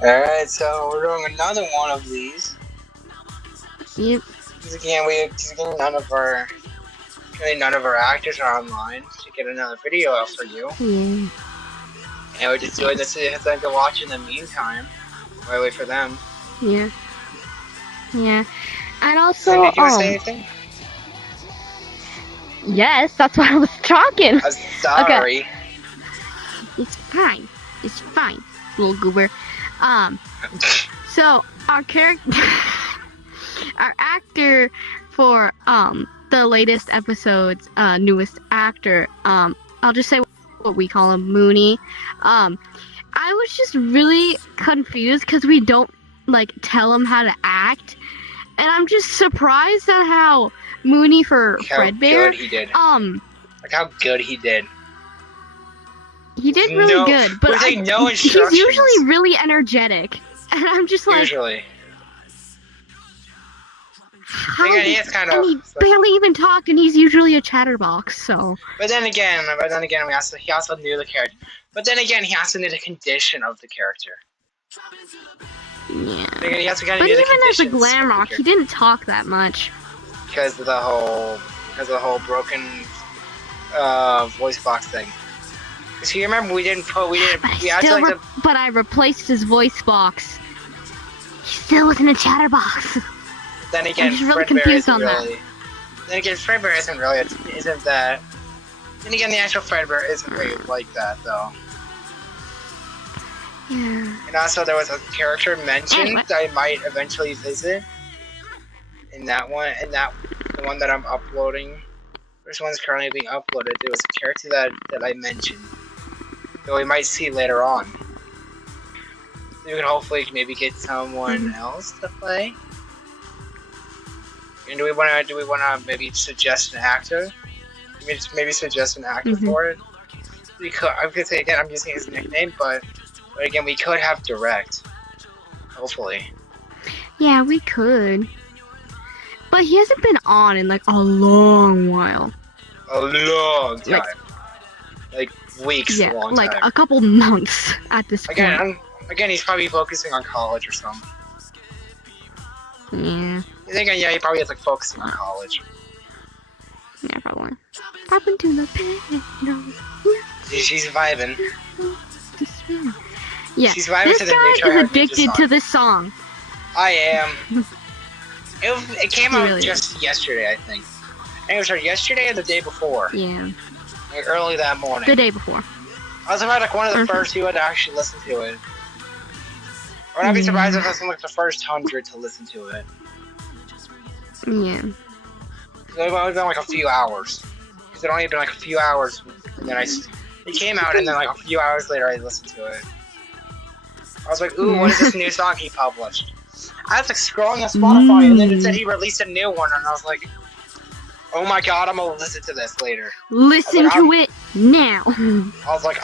Alright, so we're doing another one of these. Yep. Because again, none of our actors are online to get another video out for you. Yeah. And we're just doing this to them to watch in the meantime. While I wait for them. Yeah. Yeah. And also, Cindy, do you want to say anything? Yes, that's why I was talking. I'm sorry. Okay. It's fine. It's fine, little goober. So our character, our actor for the latest episode's newest actor, I'll just say what we call him, Mooney. I was just really confused because we don't tell him how to act, and I'm just surprised at how Mooney for Fredbear. Good he did. Like how good he did. He did really good, but he's usually really energetic, and I'm just like, usually. and he barely even talked, and he's usually a chatterbox. So. But then again, he also knew the character. But then again, he also knew the condition of the character. Yeah. But even as a GlamRock, he didn't talk that much. Because of the whole broken voice box thing. Because you remember but I replaced his voice box. He still wasn't a chatterbox. Then again, I'm just really confused on that. Then again, Fredbear isn't that. Then again, the actual Fredbear isn't really like that, though. Yeah. And also, there was a character mentioned that I might eventually visit. In that one, the one that I'm uploading. This one's currently being uploaded. There was a character that I mentioned that we might see later on. So we can hopefully maybe get someone else to play. And do we wanna maybe suggest an actor? Maybe suggest an actor for it. We could. I could say again, I'm using his nickname, but again, we could have direct. Hopefully. Yeah, we could. But he hasn't been on in a long while. A long time. Like weeks. Yeah, long time. a couple months at this point. Again, he's probably focusing on college or something. Yeah. Yeah, he probably is focusing on college. Yeah, probably. Up into the pit. No. She's vibing. Yeah. She's vibing to the new guy is addicted to this song. I am. It came out just yesterday, I think. I think it was yesterday or the day before. Yeah. Early that morning. The day before. I was about one of the first who had actually listened to it. I would not be surprised if I was the first 100 to listen to it. Yeah. So it would have been a few hours. Because it only had been a few hours, and then it came out, and then a few hours later I listened to it. I was like, ooh, what is this new song he published? I was scrolling on Spotify, and then it said he released a new one, and I was like, oh my god, I'm gonna listen to this later. Listen to it now. I was like,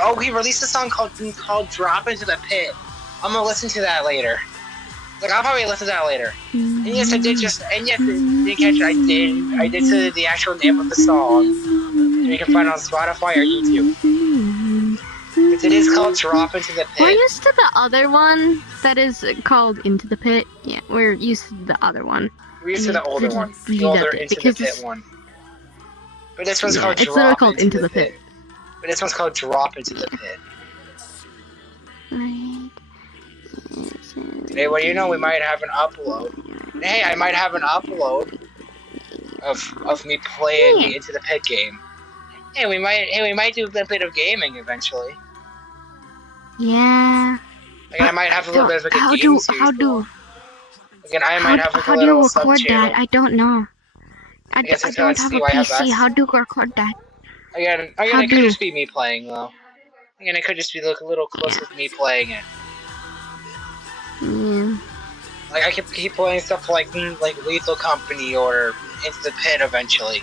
oh, he released a song called Drop Into the Pit. I'm gonna listen to that later. I'll probably listen to that later. And yes, I did didn't catch it. I did say the actual name of the song. You can find it on Spotify or YouTube. But it is called Drop Into the Pit. We're used to the other one that is called Into the Pit. Yeah, we're used to the other one. We're used to the older one. The older Into the Pit one. But this one's called Drop Into the Pit. But this one's called Drop Into the Pit. Right. Hey, well, we might have an upload. Hey, I might have an upload of me playing the Into the Pit game. Hey, we might do a bit of gaming eventually. Yeah. Again, I might have a little bit of a game series. How do you record that? I don't know. I don't have a PC. How do you record that? Again, it could just be me playing though. Again, it could just be a little close with me playing it. Yeah. I could keep playing stuff like Lethal Company or Into the Pit eventually.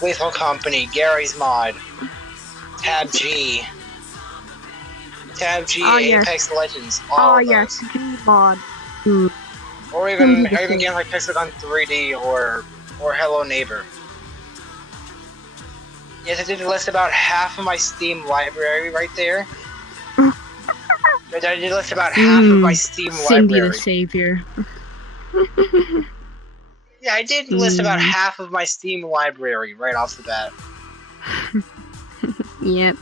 Lethal Company, Gary's Mod, Tab G, Apex Legends, all of those. Mod. Or even games like Pixelgun 3D or Hello Neighbor. Yes, I did list about half of my Steam library right there. But I did list about half of my Steam Cindy library. the Savior. Yeah, I did list about half of my Steam library right off the bat. Yep.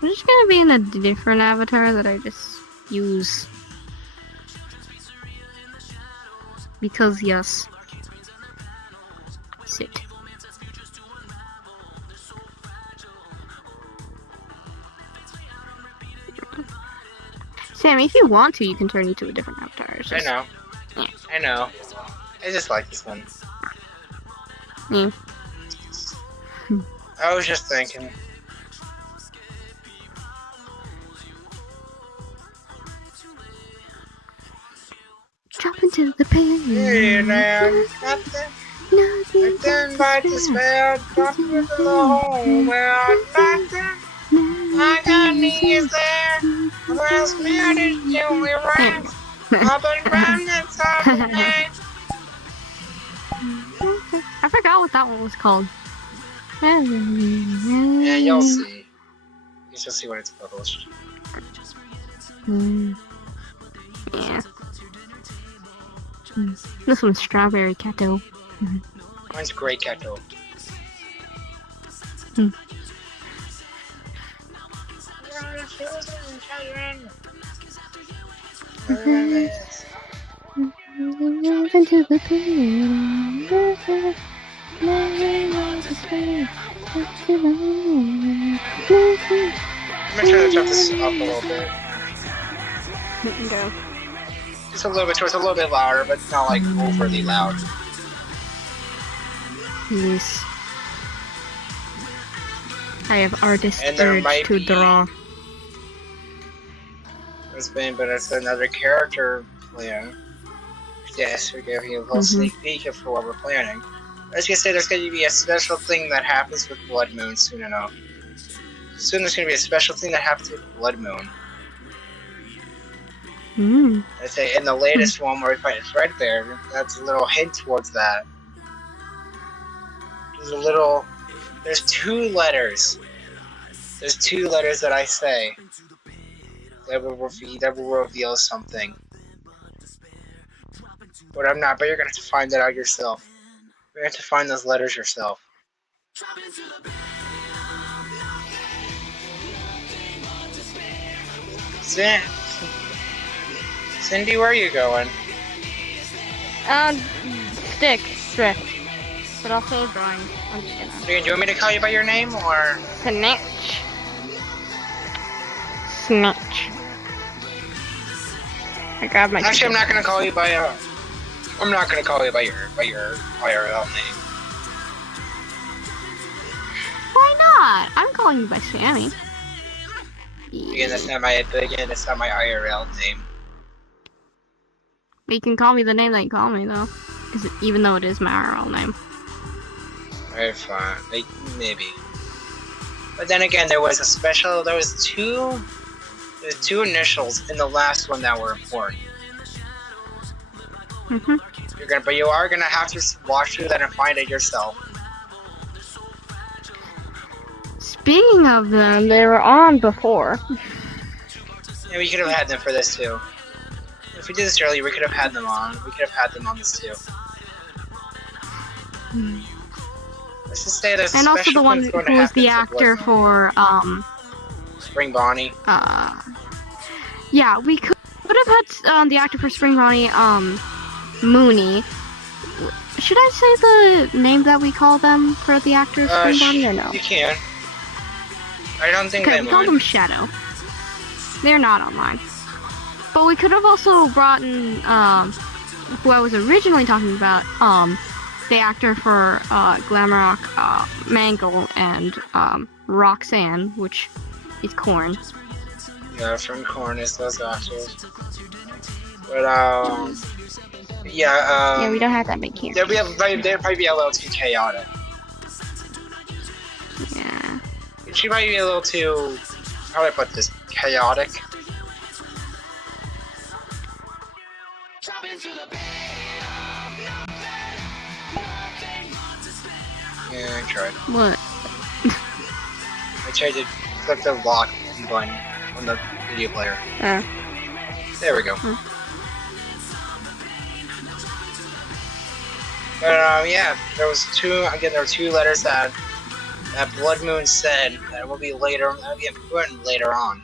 I'm just gonna be in a different avatar that I just use. Because yes. Sit. Sammy, if you want to, you can turn into a different avatar. It's I just- know. Yeah. I know. I just like this one. Yeah. I was just thinking. Drop into the pain. Hey now, nothing but despair. Drop into the hole where nothing. I got knees there. The last man is only right. Up and round that side of the night. I forgot what that one was called. Yeah, you'll see. You shall see when it's published. Yeah. This one's Strawberry Kato. Mine's Great Kato. Into the pain. I'm gonna try to jump this up a little bit. Go. Just a little bit, so it's a little bit louder, but it's not like overly loud. Yes. I have artist And there urge might to be- draw. But it's another character plan. Yes, we're giving you a little sneak peek of what we're planning. I was gonna say there's gonna be a special thing that happens with BloodMoon soon enough. Soon there's gonna be a special thing that happens with BloodMoon. I say in the latest one where we find it's right there, that's a little hint towards that. There's two letters. There's two letters that I say that will reveal something. But I'm not, but you're gonna have to find that out yourself. You're gonna have to find those letters yourself. Cindy, where are you going? Drift. But also drawing. I'm just gonna. Do you want me to call you by your name, or? Snitch. I grabbed my. Actually, I'm not gonna call you by I'm not gonna call you by your IRL name. Why not? I'm calling you by Sammy. Again, that's not my IRL name. But you can call me the name that you call me, though. Even though it is my IRL name. Alright, fine. Maybe. But then again, there was two initials in the last one that were important. But you are gonna have to watch through that and find it yourself. Speaking of them, they were on before. Yeah, we could have had them for this too. If we did this earlier, we could have had them on. We could have had them on this too. Let's just say there's And also the one who was the actor for Spring Bonnie. Yeah, we could have had the actor for Spring Bonnie, Mooney. Should I say the name that we call them for the actor of Spring Bonnie or no? You can. I don't think Okay, they we call them Shadow. They're not online. But we could have also brought in who I was originally talking about, the actor for GlamRock, Mangle, and Roxanne, which is Korn. Yeah, from Korn is those actors. But yeah, we don't have that many characters. They'd probably be a little too chaotic. Yeah. She might be a little too, how do I put this, chaotic? Yeah, I tried. What? I tried to click the lock button on the video player. There we go. But yeah, there were two letters that BloodMoon said that will be important later on.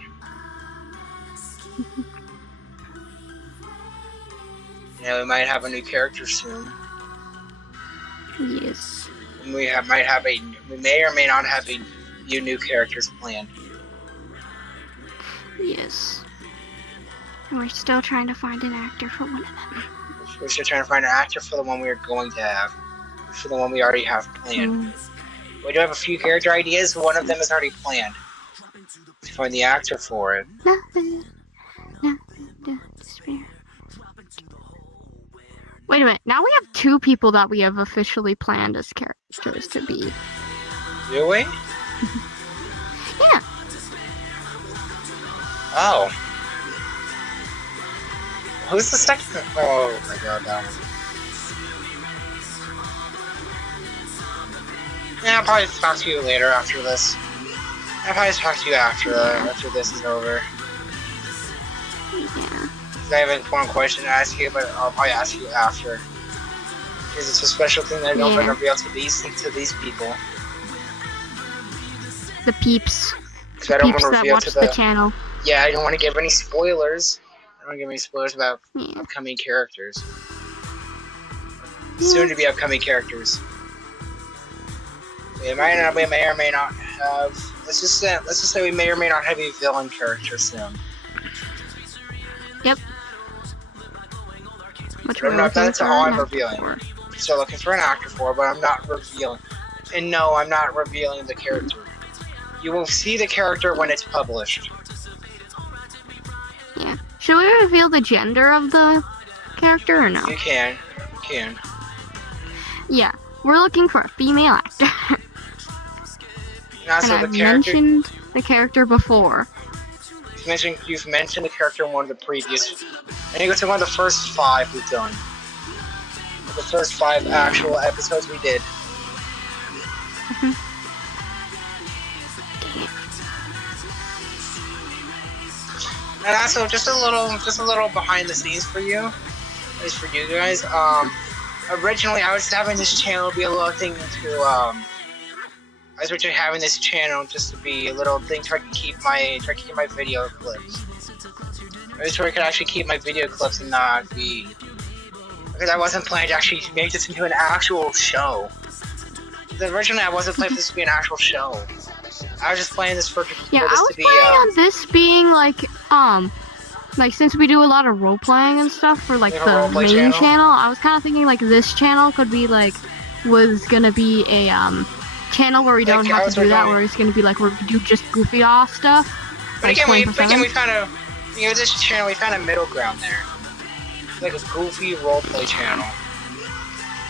Yeah, we might have a new character soon. Yes. We may or may not have a few new characters planned. Yes. And we're still trying to find an actor for one of them. We're still trying to find an actor for the one we are going to have. For the one we already have planned. We do have a few character ideas, one of them is already planned. To find the actor for it. Nothing to despair. Wait a minute, now we have 2 people that we have officially planned as characters to be. Do we? Yeah. Oh. Who's the second? Oh my god, that one. Yeah, I'll probably talk to you later after this. I'll probably talk to you after this is over. Yeah. I have an important question to ask you, but I'll probably ask you after. Because it's a special thing that I don't want to reveal to these people. The peeps. So I don't want to that reveal watch to the channel. Yeah, I don't want to give any spoilers. I don't want to give any spoilers about upcoming characters. Soon to be upcoming characters. We may or may not have. Let's just say we may or may not have a villain character soon. Yep. That's all I'm revealing. Still looking for an actor for, but I'm not revealing. And no, I'm not revealing the character. You will see the character when it's published. Yeah. Should we reveal the gender of the character or no? You can. Yeah. We're looking for a female actor. And also and I've mentioned the character before. You've mentioned the character in one of the previous. I think it's in one of the first 5 we've done. The first 5 actual episodes we did. And also, just a little behind the scenes for you, at least for you guys. Originally, I was having this channel be a little thing to I was originally having this channel just to be a little thing so I could keep my video clips. So I could actually keep my video clips and not be, because I wasn't planning to actually make this into an actual show. Because originally I wasn't planning for this to be an actual show. I was just planning this for this to be. I was planning on this being like since we do a lot of role playing and stuff for like the main channel, I was kind of thinking like this channel could be was gonna be a channel where we don't have to do that, where it's gonna be like where we do just goofy off stuff. But again, we found a, this channel, we found a middle ground there. It's like a goofy roleplay channel.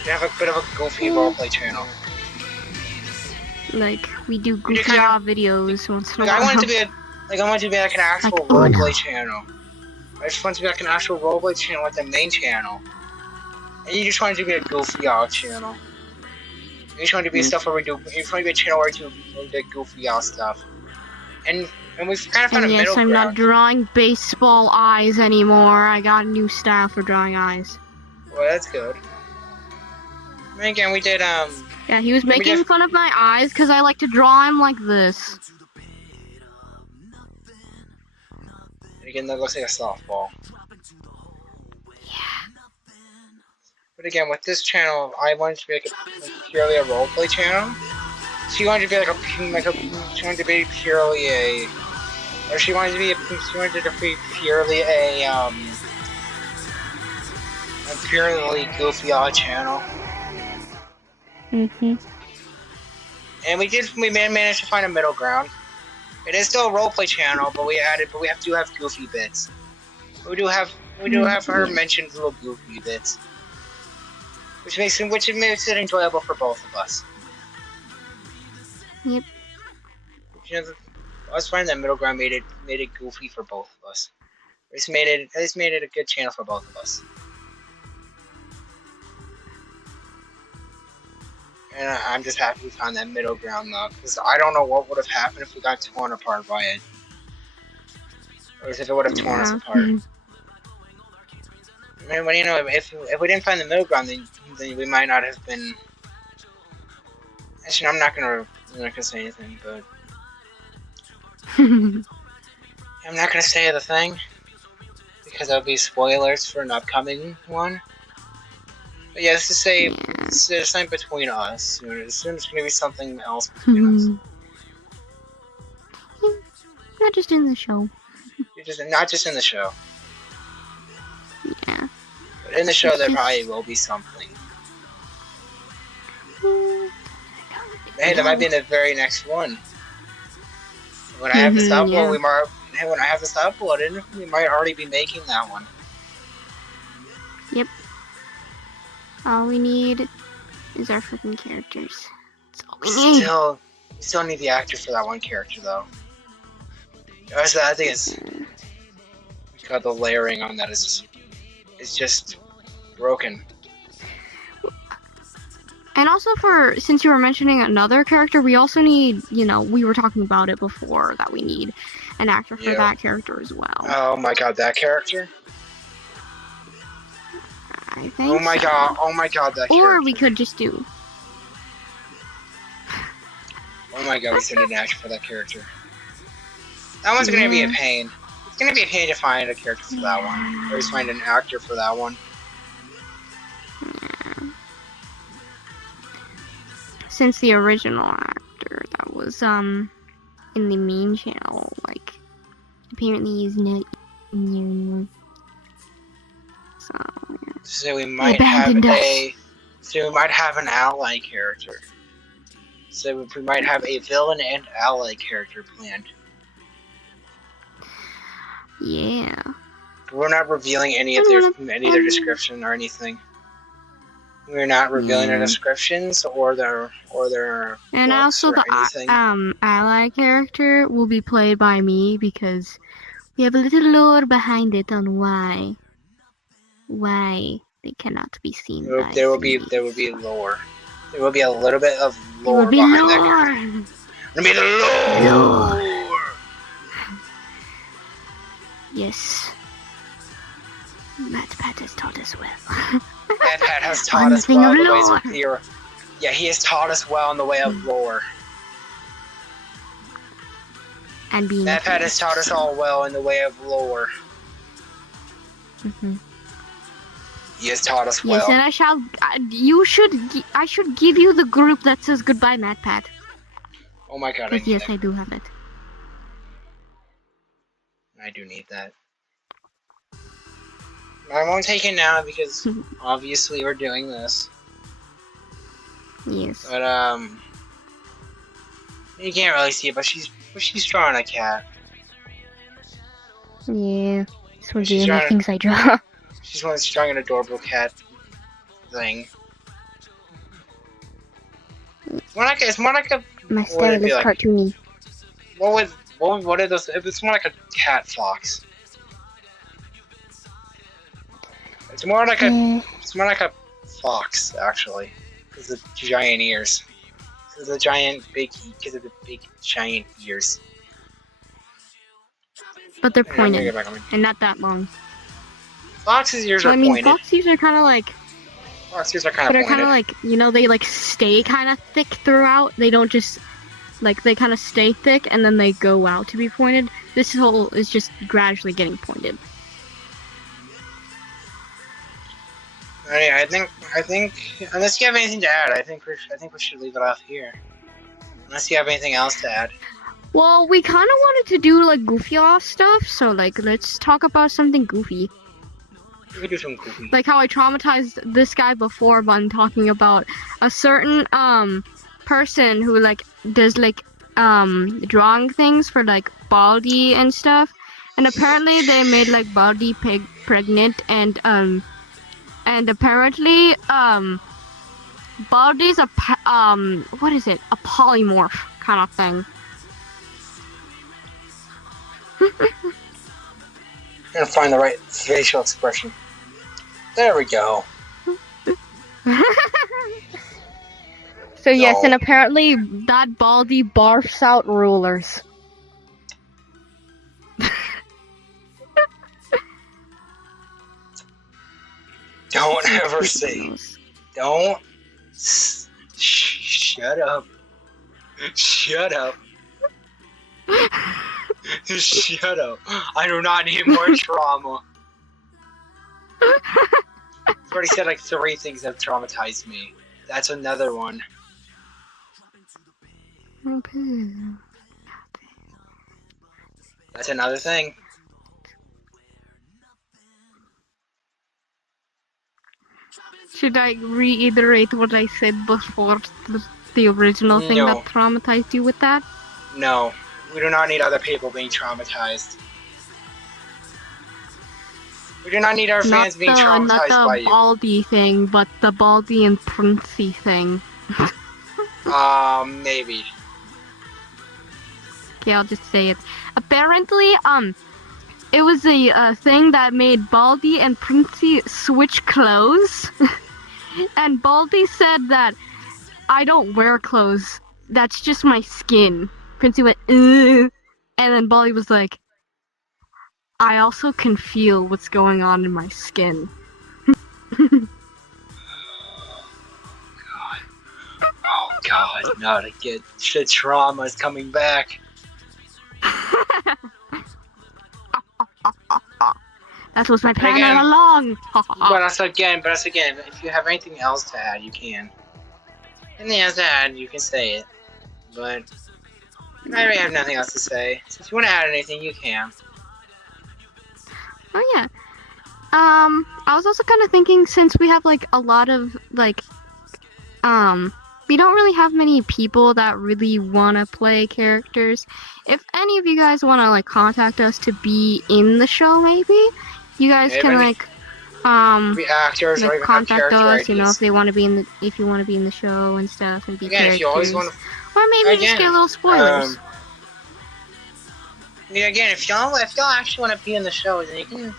We have a bit of a goofy roleplay channel. Like we do goofy off videos once in a while. I want it to be like an actual roleplay channel. I just want it to be like an actual roleplay channel like the main channel. And you just want it to be a goofy off channel. You just want it to be stuff where we do. You just want it to be a channel where we do goofy off stuff. And we've kind of found a middle ground. Yes, I'm not drawing baseball eyes anymore. I got a new style for drawing eyes. Well, that's good. And again, we did Yeah, he was making fun of my eyes because I like to draw him like this. And again, that looks like a softball. Yeah. But again, with this channel, I wanted to be like purely a roleplay channel. She wanted to be she wanted to be purely a, or she wanted to be purely a purely goofy odd channel. And we managed to find a middle ground. It is still a roleplay channel, but we do have goofy bits. We do have her mentioned little goofy bits, which makes it enjoyable for both of us. Yep. You know, I was finding that middle ground made it goofy for both of us. It's made it a good channel for both of us. And I'm just happy we found that middle ground, though, because I don't know what would have happened if we got torn apart by it. Or if it would have torn us apart. I mean, well, you know, if we didn't find the middle ground, then we might not have been... Actually, I'm not gonna say anything, but... I'm not gonna say the thing, because that'll be spoilers for an upcoming one. But yeah, let's just say there's something between us. There's gonna be something else between us. Not just in the show. Not just in the show. Yeah. But in the show, there probably will be something. Hey, that might be in the very next one. When I have this upload, when I have this uploaded, we might already be making that one. Yep. All we need is our freaking characters. That's all we need. We still need the actor for that one character, though. I think it's... God, the layering on that is just broken. And also since you were mentioning another character, we also need, you know, we were talking about it before, that we need an actor for that character as well. Oh my god, that character? I think oh my god, that character. Or we could just do... Oh my god, we still need an actor for that character. That one's gonna be a pain. It's gonna be a pain to find a character for that one. Or just find an actor for that one. Yeah. Since the original actor that was in the main channel, like, apparently is not in there anymore. So yeah. So we might have an ally character. So we might have a villain and ally character planned. Yeah. But we're not revealing any of their description or anything. We're not revealing their descriptions or their and also the ally character will be played by me because we have a little lore behind it on why they cannot be seen. There will be lore. There will be a little bit of lore behind that character. There will be the lore. Yes. MatPat has taught us well. MatPat has taught us well in the ways of theory. Yeah, he has taught us well in the way of lore. And being MatPat has taught us all well in the way of lore. He has taught us well. Yes, and I should give you the group that says goodbye, MatPat. Oh my god, yes, I do have it. I do need that. I won't take it now because obviously we're doing this. Yes. But you can't really see it, but she's drawing a cat. Yeah. It's one of the only things I draw. She's drawing an adorable cat thing. It's more like a my style is cartoony. What are those? It's more like a cat fox. It's more like a fox actually, because of the giant ears. Because of the big giant ears. But they're pointed and not that long. Fox's ears are pointed. Fox ears are kind of like. Fox ears are kind of pointed. But they're kind of like, you know, they like stay kind of thick throughout. They don't just. Like, they kind of stay thick, and then they go out to be pointed. This whole is just gradually getting pointed. Yeah, I think, unless you have anything to add, I think we should leave it off here. Unless you have anything else to add. Well, we kind of wanted to do, like, goofy off stuff, so, like, let's talk about something goofy. We could do some goofy. Like how I traumatized this guy before by talking about a certain, person who like does like drawing things for like Baldi and stuff, and apparently they made like Baldi pregnant, and apparently Baldi's a what is it, a polymorph kind of thing. I'm gonna find the right facial expression. There we go. So yes, No. and apparently that Baldy barfs out rulers. Don't It's ever pretty say. gross. Don't. Shut up. Shut up. Shut up. I do not need more trauma. I've already said like 3 things that traumatized me. That's another one. That's another thing. Should I reiterate what I said before the original thing that No. traumatized you with that? No. We do not need other people being traumatized. We do not need our fans being Not traumatized by the you. Baldy thing, but the Baldy and Princey thing. Maybe. Okay, I'll just say it. Apparently, it was a thing that made Baldy and Princey switch clothes. And Baldy said that I don't wear clothes. That's just my skin. Princey went, ugh. And then Baldy was like, I also can feel what's going on in my skin. Oh god, not again. The trauma is coming back. That was my plan Again, all along. but us again, if you have anything else to add, you can. Anything else to add, you can say it. But I really have nothing else to say. So if you want to add anything, you can. Oh yeah. I was also kind of thinking, since we have like a lot of like, we don't really have many people that really want to play characters. If any of you guys want to like contact us to be in the show, maybe you guys can like, be actors or like even have contact character us. ideas. You know, if they want to be in the, if you want to be in the show and stuff and be Again, characters, if you always want to, or maybe just get little spoilers. Again, if y'all actually want to be in the show, then you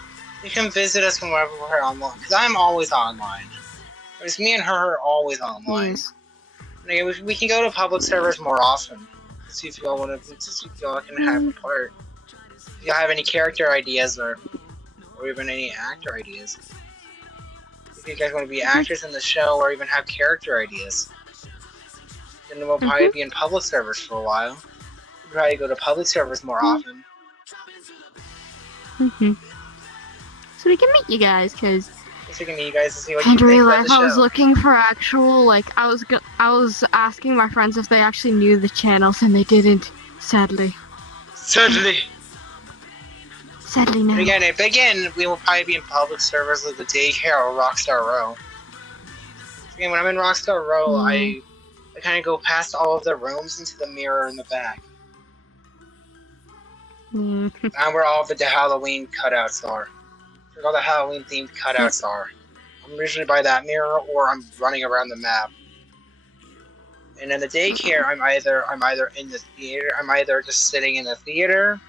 can visit us whenever we're online. Because I'm always online. It's me and her are always online. Yes. And again, we can go to public servers more often. See if y'all want to. See if y'all can have a part. If y'all have any character ideas or even any actor ideas. If you guys want to be actors in the show or even have character ideas, then we'll probably be in public servers for a while. We'll probably go to public servers more often. So we can meet you guys, because So we can meet you guys to see what in you think real about life the show. I was looking for actual, like, I was asking my friends if they actually knew the channels, and they didn't, sadly. Sadly no. But again, we will probably be in public servers like the Daycare or Rockstar Row. Again, when I'm in Rockstar Row, I kind of go past all of the rooms into the mirror in the back. And where all of the Halloween cutouts are. Where all the Halloween themed cutouts are. I'm usually by that mirror, or I'm running around the map. And in the Daycare, I'm either in the theater, I'm either just sitting in the theater,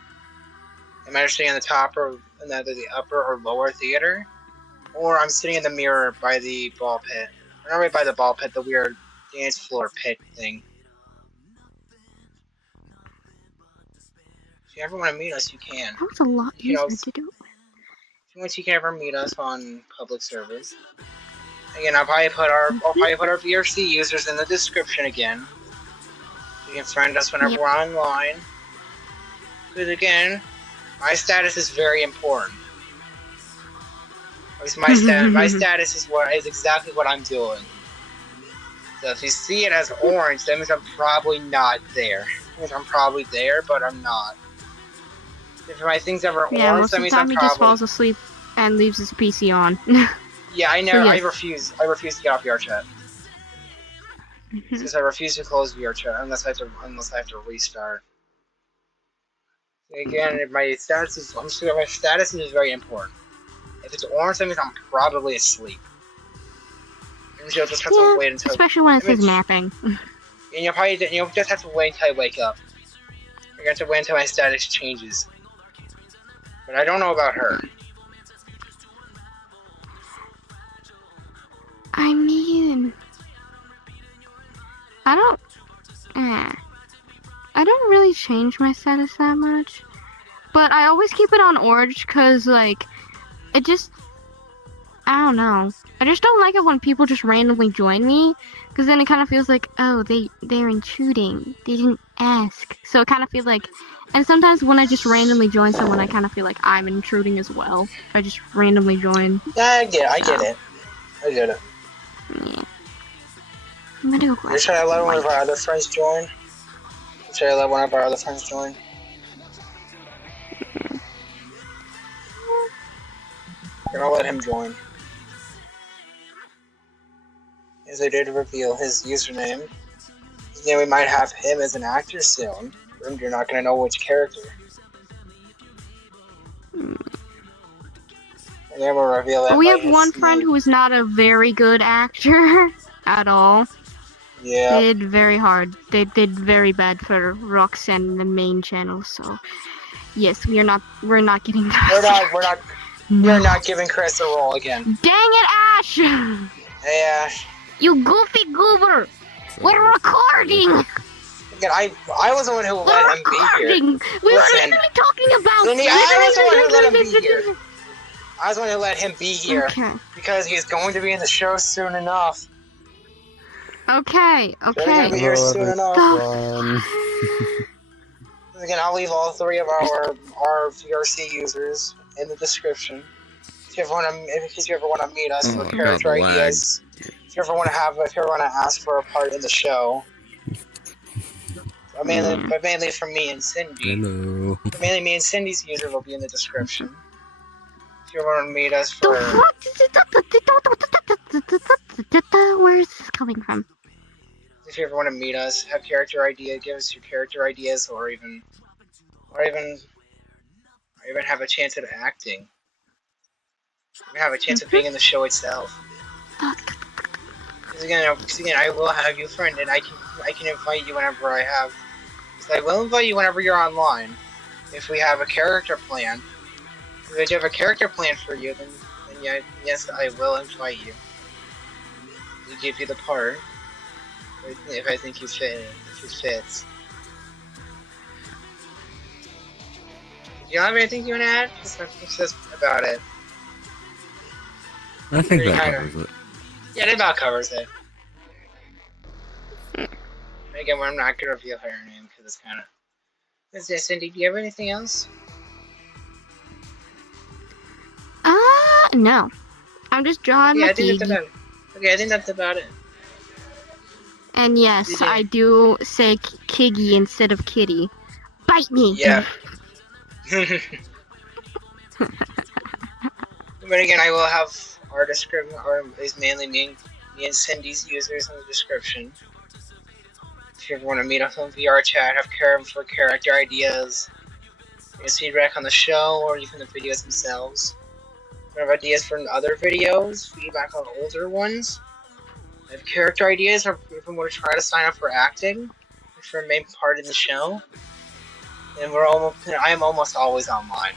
I'm either sitting on the top or in either the upper or lower theater, or I'm sitting in the mirror by the ball pit. Or not right by the ball pit, the weird dance floor pit thing. If you ever want to meet us, you can. That was a lot easier to do. If you want to, you can ever meet us on public servers. Again, I'll probably put our VRC users in the description again. You can friend us whenever we're online. Because again, my status is very important. At least my status is exactly what I'm doing. So if you see it as orange, that means I'm probably not there. That means I'm probably there, but I'm not. If my thing's ever orange, that means I'm probably... he just falls asleep and leaves his PC on. Yeah, I know. So, I refuse to get off VRChat. Because I refuse to close VRChat unless I have to restart. Again, my status is very important. If it's orange, that means I'm probably asleep. And you'll just have to wait until... especially when it says napping. And you'll just have to wait until I wake up. You're going to have to wait until my status changes. But I don't know about her. I mean, I don't. I don't really change my status that much, but I always keep it on orange because like it just. I don't know. I just don't like it when people just randomly join me, because then it kind of feels like, oh, they're intruding. They didn't ask. So it kind of feels like, and sometimes when I just randomly join someone, I kind of feel like I'm intruding as well. If I just randomly join. Yeah, I get it. I get it. Yeah. I'm gonna go grab You're trying to let one of light. our other friends join? You're trying to let one of our other friends join? You're gonna let him join. As I did reveal his username. Yeah, we might have him as an actor soon. You're not gonna know which character. And then we'll reveal that. We have one friend who is not a very good actor at all. Yeah. They did very hard. They did very bad for Roxanne in the main channel. So yes, we're not getting that. We're not giving Chris a role again. Dang it, Ash! Hey Ash. You goofy goober! We're recording! Again, I was the one who let him be here. We were literally talking about. Cindy, I was the one who let him be here. I was the one who let him be here because he's going to be in the show soon enough. Okay. He's gonna be here soon enough. Again, I'll leave all three of our VRC users in the description. If you ever want to meet us for character ideas, if you ever want to ask for a part in the show, but mainly from me and Cindy. Hello. Mainly me and Cindy's user will be in the description. If you want to meet us for. Where is this coming from? If you ever want to meet us, have character idea, give us your character ideas, or even have a chance at acting. Even have a chance of being in the show itself. Because again, I will have you friend, and I can invite you whenever I have. So I will invite you whenever you're online. If we have a character plan, if I do have a character plan for you, then yes, I will invite you. To give you the part. If I think you fit, if it fits. Do you have anything you want to add? That's just about it. I think that covers it. Yeah, that about covers it. Again, I'm not gonna reveal her name because it's kind of. Cindy, do you have anything else? No. I'm just drawing my feet. Okay, I think that's about it. And yes, I do say Kiggy instead of Kitty. Bite me! Yeah. But again, I will have our description, or is mainly me and Cindy's users in the description. If you ever want to meet us on VRChat, have for character ideas, get feedback on the show, or even the videos themselves. If you have ideas for other videos, feedback on older ones. Have character ideas, or if you want to try to sign up for acting, for a main part in the show, and I am almost always online.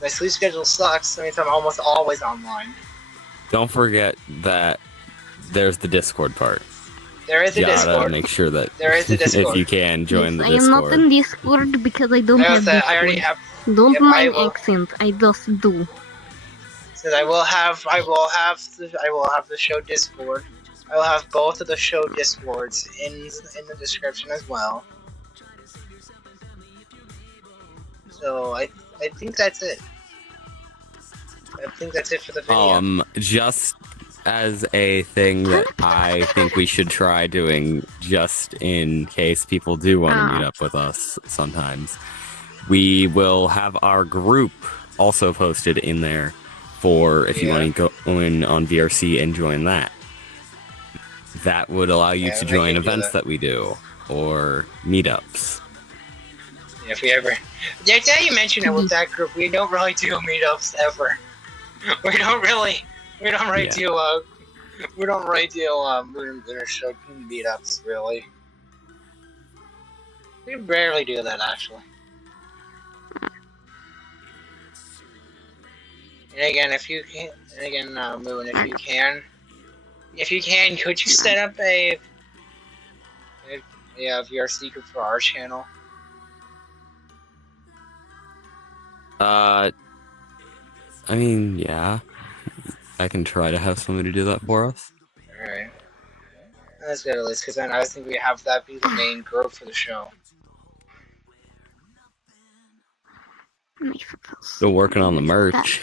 My sleep schedule sucks, so means I'm almost always online. Don't forget that there's the Discord part. There is a Discord. Gotta make sure that there is a Discord. If you can join the I Discord. am not in Discord because I don't have Discord. I already have. Don't mind accent. I just do. So I will have the show Discord. I will have both of the show Discords in the description as well. So I think that's it. I think that's it for the video. Just as a thing that I think we should try doing, just in case people do want to meet up with us sometimes, we will have our group also posted in there for if you want to go in on VRC and join that. That would allow you to join events that we do, or meetups. If we ever... Yeah, now you mention it with that group, we don't really do meetups ever. We don't really do Moon and Lunar show meetups, really. We rarely do that, actually. And again, Moon, if you can, could you set up a VR secret for our channel? I mean, yeah. I can try to have somebody do that for us. Alright. That's good at least, because then I think we have that be the main group for the show. Still working on the merch.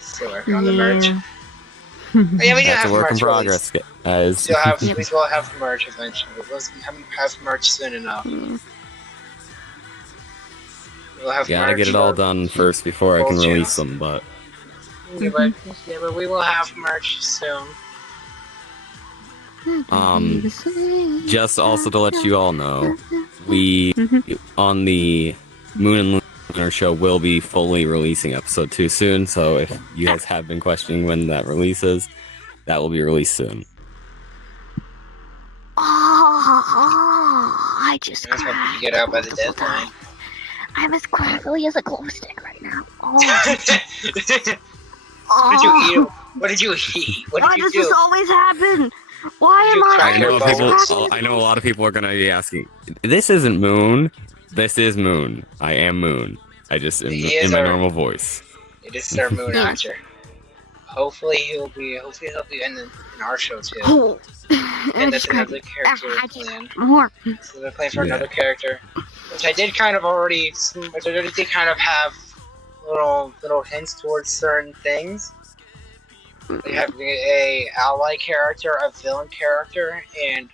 Still working on the merch. Oh, yeah, we do That's have a work merch in progress, guys. We will have merch eventually. We'll have merch soon enough. We'll have Gotta merch get it all done first before I can release them, but... Yeah, but we will have merch soon. Just also to let you all know, we, on the Moon and Lunar show, will be fully releasing episode 2 soon, so if you guys have been questioning when that releases, that will be released soon. I just That's what you get out by the deadline. I'm as quirky as a glow stick right now. What did you eat? What Why did you does do? this always happen? Why am I know a lot of people are gonna be asking, this isn't Moon, this is Moon. I am Moon. I just am in my normal voice. It is our Moon actor. Hopefully he'll be in our show too. And that's another character planned. So they're playing for another character, which I did kind of have little hints towards certain things. They have a ally character, a villain character, and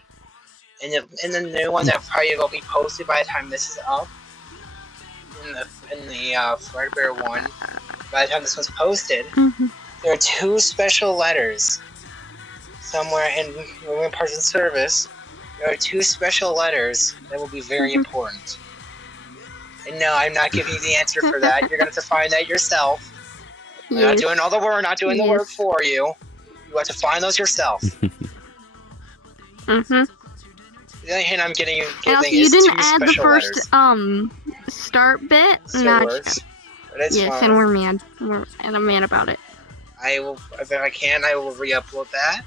the new one that probably will be posted by the time this is up. In the Fredbear one, by the time this one's posted, there are 2 special letters somewhere in Women Parts and Service. There are 2 special letters that will be very important. And no, I'm not giving you the answer for that. You're going to have to find that yourself. I'm not doing all the work, not doing the work for you. You have to find those yourself. The only hint I'm giving is 2 special letters. Start bit. Still works, but it's fine. And we're mad. I'm mad about it. I will, if I can, I will re-upload that.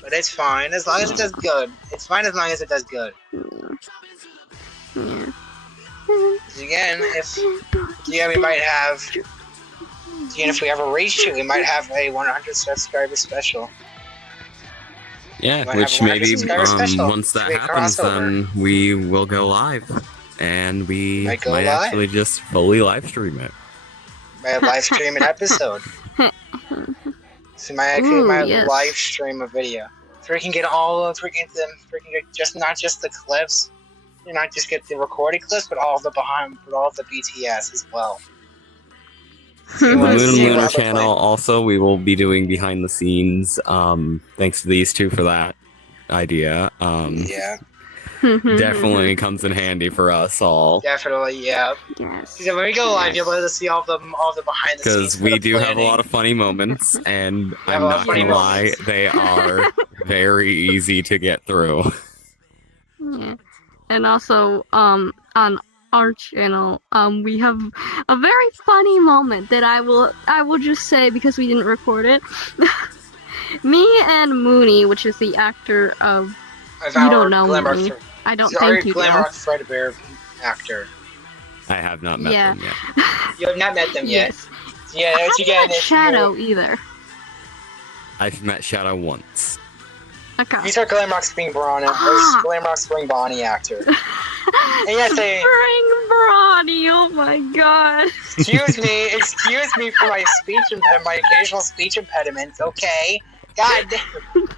But it's fine as long as it does good. It's fine as long as it does good. Again, we might have. Again, if we ever reach it, we might have a 100 subscriber special. Yeah, which maybe once that happens, then we will go live, and we might actually just fully live stream it. Might live stream an episode. So might live stream a video. So we can get all of, not just the clips, not just get the recorded clips, but all of the BTS as well. The Moon and Lunar channel, also, we will be doing behind the scenes, thanks to these 2 for that idea. Definitely comes in handy for us all. Definitely, yeah. Yes. So when we go live, you'll be able to see all the behind the scenes. Because we do have a lot of funny moments, and I'm not gonna lie, they are very easy to get through. Yeah. And also, on our channel, we have a very funny moment that I will just say because we didn't record it. Me and Mooney, which is the actor of you don't know Mooney. I don't think you do. GlamRock Fredbear actor. I have not met them yet. You have not met them yet. Yes. Yeah, I haven't met Shadow either. I've met Shadow once. Okay. These are GlamRock Spring GlamRock Spring Bonnie actor. And yes, Spring Bronny, oh my god. Excuse me for my my occasional speech impediments, okay? God damn.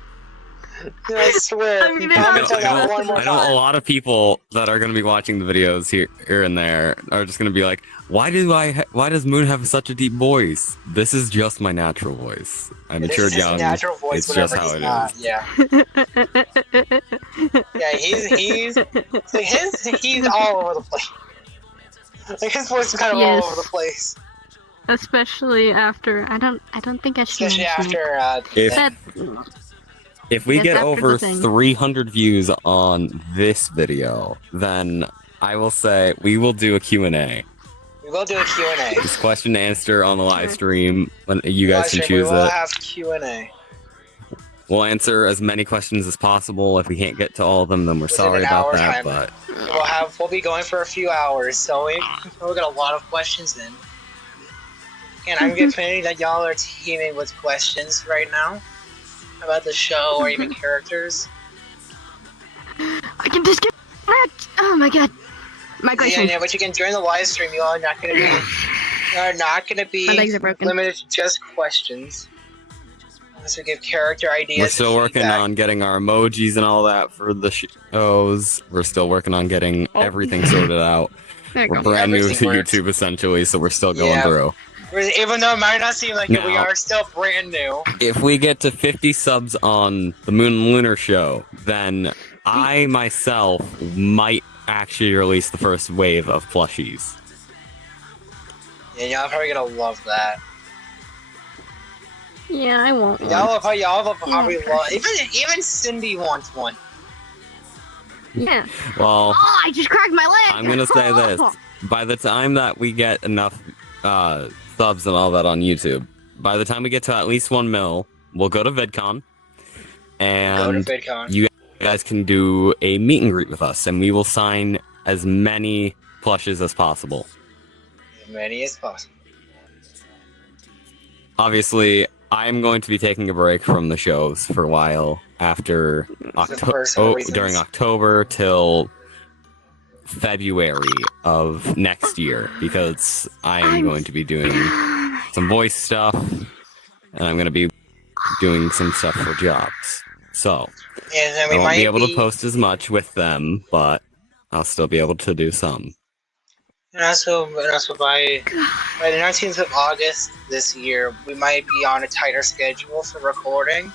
I swear, I mean, I know a lot of people that are going to be watching the videos here and there are just going to be like, why does Moon have such a deep voice? This is just my natural voice. I'm matured young. It's just how it is. Yeah. Yeah, he's all over the place. Like his voice is kind of all over the place. Especially after I don't think I should. Especially after if we get over 300 views on this video, then I will say we will do a Q&A. We will do a Q&A. It's question and answer on the live stream when you guys can choose it. We will have Q&A. We'll answer as many questions as possible. If we can't get to all of them, then we're Within sorry an about hour that. time. But We'll be going for a few hours, so we'll get a lot of questions in. And I'm getting that y'all are teaming with questions right now about the show or even characters. I can disconnect. Oh my god. Migration. Yeah, but you can join the live stream. You all are not going to be My legs are broken. limited to just questions. Unless we give character ideas. we're still and working feedback. on getting our emojis and all that for the shows. We're still working on getting everything sorted out. There you We're go. brand new to Everything works. YouTube essentially, so we're still going Yeah. through. Even though it might not seem like it, we Now- are still brand new. If we get to 50 subs on the Moon and Lunar show, then I myself might actually release the first wave of plushies. Yeah, y'all are probably gonna love that. Yeah, I won't. Y'all will probably love. Even Cindy wants one. Yeah. Well, Oh, I just cracked my leg. I'm gonna say this: by the time that we get enough subs and all that on YouTube, by the time we get to at least 1 mil, we'll go to VidCon, Go to and VidCon. you guys can do a meet and greet with us, and we will sign as many plushes as possible. As many as possible. Obviously, I'm going to be taking a break from the shows for a while after personal reasons. during October till February of next year, because I'm going to be doing some voice stuff, and I'm going to be doing some stuff for jobs. So And then I we won't might be able to post as much with them, but I'll still be able to do some. And also by the 19th of August this year, we might be on a tighter schedule for recording.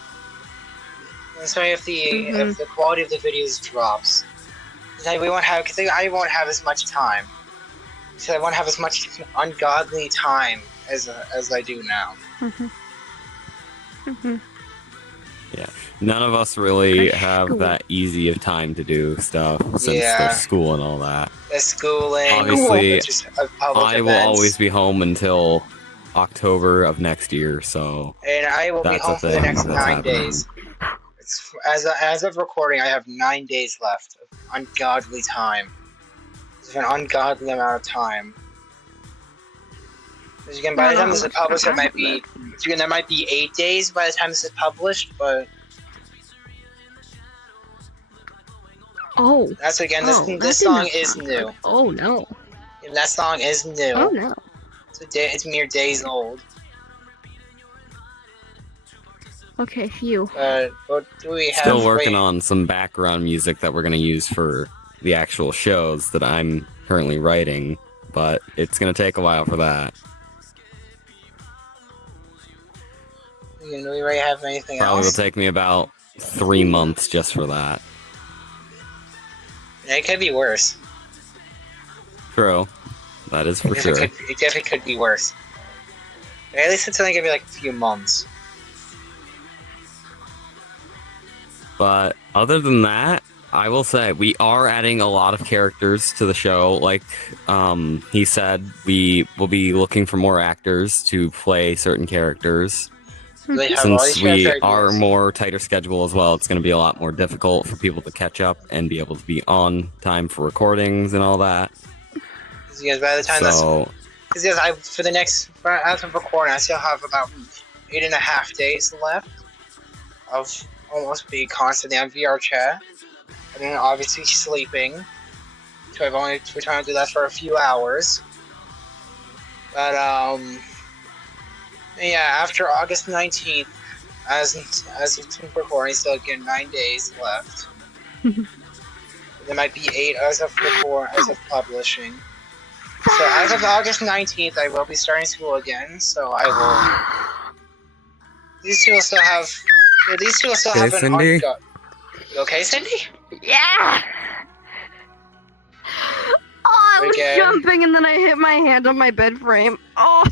And so if the quality of the videos drops, then I won't have as much time. So I won't have as much ungodly time as I do now. None of us really That's have cool. that easy of time to do stuff since Yeah. there's school and all that. The schooling, Obviously, just public I will events. always be home until October of next year, so And I will be That's home a for the thing next that's 9 happening. days. As of recording, I have 9 days left of ungodly time. It's an ungodly amount of time. Because again, by the time this is published, there might be 8 days by the time this is published. But Oh. that's again, Oh, this that's song enough is time. new. Oh no. And that song is new. Oh no. It's mere days old. Okay, phew. What do we have? still working on some background music that we're going to use for the actual shows that I'm currently writing, but it's going to take a while for that. Do we already have anything Probably will else? take me about 3 months just for that. It could be worse. True. That is for sure. It definitely could be worse. At least it's only gonna be like a few months. But other than that, I will say we are adding a lot of characters to the show. Like he said, we will be looking for more actors to play certain characters. They have all Since these we character are ideas. more tighter schedule as well, it's going to be a lot more difficult for people to catch up and be able to be on time for recordings and all that. Because by the time after recording, I still have about 8.5 days left of almost being constantly on VRChat, and then obviously sleeping. So we're trying to do that for a few hours. But yeah, after August 19th, as of recording, still again 9 days left. There might be 8 as of publishing. So as of August 19th, I will be starting school again. So I will. These two will still have. These two will still have an Cindy? You okay, Cindy? Yeah. Oh, I was Again. jumping and then I hit my hand on my bed frame. Oh.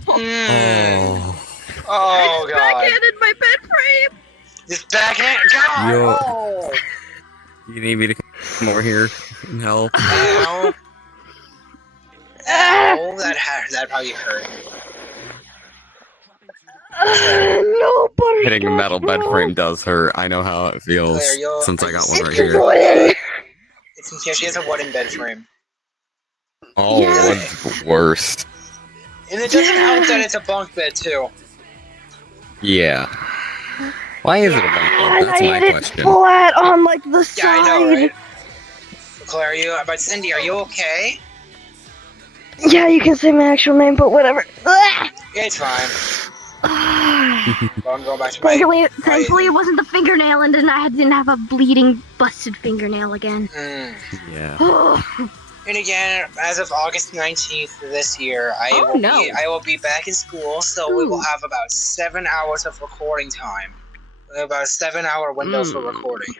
Oh I god. backhanded my bed frame. This backhand. God. Yo. Oh. You need me to come over here and help? Ow. Ow. That probably hurt. No butterscotch. Hitting a metal bed no. frame does hurt. I know how it feels Claire, since I got one right It's here. wooden. Yeah, she has a wooden bed frame. Oh, Yeah. what's worse? And it doesn't help that it's a bunk bed, too. Yeah. Why is it a bunk bed? That's my It's question. flat on like the side. Yeah, I know, right? Claire, but Cindy, are you okay? Yeah, you can say my actual name, but whatever. Yeah, it's fine. Well, I'm going back to Thankfully, it wasn't the fingernail, and then I didn't have a bleeding, busted fingernail again. Yeah. And again, as of August 19th this year, I will be back in school, so we will have about 7 hours of recording time. About a 7-hour window for recording.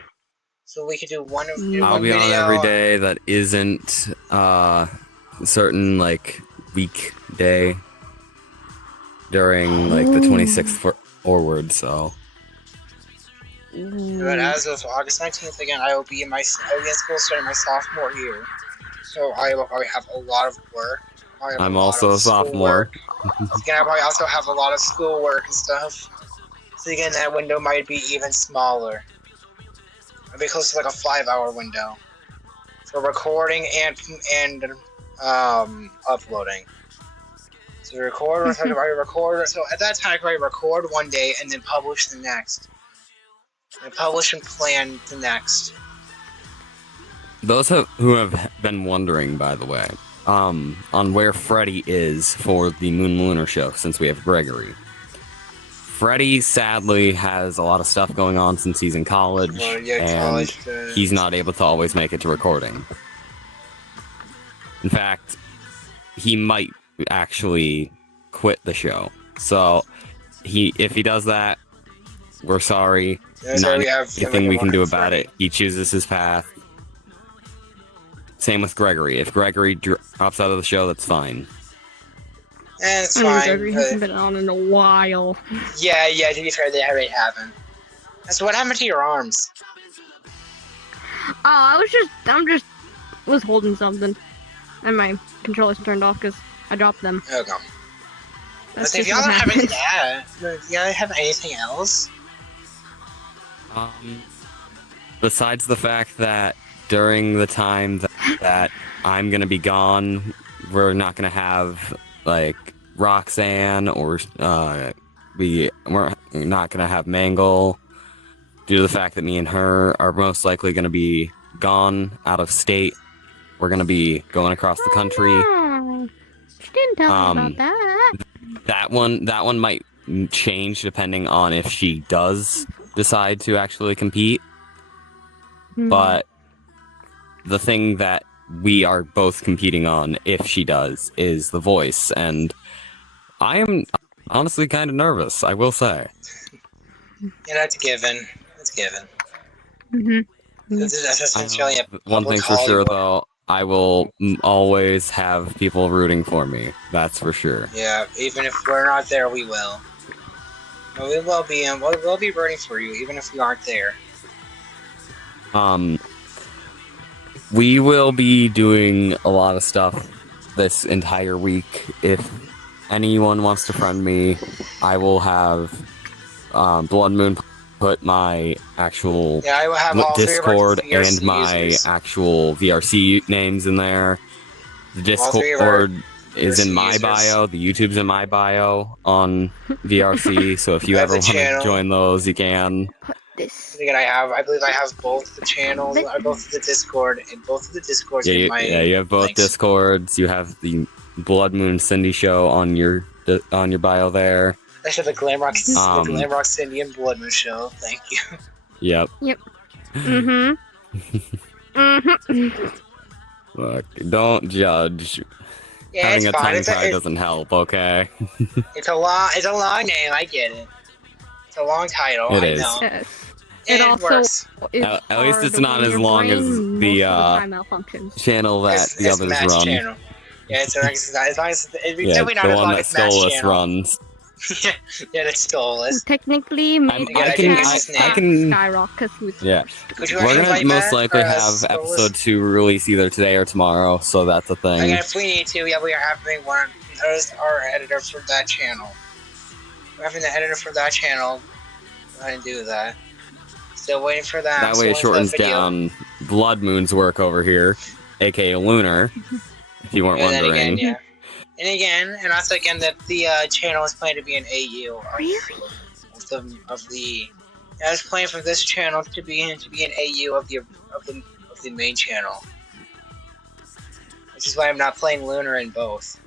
So we could do one video. I'll be on every day that isn't certain like weekday during like the 26th forward, so. But as of August 19th, again, I will be in school starting my sophomore year. So I will probably have a lot of work. I'm also a sophomore. Again, I probably also have a lot of schoolwork and stuff. So again, that window might be even smaller. It'll be close to like a 5-hour window for recording and uploading. So record. So at that time, I probably record one day and then publish the next. And publish and plan the next. Those who have been wondering, by the way, on where Freddy is for the Moon and Lunar show, since we have Gregory. Freddy sadly has a lot of stuff going on since he's in college, and he's not able to always make it to recording. In fact, he might actually quit the show. So, if he does that, we're sorry. Not anything we can do about it. He chooses his path. Same with Gregory. If Gregory drops out of the show, that's fine. And it's fine. Gregory hasn't been on in a while. Yeah, to be fair, they already haven't. So what happened to your arms? Oh, I was holding something. And my controller's turned off because I dropped them. Okay. That's If y'all don't have anything to add, do y'all have anything else? Besides the fact that during the time that I'm gonna be gone, we're not gonna have like Roxanne or we're not gonna have Mangle due to the fact that me and her are most likely gonna be gone out of state. We're gonna be going across the country. She didn't tell me about that. That one might change depending on if she does decide to actually compete. But the thing that we are both competing on, if she does, is The Voice, and I am honestly kind of nervous, I will say. Yeah, that's given. That's given. That's essentially a one thing for sure, though, I will always have people rooting for me. That's for sure. Yeah, even if we're not there, we will. We will be. We'll be rooting for you, even if we aren't there. We will be doing a lot of stuff this entire week. If anyone wants to friend me, I will have BloodMoon put my actual I will have all Discord three of our and my actual VRC names in there. The Discord is in my bio. The YouTube's in my bio on VRC. So if you ever want to join those, you can. Again, I believe I have both the channels, both of the Discord, and both of the Discords in my you have both links. Discords. You have the BloodMoon Cindy show on your bio there. I said the GlamRock Cindy and BloodMoon show. Thank you. Yep. Mm-hmm. Look, don't judge. Yeah, Having it's a fine. tongue tie doesn't help, okay? It's a long name. I get it. It's a long title. It I is. know. Yes. And It it also works. is At least it's hard not when as your long as brain the malfunctions. channel that It's the others Matt's run. channel. Yeah, it's as long as it's Yeah, definitely not the as one long that as Matt's Stolus channel. runs. Yeah, that's Stolus. Technically, I can- Skyrock because he was Yeah. Could you We're actually gonna invite most Matt likely or, have Stolus? episode 2 release either today or tomorrow, so that's a thing. Again, if we need to, yeah, we are having one. There's our editor for that channel. having the editor for that channel. Go ahead and do that. Still waiting for that. That way it shortens down BloodMoon's work over here, aka Lunar, if you weren't wondering. Then again, and also again that the channel is planned to be an AU of the. I was planning for this channel to be an AU of the main channel, which is why I'm not playing Lunar in both.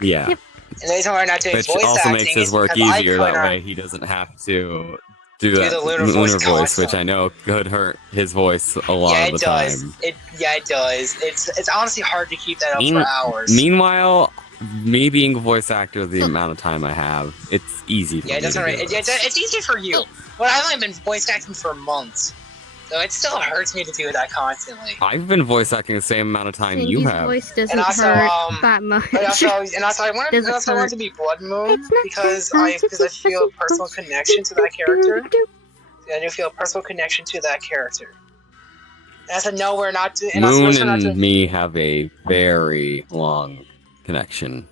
Yeah. Yep. And the reason why I'm not doing Which voice also acting makes his work easier. That way he doesn't have to do that the Lunar voice, which I know could hurt his voice a lot of the time. It does. It's honestly hard to keep that up for hours. Meanwhile, me being a voice actor, the amount of time I have, it's easy for me. It's easy for you. But I've only been voice acting for months. So it still hurts me to do that constantly. I've been voice acting the same amount of time you have. Voice doesn't hurt that much. And also I wanted to be BloodMoon because I feel a personal connection to that character. I do feel a personal connection to that character. And I said, no, we're not doing... Moon and me have a very long connection.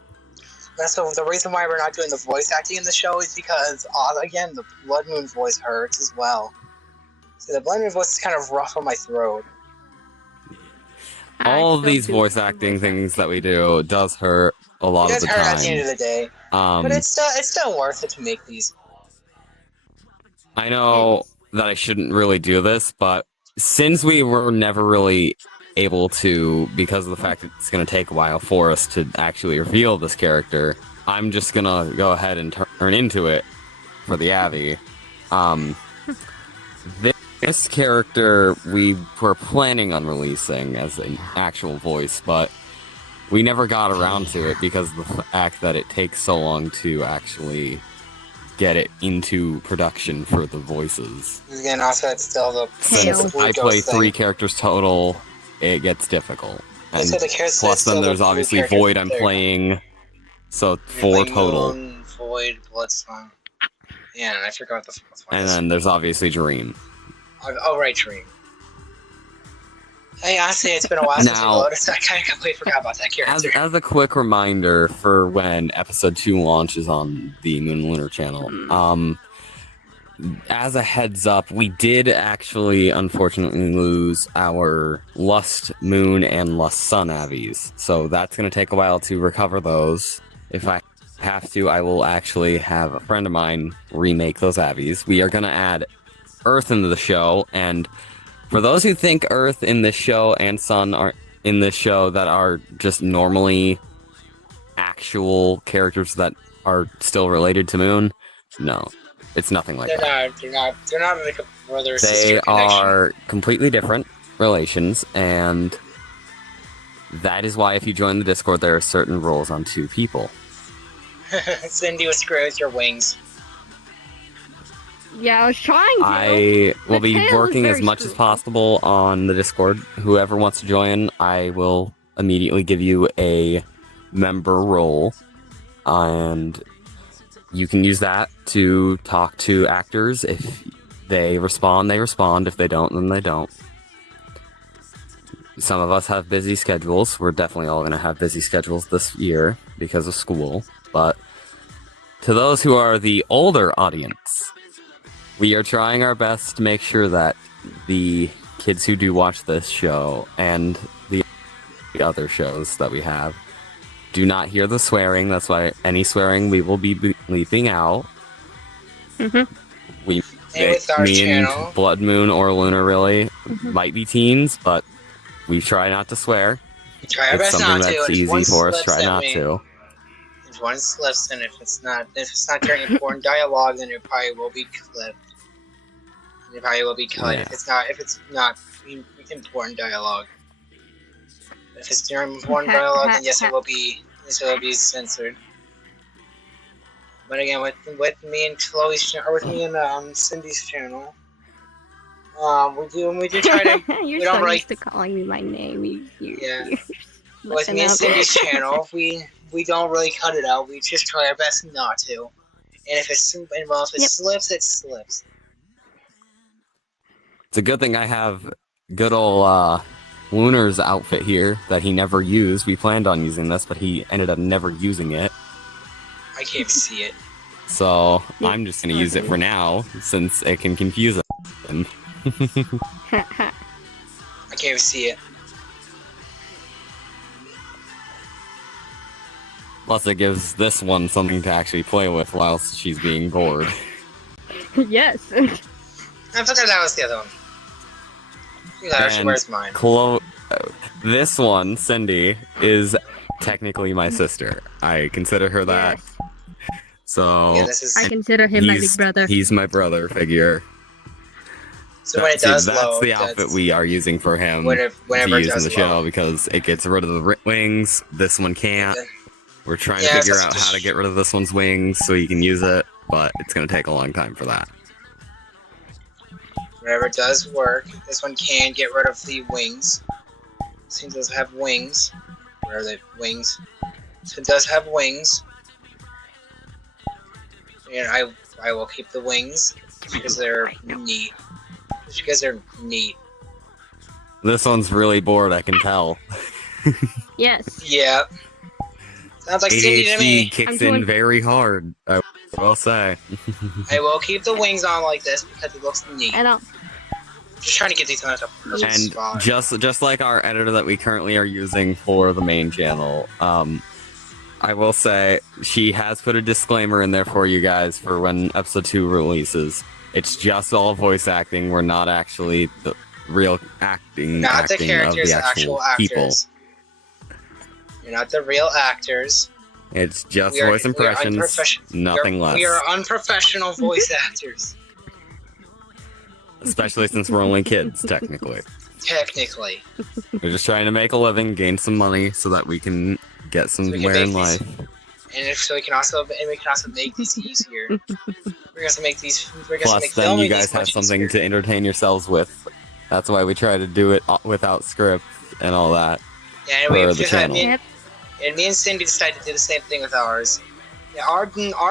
So the reason why we're not doing the voice acting in the show is because, again, the BloodMoon voice hurts as well. So the BloodMoon voice is kind of rough on my throat. All of these voice acting things that we do does hurt a lot of the time. It does hurt at the end of the day. But it's still worth it to make these. I know that I shouldn't really do this, but since we were never really able to, because of the fact that it's going to take a while for us to actually reveal this character, I'm just going to go ahead and turn into it for the Abby. This character we were planning on releasing as an actual voice, but we never got around to it because of the fact that it takes so long to actually get it into production for the voices. Again, also it's still the... Since I play 3 characters total, it gets difficult. And plus then there's obviously Void I'm playing, so 4 total. Moon, Void, Bloodstorm. Yeah, and I forgot the 4th one. And then there's obviously Dream. Oh, right, Dream. Hey, honestly, it's been a while since we loaded, so I kind of completely forgot about that character. As a quick reminder for when Episode 2 launches on the Moon and Lunar channel, as a heads up, we did actually, unfortunately, lose our Lust Moon and Lust Sun Abbies. So that's going to take a while to recover those. If I have to, I will actually have a friend of mine remake those Abbies. We are going to add Earth into the show, and for those who think Earth in this show and Sun are in this show that are just normally actual characters that are still related to Moon, no, it's nothing like that. They're not like a brother sister They connection. are completely different relations, and that is why if you join the Discord, there are certain rules on 2 people. Cindy with screws your wings. Yeah, I was trying to. I will be tail is working as very much as screwy. possible on the Discord. Whoever wants to join, I will immediately give you a member role, and you can use that to talk to actors. If they respond, they respond. If they don't, then they don't. Some of us have busy schedules. We're definitely all going to have busy schedules this year because of school. But to those who are the older audience, we are trying our best to make sure that the kids who do watch this show and the other shows that we have do not hear the swearing. That's why any swearing we will be bleeping out. We, And with our me channel, and BloodMoon or Lunar really might be teens, but we try not to swear. we try our It's best something not to. that's If easy one for us. slips, Try then not to. If one slips, and if it's not during important dialogue, then it probably will be clipped. It probably will be cut Yeah. if it's not important dialogue. If it's during important dialogue, then yes, it will be censored. But again, with me and Chloe's or with me and Cindy's channel, we do try to. You're we don't so really- used to calling me my name. Yeah. You're With me messing and up. Cindy's channel, we don't really cut it out. We just try our best not to. And if it slips, it slips. It's a good thing I have good old Lunar's outfit here that he never used. We planned on using this, but he ended up never using it. I can't see it. So I'm just gonna use it for now, since it can confuse us. I can't even see it. Plus, it gives this one something to actually play with whilst she's being bored. Yes. I thought that was the other one. Actually, where's mine? This one, Cindy, is technically my sister. I consider her that. Yes. So Yeah, this is. I consider him my big brother. He's my brother figure. So when it does that's load, the outfit we are using for him whenever to it use in does the show load. because it gets rid of the wings. This one can't. We're trying to Yeah, figure so out just- how to get rid of this one's wings so you can use it, but it's going to take a long time for that. Whenever it does work, this one can get rid of the wings. This one does have wings. Where are the wings? So it does have wings. And I will keep the wings because they're neat. Just because they're neat. This one's really bored, I can tell. Yes. Yeah. Sounds like Cindy to ADHD me. kicks I'm in doing- very hard, I will say. I will keep the wings on like this because it looks neat. I don't. Just trying to get these on a perfect And spot. just like our editor that we currently are using for the main channel, I will say she has put a disclaimer in there for you guys for when episode 2 releases. It's just all voice acting. We're not actually the real acting Not the of characters, the the actual actual people. actors. You're not the real actors. It's just We are- voice we are impressions, unprofession- nothing less. We are unprofessional voice actors. Especially since we're only kids, technically. Technically. We're just trying to make a living, gain some money, so that we can get So we can somewhere in make life. So we can also make these easier. We're going to make these. We're going to Plus, make then filming you guys these have much something easier. to entertain yourselves with. That's why we try to do it without script and all that. Yeah, and for we the decided, channel. and me and Cindy decided to do the same thing with ours. Yeah, our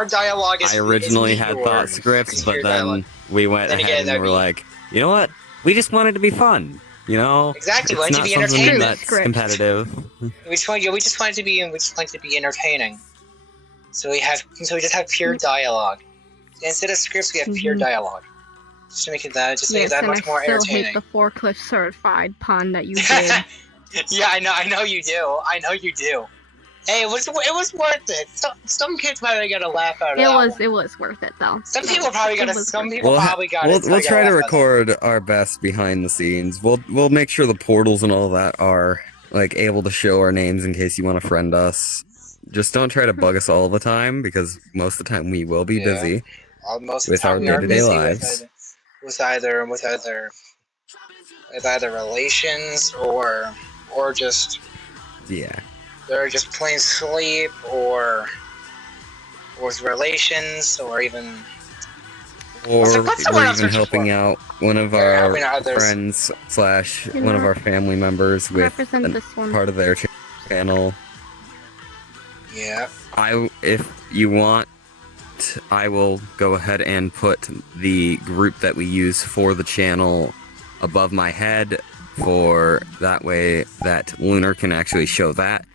dialogue is. I originally is had pure- thought scripts, is but pure then dialogue. we went Then ahead again, and that'd we're be- like, you know what? We just want it to be fun, you know? Exactly, we It's want it to not be something entertainment. that's Script. competitive. We just want it to be entertaining. So we just have pure dialogue. Instead of scripts, we have pure Mhm. dialogue. Just to make it that Yes, that and I much more still entertaining. hate the forklift certified pun that you did. Yeah, I know you do. Hey, it was worth it. Some kids probably got a laugh out of that. It was worth it though. Some people probably got It was worth it. We'll try to record our best behind the scenes. We'll make sure the portals and all that are like able to show our names in case you want to friend us. Just don't try to bug us all the time because most of the time we will be Yeah. busy. Most of with the time our we are day-to-day busy lives. with either relations or just Yeah. they're just plain sleep or with relations or even Or What's the word we're I'm even searching helping for? out one of Or our helping others. friends / You one of know, our family members with Represent an- this one. part of their channel. Yeah. If you want, I will go ahead and put the group that we use for the channel above my head, for that way that Lunar can actually show that,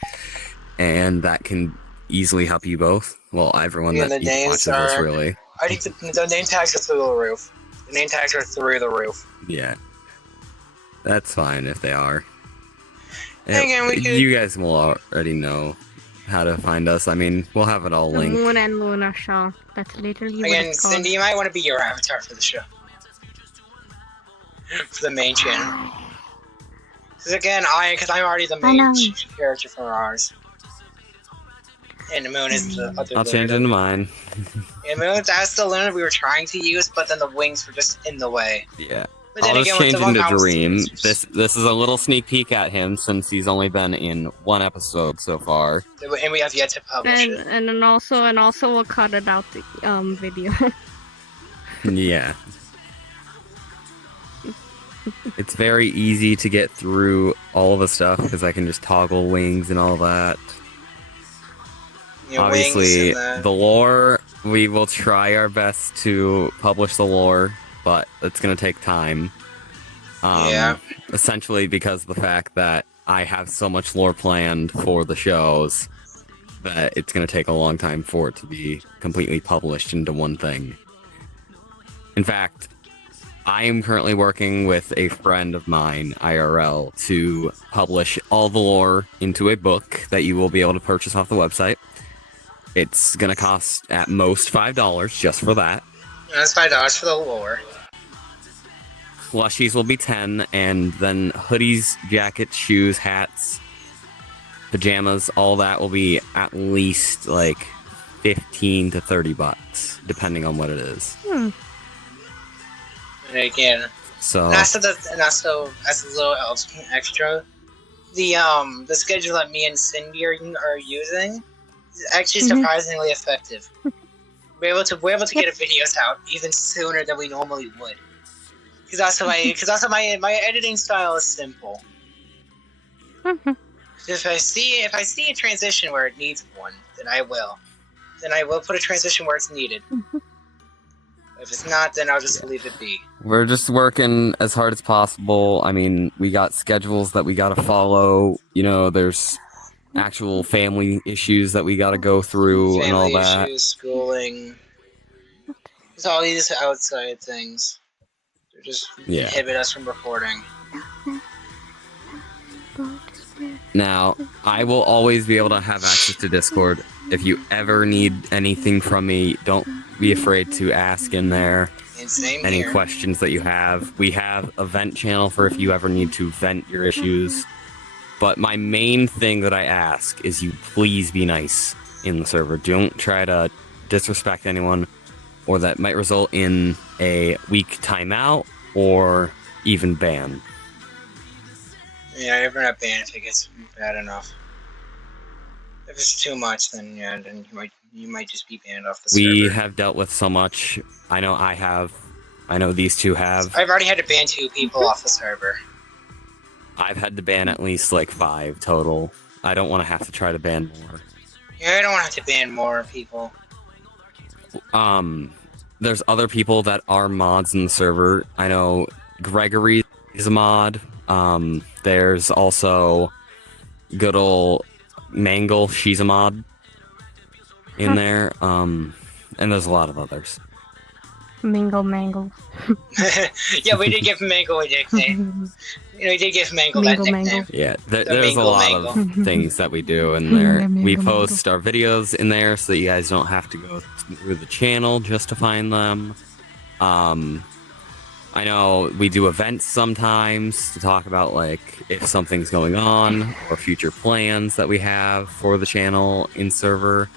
and that can easily help you both. Well, everyone Yeah, that the names watches us, are- really. I think the name tags are through the roof. The name tags are through the roof. Yeah, that's fine if they are. Again, we could- You guys will already know how to find us. I mean, we'll have it all The linked. Moon and Lunar show. That's literally what Again, it's called. Cindy, you might want to be your avatar for the show. For the main channel. Because again, because I'm already the I know. main character for ours. And the Moon is the other I'll change it Lunar. to mine. And Moon, that's the Lunar we were trying to use, but then the wings were just in the way. Yeah. But I'll then just again, change with the into one Dream. This is a little sneak peek at him since he's only been in one episode so far. And we have yet to publish it. And then also we'll cut it out the video. Yeah. It's very easy to get through all the stuff because I can just toggle wings and all that. You know, Obviously, wings and the lore, we will try our best to publish the lore, but it's going to take time. Yeah. Essentially because of the fact that I have so much lore planned for the shows that it's going to take a long time for it to be completely published into one thing. In fact, I am currently working with a friend of mine, IRL, to publish all the lore into a book that you will be able to purchase off the website. It's going to cost at most $5 just for that. That's $5 for the lore. Plushies will be $10, and then hoodies, jackets, shoes, hats, pajamas, all that will be at least like $15 to $30, depending on what it is. And again, So and also as a little else extra, the schedule that me and Cindy are using is actually surprisingly effective. We're able to get our videos out even sooner than we normally would. Because also my editing style is simple. If I see a transition where it needs one, then I will put a transition where it's needed. If it's not, then I'll just leave it be. we're just working as hard as possible. I mean, we got schedules that we got to follow. You know, there's actual family issues that we got to go through and all Family that. issues, schooling, there's all these outside things. They just inhibit us from recording. Now, I will always be able to have access to Discord. If you ever need anything from me, don't be afraid to ask in there. And same Any here. questions that you have. We have a vent channel for if you ever need to vent your issues. But my main thing that I ask is you please be nice in the server. Don't try to disrespect anyone, or that might result in a week timeout or even ban. Yeah, I've been banned if it gets bad enough. If it's too much, then you might just be banned off the server. We have dealt with so much. I know I have. I know these two have. I've already had to ban 2 people off the server. I've had to ban at least like 5 total. I don't want to have to try to ban more. Yeah, I don't want to have to ban more people. There's other people that are mods in the server. I know Gregory is a mod. There's also good old Mangle, she's a mod in there. And there's a lot of others. Mangle. Yeah, we did give Mangle a nickname. We did give Mangle that nickname. Yeah, there's a lot of things that we do in there. We post our videos in there so that you guys don't have to go through the channel just to find them. I know we do events sometimes to talk about like if something's going on or future plans that we have for the channel in server.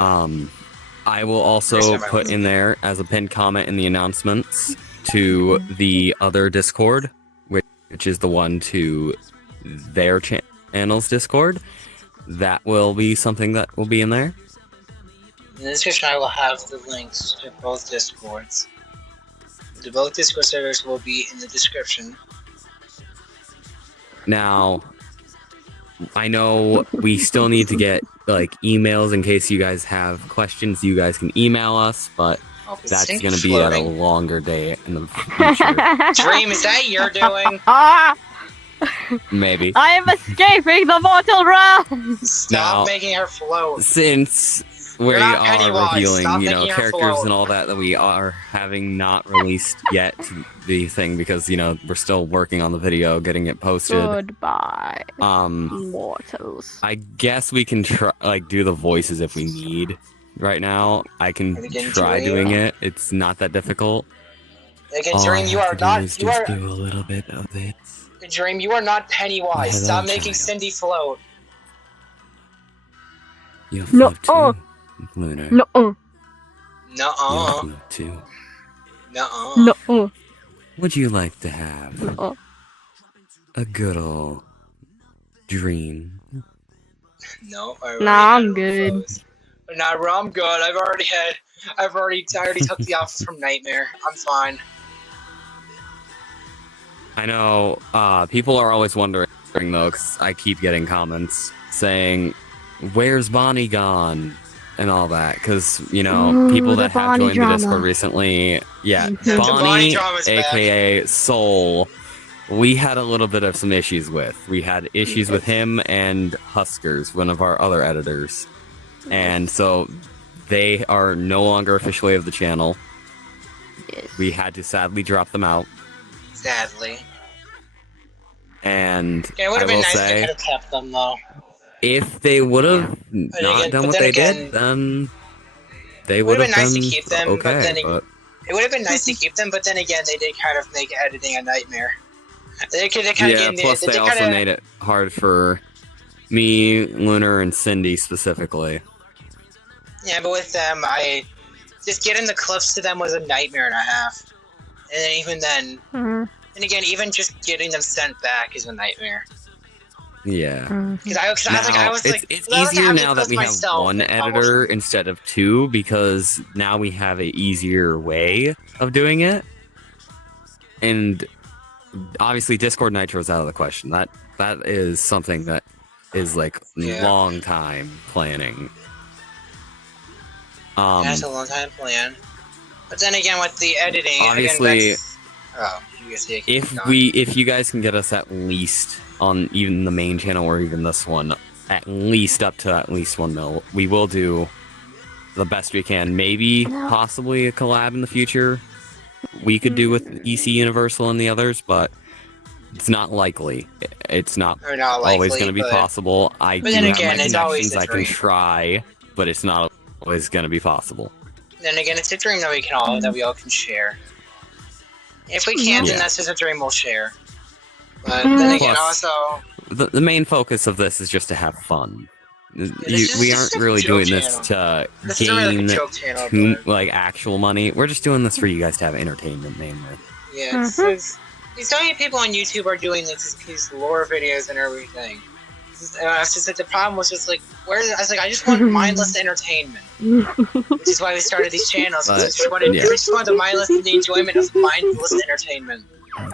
I will also put in there as a pinned comment in the announcements to the other Discord, which is the one to their channel's Discord. That will be something that will be in there. In the description, I will have the links to both Discords. Both Discord servers will be in the description. Now, I know we still need to get like emails in case you guys have questions. You guys can email us, but that's going to be at a longer day in the future. Dream, is that you're doing? Maybe. I am escaping the mortal realm! Stop making her float. Since we You're not are Pennywise. revealing, Stop you know, making her characters float. and all that we are having not released yet to the thing because, you know, we're still working on the video, getting it posted. Goodbye, mortals. I guess we can try, like, do the voices if we need. Right now, I can try doing it. It's not that difficult. Again, Dream, you are not. Just do a little bit of it. Dream, you are not Pennywise. Hello, Stop making child. Cindy float. You'll float too, Lunar. No. Nuh-uh. You'll float too. Nuh-uh. No. Would you like to have No. a good old dream? No, I'm good. Nah, bro, I'm good. I already took the offer from Nightmare. I'm fine. I know, people are always wondering though, because I keep getting comments saying, "Where's Bonnie gone?" and all that, because, you know, people that have joined the Discord recently, The Bonnie Bonnie, drama's back. aka Soul, we had a little bit of some issues with. We had issues with him and Huskers, one of our other editors. And so they are no longer officially of the channel. Yes. We had to sadly drop them out. Sadly. And Yeah, it would I have been will nice if they say, could have kept them, though. if they would have not again- done but what then they again, did, then they it would would've have been nice been to keep them, okay. but then but it would have been nice to keep them, but then again, they did kind of make editing a nightmare. They kind of yeah, plus they also made it hard for me, Lunar, and Cindy specifically. Yeah, but with them, just getting the clips to them was a nightmare and a half. And then even then, and again, even just getting them sent back is a nightmare. Yeah. Because I was like, it's well, I was easier having now to that we post have myself one and editor publish instead of two, because now we have an easier way of doing it. And obviously, Discord Nitro is out of the question. That is something that is like long time planning. That's a long time plan. But then again, with the editing, obviously, again, if you guys can get us at least on even the main channel or even this one, at least up to at least 1 mil, we will do the best we can. Maybe possibly a collab in the future we could do with EC Universal and the others, but it's not likely. It's not always going to be possible. I do have my connections. I can try, but it's not always going to be possible. Then again, it's a dream that we all can share. If we can't, then that's just a dream we'll share. But then again, also the main focus of this is just to have fun. We aren't really doing this to gain actual money. We're just doing this for you guys to have entertainment mainly. Yeah, so many people on YouTube are doing these lore videos and everything. It's just like the problem was just like, I was like, I just want mindless entertainment, which is why we started these channels. We just wanted the mindless and the enjoyment of mindless entertainment.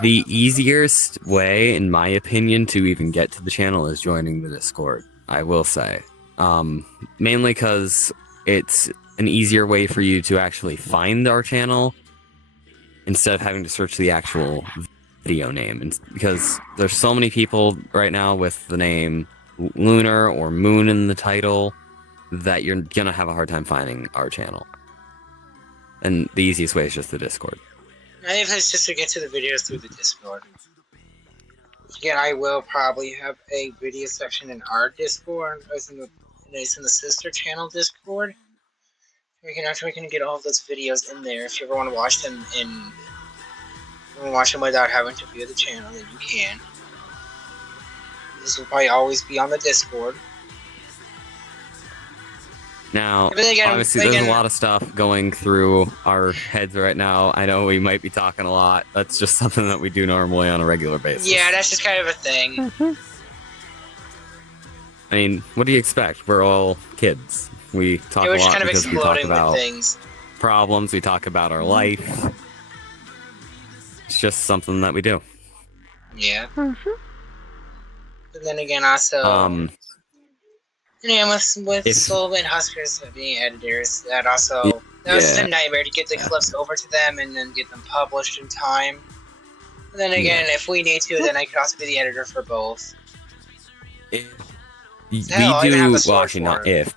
The easiest way, in my opinion, to even get to the channel is joining the Discord. I will say, mainly because it's an easier way for you to actually find our channel instead of having to search the actual video name. And because there's so many people right now with the name Lunar or Moon in the title that you're gonna have a hard time finding our channel. And the easiest way is just the Discord. I think it's just to get to the videos through the Discord. Again, I will probably have a video section in our Discord. It's in the sister channel Discord. We can get all of those videos in there. If you ever want to watch them without having to view the channel, then you can. This will probably always be on the Discord. Now, obviously, there's a lot of stuff going through our heads right now. I know we might be talking a lot. That's just something that we do normally on a regular basis. Yeah, that's just kind of a thing. I mean, what do you expect? We're all kids. We talk a lot kind of because we talk about things. Problems. We talk about our life. It's just something that we do. Yeah. But then again, also, with Soul and Huskers being editors, that was just a nightmare to get the clips over to them and then get them published in time. And then again, if we need to, then I could also be the editor for both.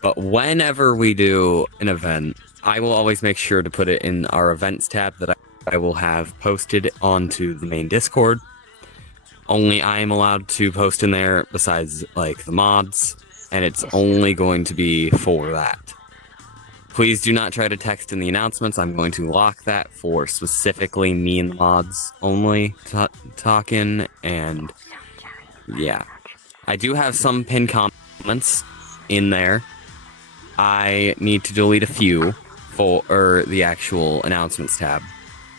But whenever we do an event, I will always make sure to put it in our events tab that I will have posted onto the main Discord. Only I am allowed to post in there besides like the mods, and it's only going to be for that. Please do not try to text in the announcements. I'm going to lock that for specifically me and the mods only talking, and yeah. I do have some pinned comments in there. I need to delete a few for the actual announcements tab,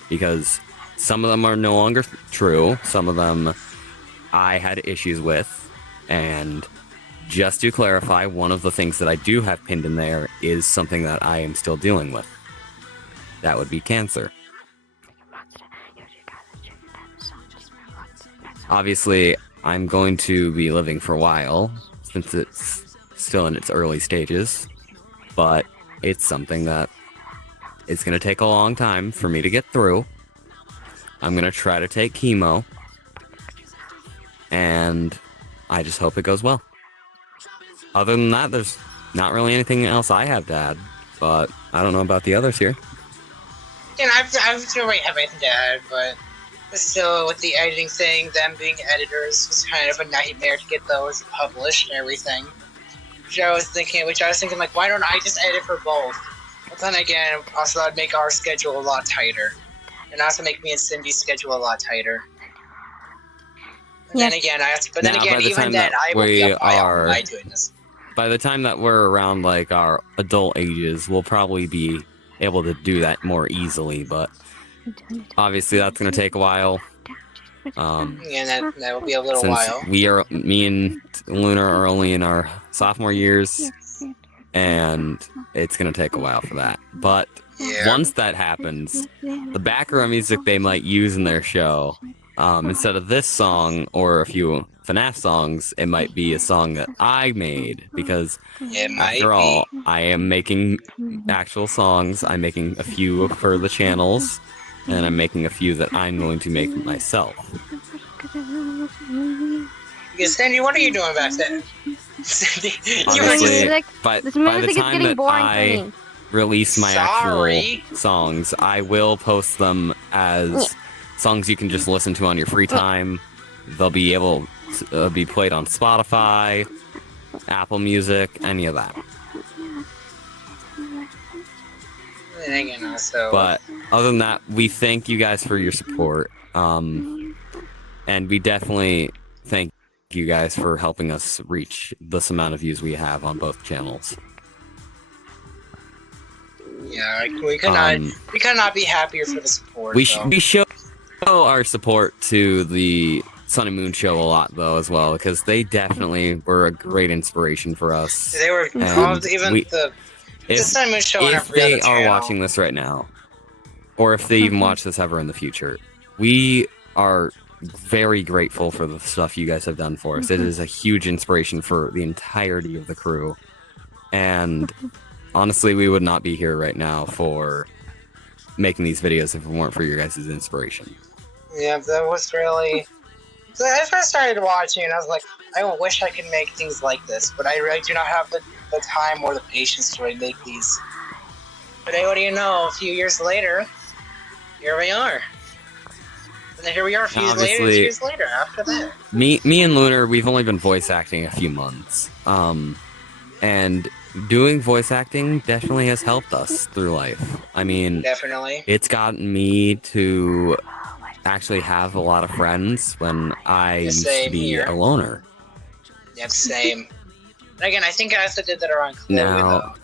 because some of them are no longer true. Some of them I had issues with, and just to clarify, one of the things that I do have pinned in there is something that I am still dealing with. That would be cancer. Obviously, I'm going to be living for a while, since it's still in its early stages, but it's something that it's going to take a long time for me to get through. I'm going to try to take chemo, and I just hope it goes well. Other than that, there's not really anything else I have to add, but I don't know about the others here. And I don't really have anything to add, but still, with the editing thing, them being editors was kind of a nightmare to get those published and everything. Which I was thinking, like, why don't I just edit for both? But then again, also that'd make our schedule a lot tighter. And also make me and Cindy's schedule a lot tighter. And then again, I will be up by doing this. By the time that we're around, like, our adult ages, we'll probably be able to do that more easily, but obviously that's going to take a while. Yeah, that will be a little while. Me and Lunar are only in our sophomore years, and it's going to take a while for that. But once that happens, the background music they might use in their show, instead of this song or a few FNAF songs, it might be a song that I made, because after all, I am making actual songs. I'm making a few for the channels, and I'm making a few that I'm going to make myself. Yeah, Cindy, what are you doing back there? Cindy, honestly, by the time that I release my actual songs, I will post them as songs you can just listen to on your free time. They'll be able to be played on Spotify, Apple Music, any of that. But other than that, we thank you guys for your support, and we definitely thank you guys for helping us reach this amount of views we have on both channels. Yeah, we could not be happier for the support. We show our support to the Sun and Moon show a lot, though, as well, because they definitely were a great inspiration for us. They were the Sun and Moon show. If they are watching this right now, or if they even watch this ever in the future, we are very grateful for the stuff you guys have done for us. It is a huge inspiration for the entirety of the crew, and honestly, we would not be here right now for making these videos if it weren't for your guys' inspiration. Yeah, that was really... So I first started watching, and I was like, I wish I could make things like this, but I really do not have the time or the patience to really make these. But what do you know, a few years later, here we are. And then here we are a few years later after that. Me and Lunar, we've only been voice acting a few months. And doing voice acting definitely has helped us through life. I mean, definitely. It's gotten me to actually have a lot of friends when I used to be a loner. Yeah, same. And again, I think I also did that around Chloe, now,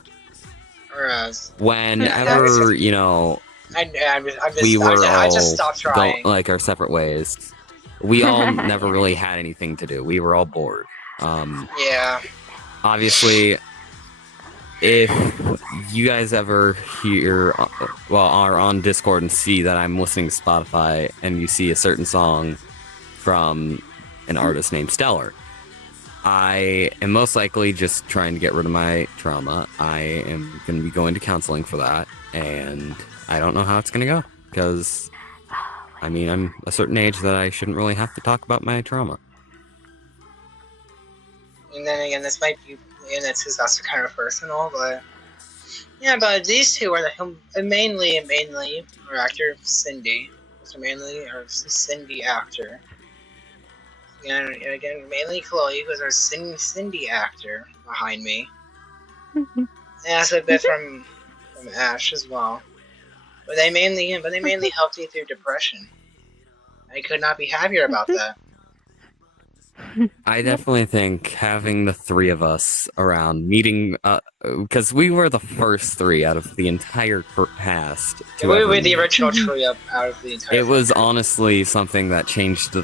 whenever, I just stopped trying. Like our separate ways, we all never really had anything to do. We were all bored. Yeah. Obviously, if you guys ever are on Discord and see that I'm listening to Spotify and you see a certain song from an artist named Stellar, I am most likely just trying to get rid of my trauma. I am going to be going to counseling for that, and I don't know how it's going to go, because, I mean, I'm a certain age that I shouldn't really have to talk about my trauma. And then again, this might be, and this is also kind of personal, but yeah, but these two are mainly our actor Cindy. So mainly our Cindy actor. And again, mainly Chloe, who's our Cindy actor behind me. And also a bit from Ash as well. But they mainly helped me through depression. I could not be happier about that. I definitely think having the three of us around, meeting, because we were the first three out of the entire cast. We were the original trio out of the entire It was honestly something that changed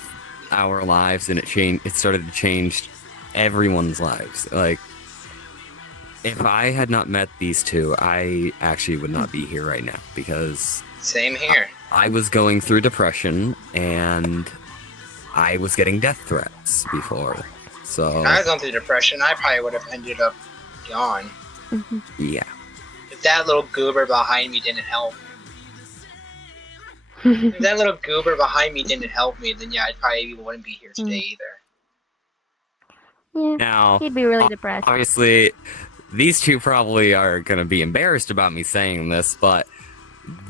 our lives, and it started to change everyone's lives. Like, if I had not met these two, I actually would not be here right now, because... Same here. I was going through depression, and I was getting death threats before, so... If I was going through depression, I probably would have ended up gone. Yeah. If that little goober behind me didn't help. If that little goober behind me didn't help me, then yeah, I probably wouldn't be here today either. Yeah, Now, he'd be really depressed. obviously, these two probably are going to be embarrassed about me saying this, but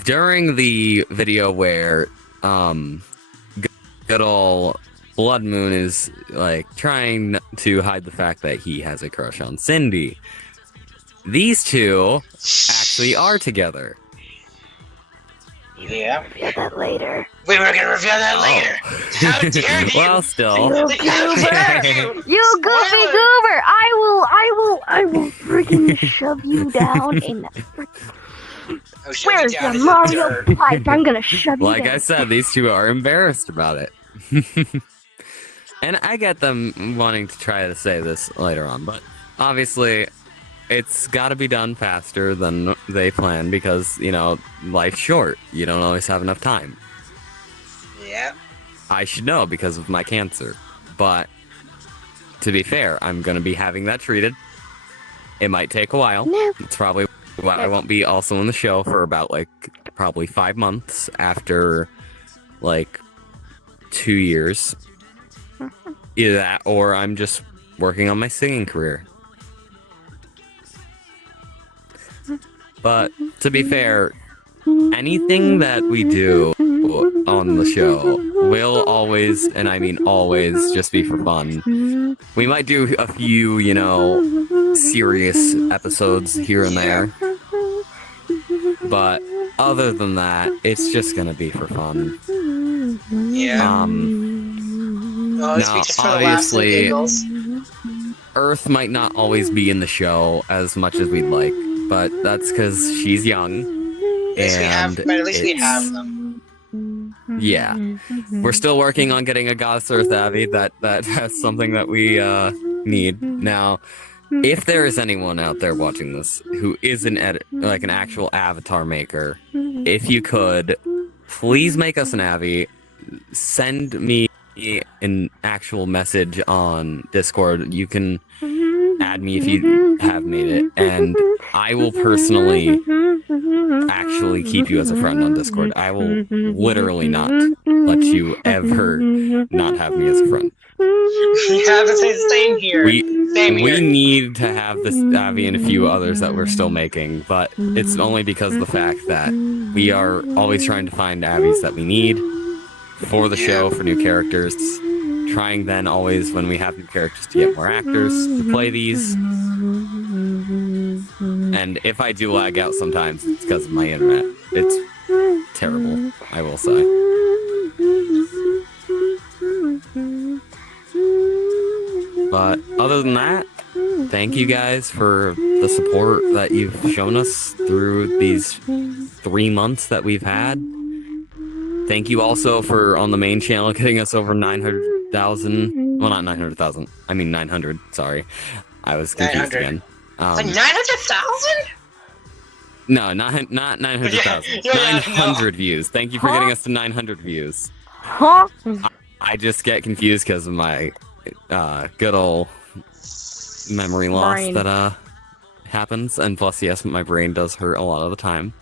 during the video where good old BloodMoon is like trying to hide the fact that he has a crush on Cindy, these two actually are together. Yeah. Reveal that later. We were gonna reveal that later. How dare you? Well, still. How dare you? You goofy Spoiler. goober! I will freaking shove you down in the Oh, shove you Where's down the in Mario dirt. pipe? I'm gonna shove you Like down. I said, these two are embarrassed about it. And I get them wanting to try to say this later on, but obviously it's got to be done faster than they plan because, you know, life's short. You don't always have enough time. Yeah. I should know because of my cancer. But to be fair, I'm going to be having that treated. It might take a while. No. It's probably why I won't be also in the show for about, like, probably 5 months after, like, 2 years. Either that or I'm just working on my singing career. But to be fair, anything that we do on the show will always, and I mean always, just be for fun. We might do a few, you know, serious episodes here and there. But other than that, it's just gonna be for fun. Yeah. Oh, this now, be just for the laughs and obviously, giggles. Earth might not always be in the show as much as we'd like, but that's because she's young. But at least we have them. Yeah. We're still working on getting a Goddess Earth Abby. That's something that we need. Now, if there is anyone out there watching this who is an actual avatar maker, if you could, please make us an Abby. Send me an actual message on Discord. You can add me if you have made it, and I will personally actually keep you as a friend on Discord. I will literally not let you ever not have me as a friend. Yeah, the same here. Same here. We need to have this Abby and a few others that we're still making, but it's only because of the fact that we are always trying to find Abbies that we need for the show, for new characters, trying then always when we have new characters to get more actors to play these. And if I do lag out sometimes, it's because of my internet. It's terrible, I will say. But other than that, thank you guys for the support that you've shown us through these 3 months that we've had. Thank you also for, on the main channel, getting us over 900,000. Well, not 900,000. I mean 900, sorry. I was confused 900. again. Like 900,000? No, not 900,000. Yeah, 900 views. Thank you for getting us to 900 views. Huh? I just get confused because of my good old memory loss Brain. that happens. And plus, yes, my brain does hurt a lot of the time.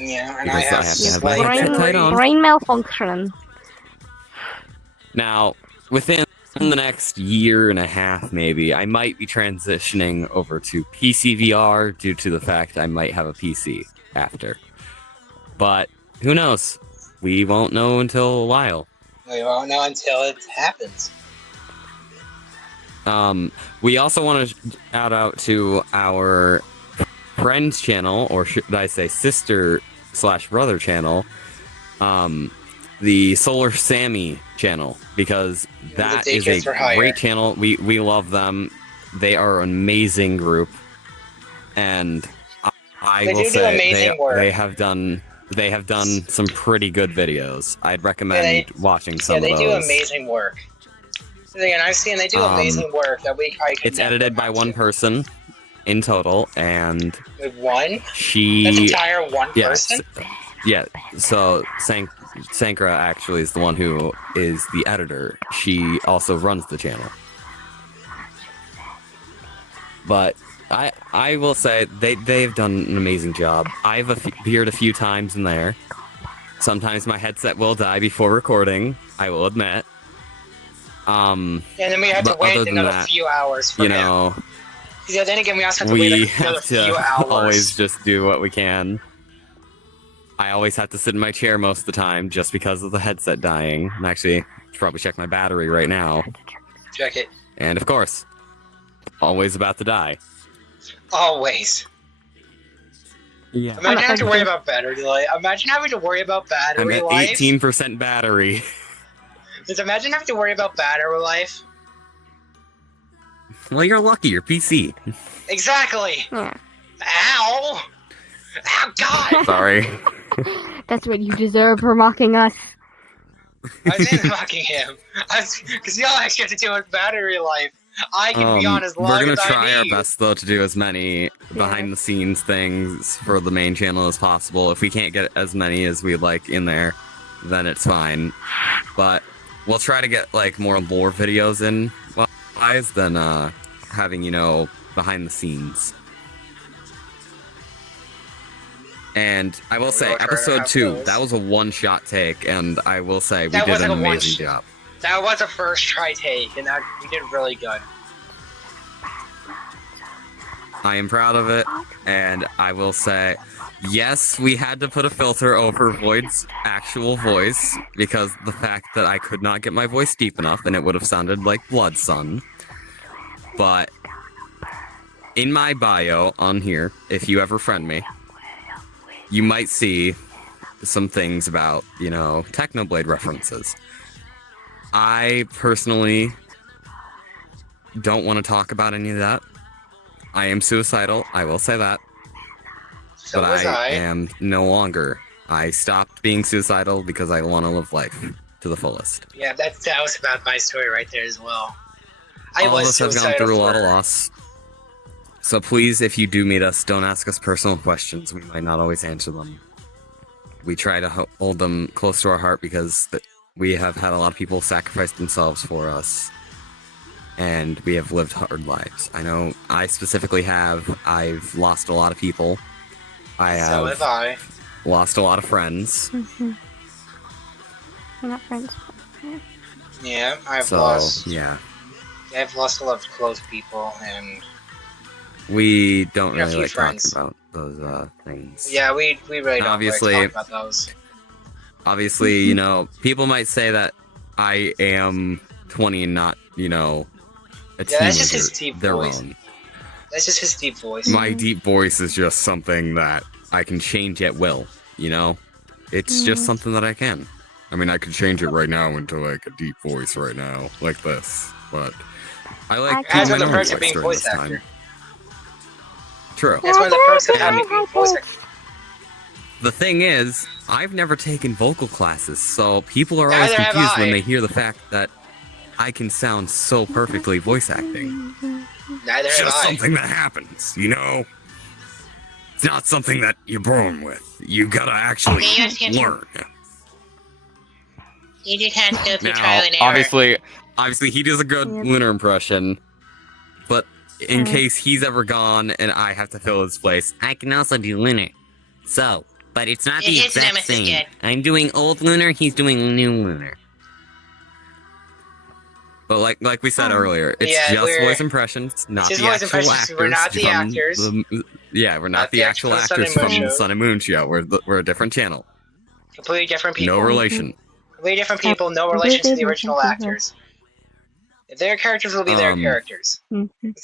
Yeah, and Because I have to have my slight headset tight on. Brain malfunction. Now, within the next year and a half, maybe, I might be transitioning over to PC VR due to the fact I might have a PC after. But who knows? We won't know until a while. We won't know until it happens. We also want to shout out to our friend's channel, or should I say sister/brother channel, the Solar Sammy channel, because that is a great channel. We love them. They are an amazing group, and I will say they have done some pretty good videos. I'd recommend watching some of those. Yeah, they do amazing work. And I've seen they do amazing work that it's edited by one person in total, and with one? She That's entire one person? Yeah, so Sankra actually is the one who is the editor. She also runs the channel. But I will say they've done an amazing job. I've appeared a few times in there. Sometimes my headset will die before recording, I will admit. And then we have to but wait other than another that, few hours for you him. know, Yeah, then again, we also have to we wait another have few to hours. always just do what we can. I always have to sit in my chair most of the time just because of the headset dying. And actually, I should probably check my battery right now. Check it. And of course, always about to die. Always. Yeah. Imagine having to worry about battery life. Imagine having to worry about battery I'm at life. 18% battery. Just imagine having to worry about battery life. Well, you're lucky. You're PC. Exactly. Yeah. Ow! Ow, God! Sorry. That's what you deserve for mocking us. I wasn't mocking him. Because y'all actually have to deal with battery life. I can be on as long We're gonna as I try our need. best though to do as many behind the scenes things for the main channel as possible. If we can't get as many as we'd like in there, then it's fine. But we'll try to get like more lore videos in wise than having, you know, behind the scenes. And I will say, episode 2, that was a one-shot take, and I will say we did an amazing job. That was a first try take, and we did really good. I am proud of it, and I will say, yes, we had to put a filter over Void's actual voice, because the fact that I could not get my voice deep enough, and it would have sounded like Blood Sun. But in my bio on here, if you ever friend me, you might see some things about, you know, Technoblade references. I personally don't want to talk about any of that. I am suicidal, I will say that. So but was I am no longer. I stopped being suicidal because I want to live life to the fullest. Yeah, that was about my story right there as well. All of us have gone through a lot of loss. So please, if you do meet us, don't ask us personal questions. We might not always answer them. We try to hold them close to our heart because we have had a lot of people sacrifice themselves for us. And we have lived hard lives. I know I specifically have. I've lost a lot of people. So have I. Lost a lot of friends. Mm-hmm. We're not friends. Yeah, I've a lost a lot of close people, and we don't really like friends. talking about those things. Yeah, we really don't obviously, like talking about those. Obviously, you know, people might say that I am 20 and not, you know, a teenager. That's just his deep voice. Wrong. That's just his deep voice. My deep voice is just something that I can change at will, you know? It's just something that I can. I mean, I could change it right now into, like, a deep voice right now, like this, but I like That's doing one of the my own perks of voice being during voice this actor. time. True. That's one of the perks of having being voice actor. The thing is, I've never taken vocal classes, so people are always Neither have confused when I. they hear the fact that I can sound so perfectly voice acting. Neither It's have just I. something that happens, you know? It's not something that you're born with. You gotta actually learn. You just have to go through Now, trial and error. obviously, he does a good Lunar impression, but in case he's ever gone and I have to fill his place, I can also do Lunar. So, but it's not the exact same. I'm doing old Lunar, he's doing new Lunar. But like we said earlier, it's just voice impressions, not the actual actors. We're not the actors. We're not the actual actors from Sun and Moon show. We're a different channel. Completely different people. No relation. Completely different people, no relation to the original actors. Their characters will be their characters.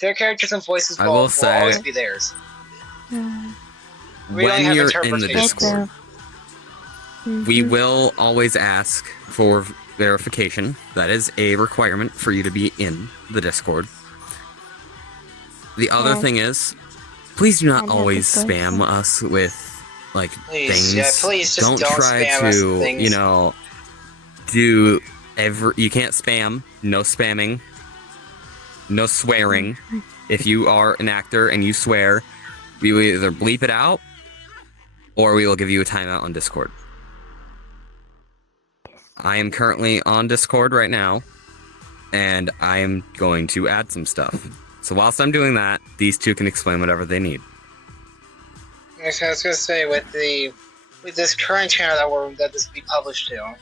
Their characters and voices will always be theirs. When you're in the Discord, we will always ask for verification. That is a requirement for you to be in the Discord. The other thing is, please do not always spam us with like things. Yeah, please just don't try spam us to, with things. you know, do you can't spam. No spamming. No swearing. If you are an actor and you swear, we will either bleep it out or we will give you a timeout on Discord. I am currently on Discord right now, and I am going to add some stuff. So whilst I'm doing that, these two can explain whatever they need. I was going to say, with this current channel that this will be published to,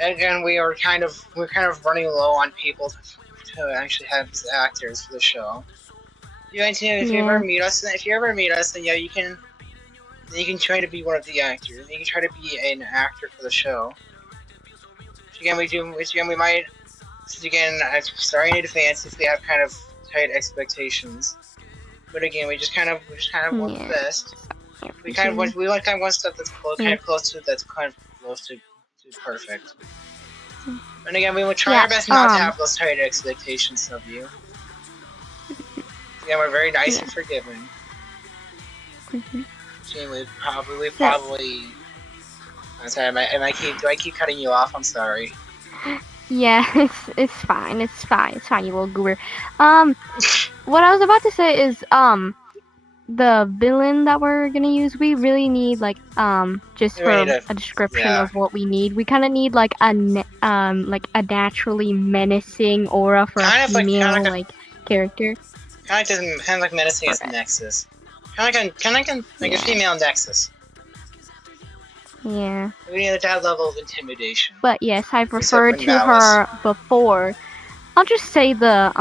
again, we're kind of running low on people to actually have as actors for the show. If you ever meet us, then yeah, you can try to be one of the actors. You can try to be an actor for the show. Which again, we might. Again, I'm sorry in advance if we have kind of tight expectations. But again, we just kind of want the best. We kind of want stuff that's kind of close to perfect. And again, we will try our best not to have those tight expectations of you. Yeah, we're very nice and forgiving. We probably. I'm sorry. Do I keep cutting you off? I'm sorry. Yeah, it's fine. It's fine, you little goober. What I was about to say is, the villain that we're gonna use, we really need just for a description of what we need. We kind of need like a naturally menacing aura for a female character. Kind of like menacing as Nexus. Kind of like a female Nexus. Yeah. We need that level of intimidation. But yes, I've referred to her before. I'll just say the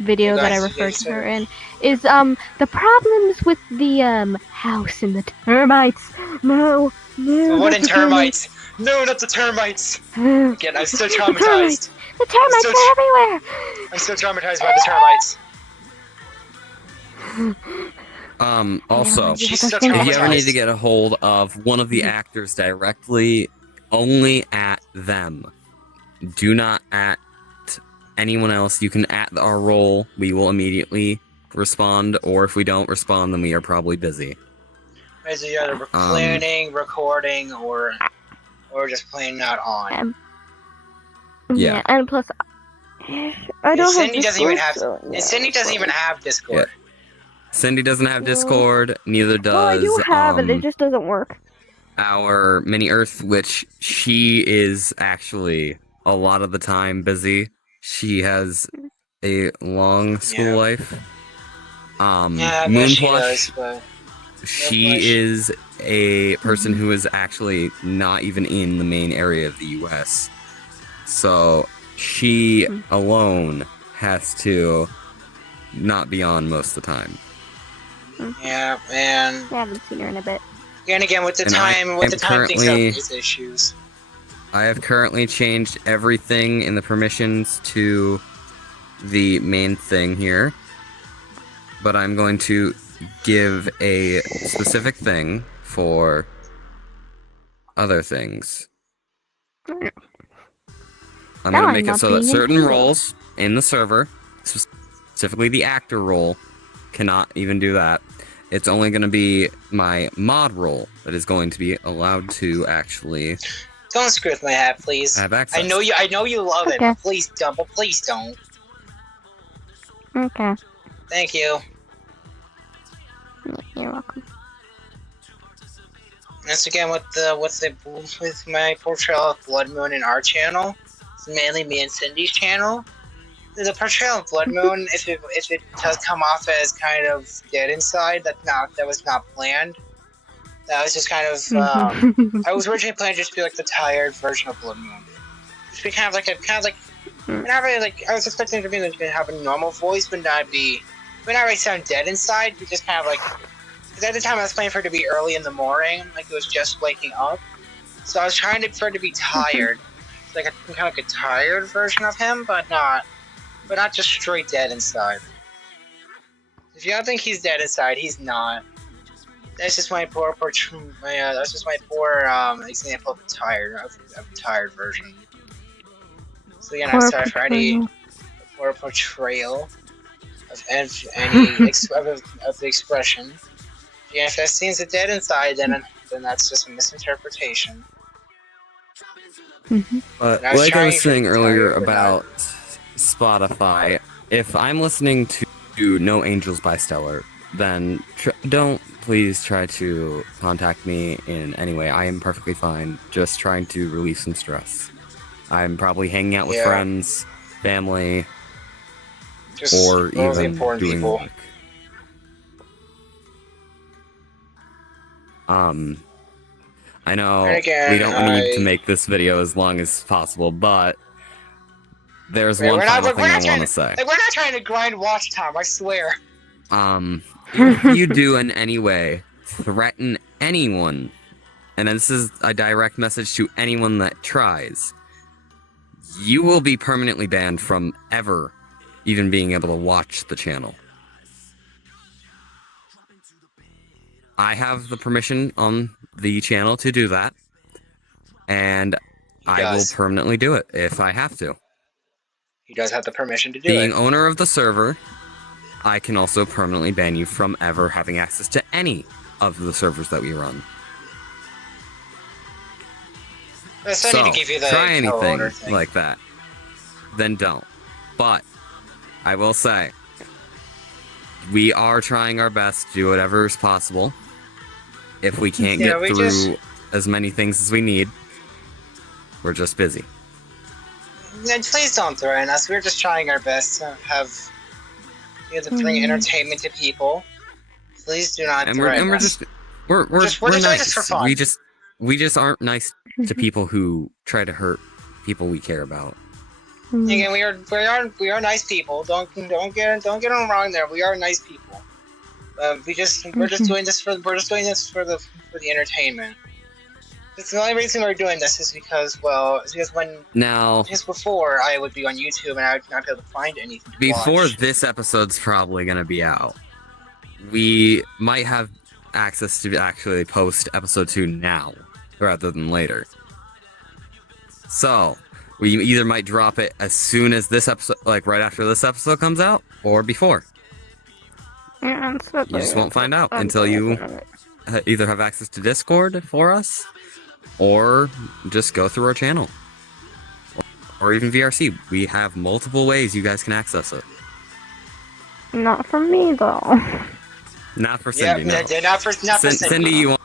video that I referred to her in is the problems with the house and the termites. No. What in termites? No, not the termites. Again, I'm so traumatized. The termites are everywhere. I'm so traumatized by the termites. Also, if you ever need to get a hold of one of the actors directly, only at them. Do not at anyone else. You can at our role. We will immediately respond, or if we don't respond, then we are probably busy. Is it either planning, recording, or just plain not on? Yeah, and plus, I don't have Discord. Cindy doesn't even have Discord. Yeah. Cindy doesn't have Discord, neither does... Well, I do have it, it just doesn't work. Our Mini-Earth, which she is actually, a lot of the time, busy. She has a long school life. Moon Plush, she is a person who is actually not even in the main area of the US. So, she alone has to not be on most of the time. Yeah, and I haven't seen her in a bit. And again, with the time things have these issues. I have currently changed everything in the permissions to the main thing here, but I'm going to give a specific thing for other things. I'm going to make it so that certain roles in the server, specifically the actor role, cannot even do that. It's only going to be my mod role that is going to be allowed to actually... Don't screw with my hat, please. Have access. I know you love it, but please don't. Okay. Thank you. You're welcome. Once again, with my portrayal of BloodMoon in our channel, it's mainly me and Cindy's channel. The portrayal of BloodMoon, if it does come off as kind of dead inside, that was not planned. That was just kind of. I was originally planning just to be like the tired version of BloodMoon. Just be kind of like. Not really like. I was expecting to have a normal voice, but not really sound dead inside. But just kind of like. Because at the time I was planning for it to be early in the morning, like it was just waking up. So I was trying for it to be tired, like kind of like a tired version of him, but not just straight dead inside. If you don't think he's dead inside, he's not. That's just my poor example of a tired version. So again, I'm sorry for any poor portrayal of the expression. Yeah, if that seems dead inside, then that's just a misinterpretation. But like I was saying earlier about Spotify, if I'm listening to No Angels by Stellar, then don't please try to contact me in any way. I am perfectly fine, just trying to relieve some stress. I'm probably hanging out with friends, family, just or even doing people. work. I know And again, we don't need to make this video as long as possible, but there's one we're final not, thing I want to say. Like, we're not trying to grind watch time, I swear. If you do in any way threaten anyone, and this is a direct message to anyone that tries, you will be permanently banned from ever even being able to watch the channel. I have the permission on the channel to do that, and I will permanently do it if I have to. He does have the permission to do it. Being owner of the server, I can also permanently ban you from ever having access to any of the servers that we run. So, need to give you the try anything like that, then don't. But, I will say, we are trying our best to do whatever is possible. If we can't get through as many things as we need, we're just busy. And please don't threaten us. We're just trying our best to have, to bring entertainment to people. Please do not threaten us. We're just doing this for fun. We just aren't nice to people who try to hurt people we care about. Again, we are nice people. Don't get them wrong there. We are nice people. We're just doing this for the entertainment. The only reason we're doing this is because before I would be on YouTube and I would not be able to find anything to watch. This episode's probably gonna be out, we might have access to actually post episode 2 now rather than later. So we either might drop it as soon as this episode, like right after this episode comes out, or before. You just won't find out until you either have access to Discord for us, or just go through our channel. Or even VRC. We have multiple ways you guys can access it. Not for me, though. Not for Cindy, no. Not for Cindy. Cindy you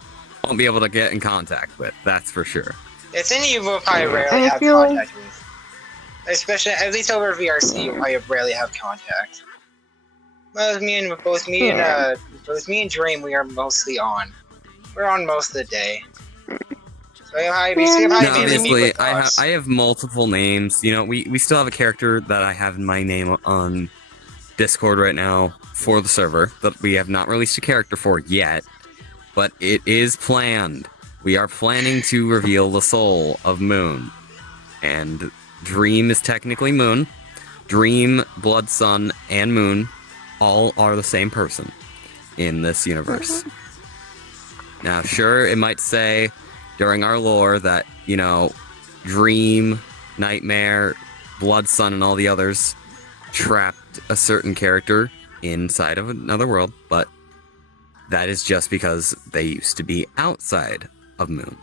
won't be able to get in contact with, that's for sure. Yeah, Cindy you will probably rarely have contact with. Especially, at least over VRC, you probably rarely have contact. Well, both me and Dream, we are mostly on. We're on most of the day. So obviously, I have multiple names. We still have a character that I have in my name on Discord right now for the server that we have not released a character for yet, but it is planned. We are planning to reveal the soul of Moon, and Dream is technically Moon. Dream, Blood Sun, and Moon all are the same person in this universe. Now, sure, it might say during our lore that, Dream, Nightmare, Blood Sun, and all the others trapped a certain character inside of another world, but that is just because they used to be outside of Moon.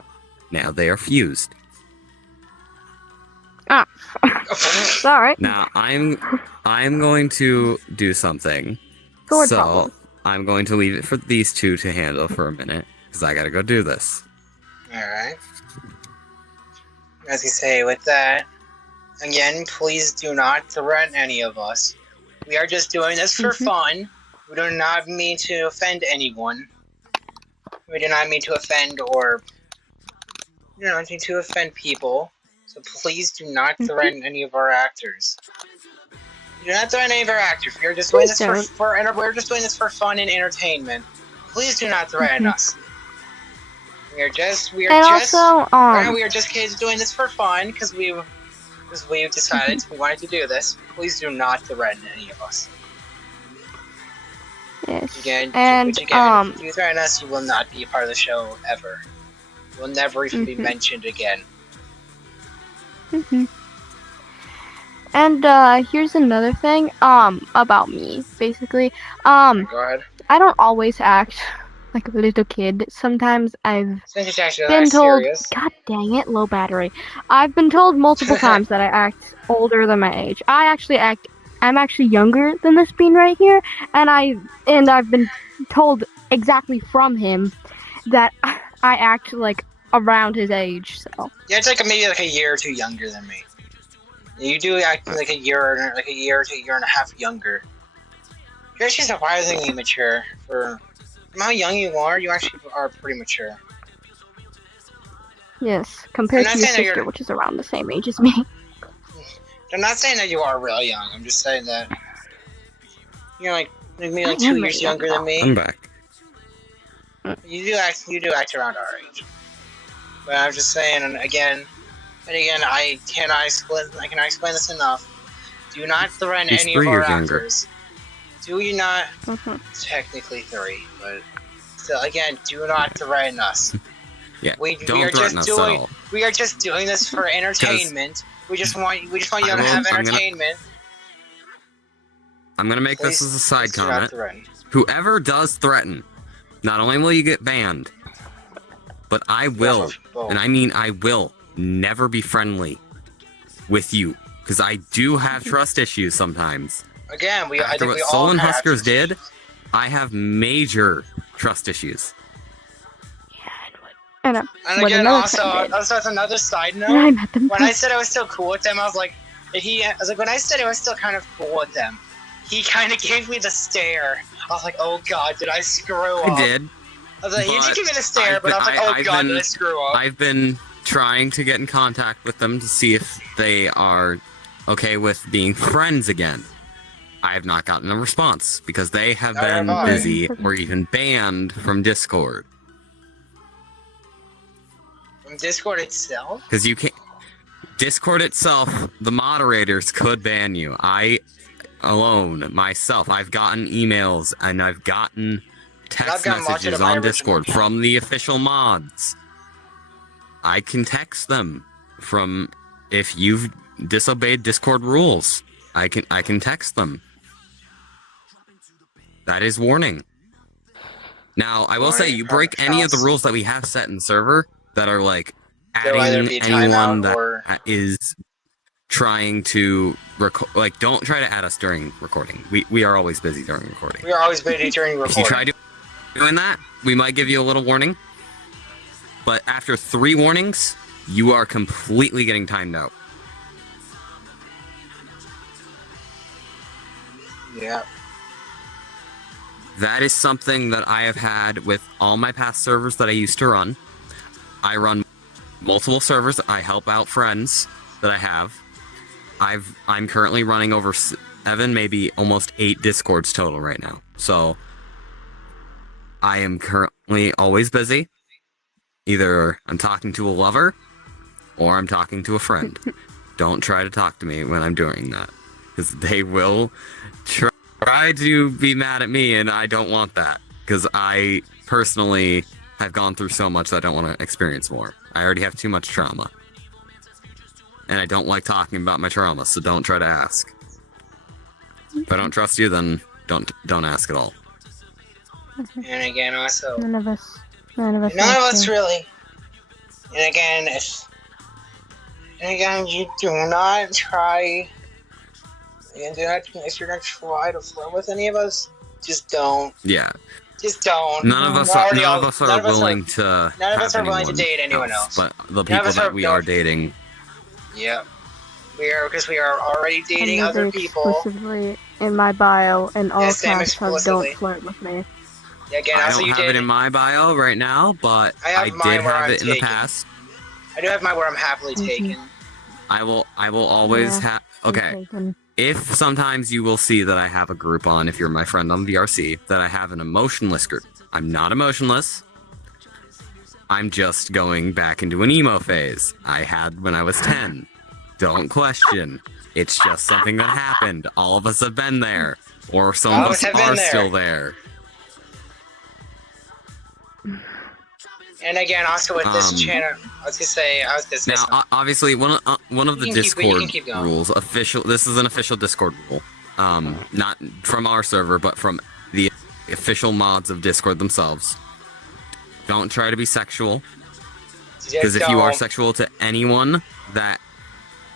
Now they are fused. Ah, sorry. Now I'm going to do something. I'm going to leave it for these two to handle for a minute because I gotta go do this. All right. As you say, with that, again, please do not threaten any of us. We are just doing this for fun. We do not mean to offend anyone. We do not mean to offend people. So please do not threaten any of our actors. Do not threaten any of our actors. We are just doing this we're just doing this for fun and entertainment. Please do not threaten us. We are just kids doing this for fun because we've decided we wanted to do this. Please do not threaten any of us. Yes. If you threaten us, you will not be a part of the show ever. You will never even be mentioned again. And here's another thing about me, basically. Go ahead. I don't always act like a little kid. Sometimes I've been told, serious. God dang it, low battery. I've been told multiple times that I act older than my age. I'm actually younger than this bean right here, and I've been told exactly from him that I act like around his age. So yeah, it's maybe a year or two younger than me. You do act like a year to a year and a half younger. You're actually surprisingly mature for how young you are. You actually are pretty mature. Yes, compared I'm to not your saying that sister, you're- which is around the same age as me. I'm not saying that you are really young. I'm just saying that you're maybe I 2 am years really younger young, than me. I'm back. You do act around our age. But I'm just saying, and again, I cannot explain this enough. Do not threaten He's any 3 of our years younger. actors. Do you not? Mhm. Technically 3, but still, again, do not threaten us. Yeah, We don't are threaten just us at doing all. we are just doing this for entertainment. We just want you to have entertainment. I'm gonna make Please, this as a side please do not comment. threaten. Whoever does threaten, not only will you get banned, but I will, and I mean I will, never be friendly with you. Because I do have trust issues sometimes. Again, I After think what we all Stolen have Huskers trust did, issues. I have major trust issues. And And what again, another also friend did. as another side And I note, met them when too. I said I was still cool with them, I was like, when I said I was still kind of cool with them, he kind of gave me the stare. I was like, oh god, did I screw up? I did. I was like, he did but give me the stare, but I was like, oh god, did I screw up? I've been trying to get in contact with them to see if they are okay with being friends again. I have not gotten a response because they have Neither been have I. busy or even banned from Discord. From Discord itself? Because you can't. Discord itself, the moderators could ban you. I alone, myself, I've gotten emails and I've gotten text gotten locked messages into my on original Discord account. from the official mods. I can text them from if you've disobeyed Discord rules. I can text them. That is warning. Now, I will say, you break any of the rules that we have set in server that are like There'll either adding be a anyone timeout or- that is trying to like, don't try to add us during recording. We are always busy during recording. We are always busy during recording. If you try doing that, we might give you a little warning. But after 3 warnings, you are completely getting timed out. Yeah. That is something that I have had with all my past servers that I used to run. I run multiple servers. I help out friends that I have. I'm currently running over 7, maybe almost 8 Discords total right now. So I am currently always busy. Either I'm talking to a lover or I'm talking to a friend. Don't try to talk to me when I'm doing that, because they will try to be mad at me, and I don't want that, because I personally have gone through so much that I don't want to experience more. I already have too much trauma, and I don't like talking about my trauma, so don't try to ask. If I don't trust you, then don't ask at all. And again, also, None of us none of us really. And again, you do not try. And if you're gonna try to flirt with any of us, just don't. Yeah. Just don't. None of us are willing to. None of us are willing to anyone date anyone else. But the people that we are dating. Yep. Because we are already dating other people. Explicitly in my bio, and all same caps have explicitly. don't flirt with me. Yeah, again, I also don't you have did. it in my bio right now, but I have mine did where have I'm it in the taken. past. I do have mine where I'm happily taken. I will always Yeah, have. Okay. Taken. If sometimes you will see that I have a group on, if you're my friend on VRC, that I have an emotionless group. I'm not emotionless. I'm just going back into an emo phase I had when I was 10. Don't question. It's just something that happened. All of us have been there. Or some of us are still there. And again, also with this channel, I was gonna say now, obviously, one of the Discord keep going. rules, this is an official Discord rule, not from our server, but from the official mods of Discord themselves. Don't try to be sexual, because if you are sexual to anyone that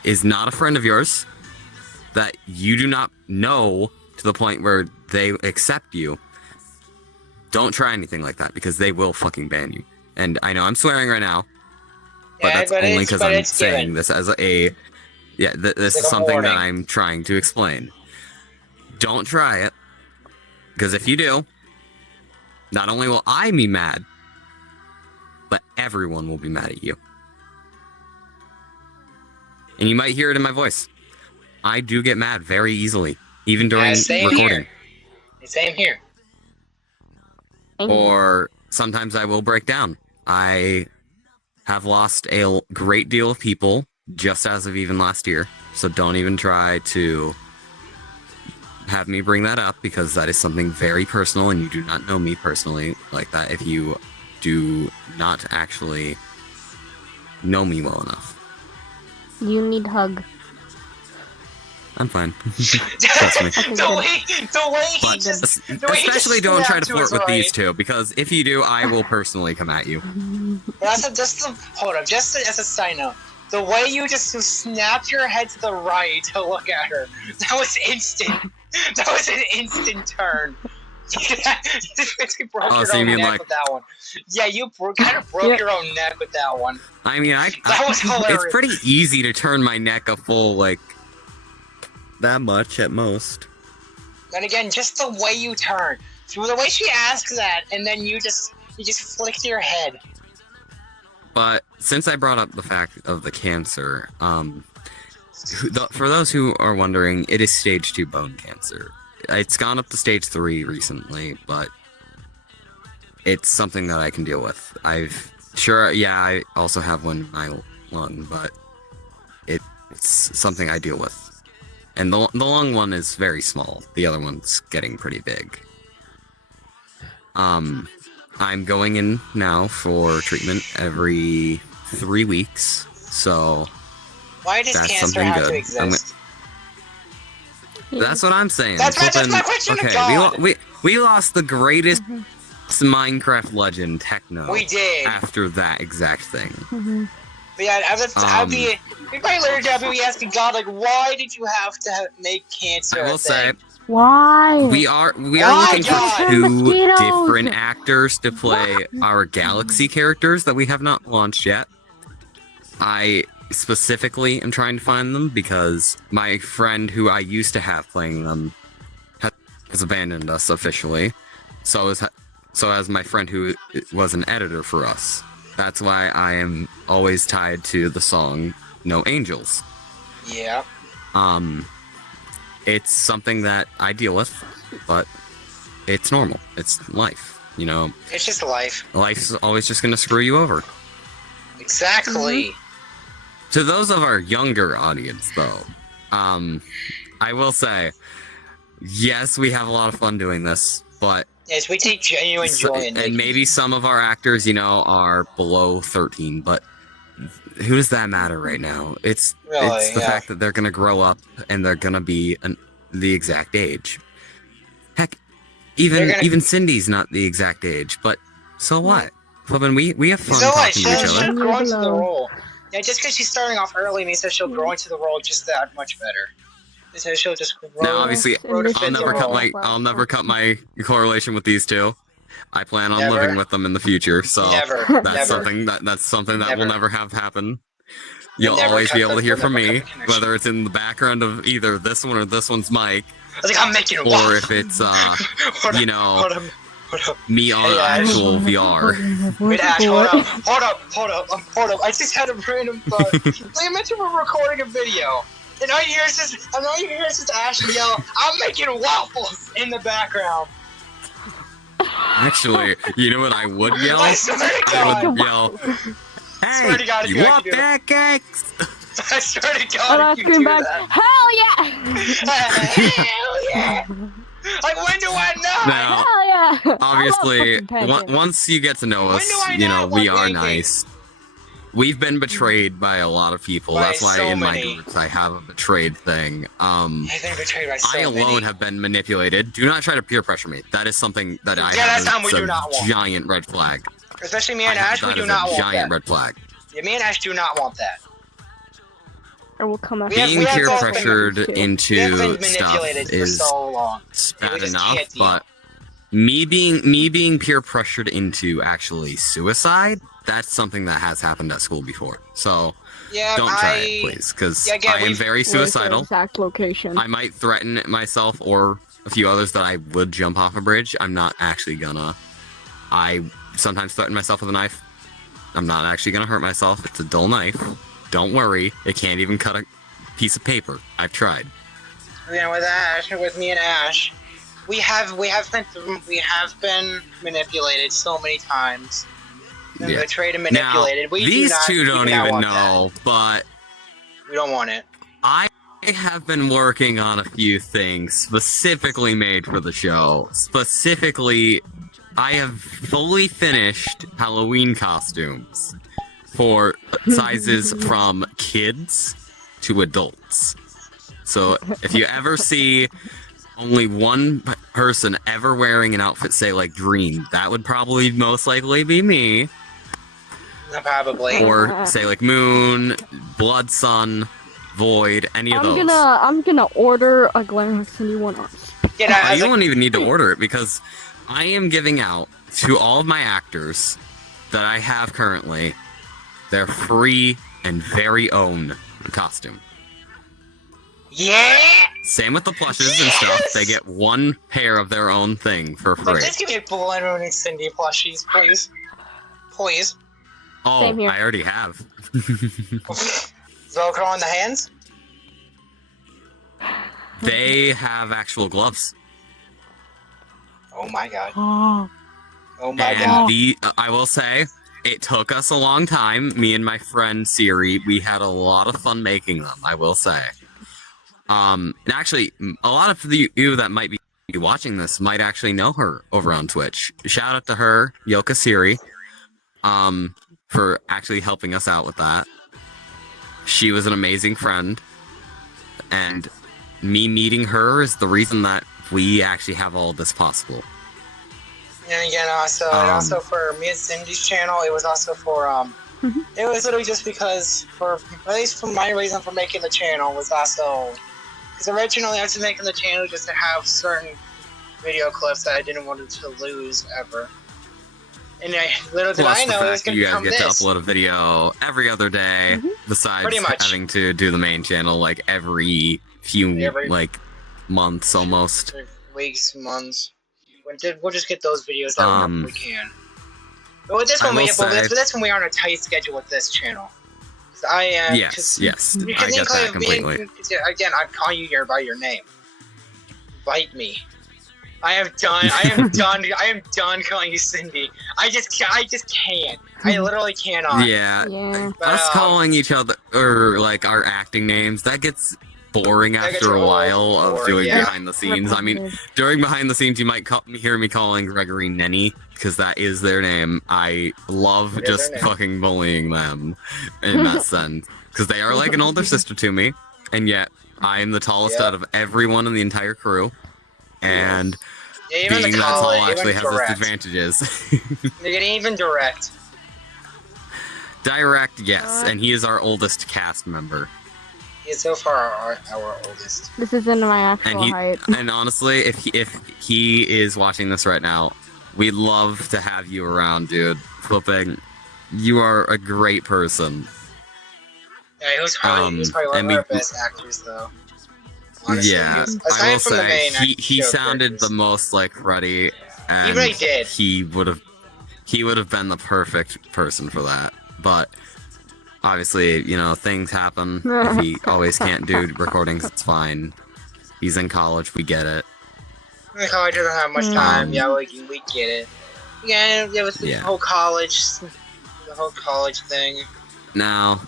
is not a friend of yours, that you do not know to the point where they accept you, don't try anything like that, because they will fucking ban you. And I know I'm swearing right now, but that's only because I'm saying this as a... Yeah, this is something that I'm trying to explain. Don't try it, because if you do, not only will I be mad, but everyone will be mad at you. and you might hear it in my voice. I do get mad very easily, even during same recording. Here. Same here. Or sometimes I will break down. I have lost a great deal of people just as of even last year, so don't even try to have me bring that up, because that is something very personal, and you do not know me personally like that if you do not actually know me well enough. You need hug. I'm fine. Trust me. The way he just Especially don't try to snapped flirt was with right. these two, because if you do, I will personally come at you. Hold up, just as a side note, the way you just snapped your head to the right to look at her, that was instant. That was an instant turn. You basically broke your own neck with that one. Yeah, you kind of broke your own neck with that one. I mean, that was hilarious. It's pretty easy to turn my neck a full, like, that much at most. And again, just the way you turn. So the way she asks that, and then you just flicked your head. But since I brought up the fact of the cancer, for those who are wondering, it is stage 2 bone cancer. It's gone up to stage 3 recently, but it's something that I can deal with. I also have one in my lung, but it's something I deal with. And the lung one is very small. The other one's getting pretty big. I'm going in now for treatment every 3 weeks, so why does that's cancer something have good. to exist? That's what I'm saying. That's my question to okay, God. we lost the greatest Minecraft legend, Techno. We did. After that exact thing. But yeah, I'd be probably later down be asking God, like, why did you have to make cancer? I will say, why? we are Why, looking God? for 2 Mosquitoes. different actors to play our Galaxy characters that we have not launched yet. I specifically am trying to find them because my friend who I used to have playing them has abandoned us officially. So has my friend who was an editor for us. That's why I am always tied to the song No Angels. Yeah. It's something that I deal with, but it's normal. It's life, you know. It's just life. Life's always just gonna screw you over. Exactly. To those of our younger audience, though, I will say, yes, we have a lot of fun doing this, but Yes, we take genuine joy in it. and maybe some of our actors, you know, are below 13, but who does that matter right now? It's the fact that they're gonna grow up and they're gonna be the exact age. Heck, even Cindy's not the exact age, but so what? Flippin', we have fun So what? talking to each She'll other. grow into the role. Yeah, just because she's starting off early means that she'll grow into the role just that much better. So she'll just grow. Now, obviously, grow to fit I'll the never role. cut my correlation with these two. I plan on Never. living with them in the future, so Never. that's Never. something that Never. will never have happen. You'll You'll never always be cut able the- to hear you'll from never me, cut the connection. whether it's in the background of either this one or this one's mic, I was like, I'm making a or if it's Hold you up, know, hold up. me on Hey, Ash. actual VR. Wait, Ash, hold up. I just had a random thought. They mentioned we're recording a video. And all you hear is this Ash yell, I'm making waffles in the background. Actually, you know what I would yell? I swear to I God. would yell, Swear to "Hey, God, if you you want actually do it." pancakes?" I swear to And God, I if you scream do back, that. hell yeah! Hell yeah! Like, when do I not? Now, Hell yeah! obviously, I love fucking pancakes. once you get to know When us, do I you know, not we want are pancakes? nice. We've been betrayed by a lot of people. By That's why so in my many. groups I have a betrayed thing. I've been betrayed by so I alone many. have been manipulated. Do not try to peer pressure me. That is something that I Yeah, have that's something we as do a not want. giant red flag. Especially me and I have Ash, we that do as not a want giant that. red flag. Yeah, me and Ash do not want that. Or we'll come after We have- Being we have peer both been- pressured too. We have been into stuff manipulated for is so long. bad we just enough, can't deal. but me being peer pressured into actually suicide, that's something that has happened at school before. So Yeah, don't try it, please, because Yeah, again, I am very Where's the suicidal. exact location? I might threaten myself or a few others that I would jump off a bridge. I'm not actually gonna. I sometimes threaten myself with a knife. I'm not actually gonna hurt myself. It's a dull knife. Don't worry, it can't even cut a piece of paper. I've tried. With me and Ash, we have been manipulated so many times. Been betrayed and manipulated. Now, these two don't even know, but we don't want it. I have been working on a few things specifically made for the show. Specifically, I have fully finished Halloween costumes for sizes from kids to adults. So if you ever see only one person ever wearing an outfit, say like green, that would probably most likely be me. Probably. Or say like Moon, Blood Sun, Void, any of those. I'm gonna order a GlamRock Cindy one on. You don't even need to order it because I am giving out to all of my actors that I have currently their free and very own costume. Yeah! Same with the plushes and stuff. They get one pair of their own thing for free. Just give me BloodMoon and Cindy plushies, please. Please. Oh, Same here. I already have. Velcro on the hands? They have actual gloves. Oh my god. Oh. Oh my And god. I will say, it took us a long time. Me and my friend Siri, we had a lot of fun making them, I will say. And actually, a lot of you that might be watching this might actually know her over on Twitch. Shout out to her, Yoka Siri, for actually helping us out with that. She was an amazing friend, and me meeting her is the reason that we actually have all this possible. And again, also for me and Cindy's channel, it was also for, it was literally just because, at least for my reason for making the channel was also, because originally I was making the channel just to have certain video clips that I didn't want to lose ever. And little did I know it was going to become this. You guys get to upload a video every other day, besides having to do the main channel like every few months almost. Weeks, months. We'll just get those videos out whenever we can. But with this one, we are on a tight schedule with this channel. I am. Yes. I get that completely. Again, I'm calling you by your name. Bite me. I am done calling you Cindy. I just can't. I literally cannot. Yeah. But, us calling each other or like our acting names, that gets boring after a while of doing behind the scenes. I mean, during behind the scenes, you might hear me calling Gregory Nenny because that is their name. I love just fucking bullying them in that sense because they are like an older sister to me, and yet I am the tallest out of everyone in the entire crew. And being that tall actually has its advantages. You're getting even direct. Direct, yes, and he is our oldest cast member. He is so far our oldest. This isn't my actual height. And honestly, if he is watching this right now, we'd love to have you around, dude. Flipping, you are a great person. Yeah, he was probably one of our best actors, though. Honestly, yeah, I will say he sounded the most like Freddy, and he really did. He would have been the perfect person for that. But obviously, things happen. If he always can't do recordings, it's fine. He's in college, we get it. College doesn't have much time. Yeah, we get it. Yeah, it was the whole college thing. Now,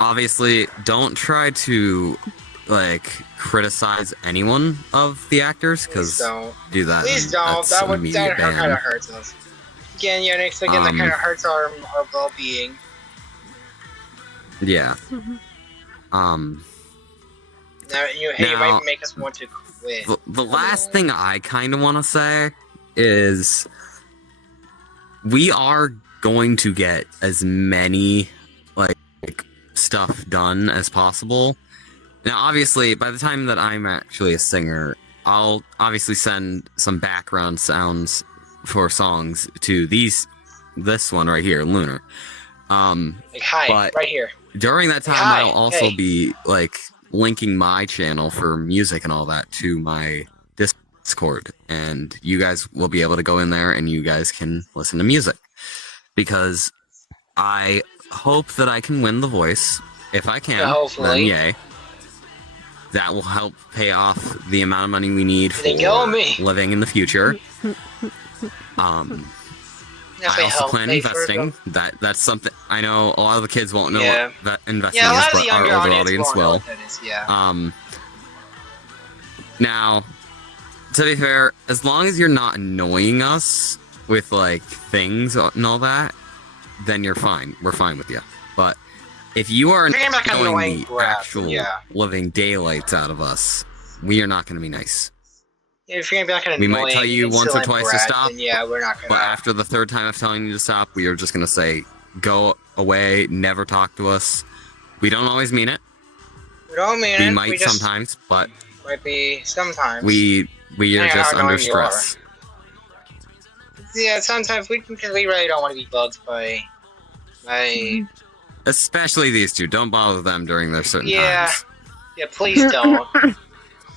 obviously, don't try to criticize anyone of the actors, because do that. Please don't. That kind of hurts us. Again, that kind of hurts our well-being. Yeah. Now, you might make us want to quit. The last thing I kind of want to say is we are going to get as many stuff done as possible. Now, obviously, by the time that I'm actually a singer, I'll obviously send some background sounds for songs to this one right here, Lunar. Hi, right here. During that time, I'll also be linking my channel for music and all that to my Discord, and you guys will be able to go in there and you guys can listen to music, because I hope that I can win The Voice if I can, Yeah, hopefully. then yay. That will help pay off the amount of money we need for Then go me. living in the future. If I they also help plan pay for investing. That's something I know a lot of the kids won't know Yeah. what investing Yeah, a is, lot of but the younger our older audience audience won't know will. what that is, yeah. Now, to be fair, as long as you're not annoying us with like things and all that, then you're fine. We're fine with you. But if you are If you're like annoying annoying the crap, actual yeah. living daylights out of us, we are not going to be nice. If you're gonna be like an annoying, We might tell you once or insolent twice to brat, stop, then yeah, we're not gonna. But after the third time of telling you to stop, we are just going to say, go away, never talk to us. We don't always mean it. We don't mean We it. might We just sometimes, but might be sometimes. we are Depending on just how under annoying you are. stress. Yeah, sometimes because we really don't want to be bugged by. Especially these two. Don't bother them during their certain Yeah. times. Yeah, please don't.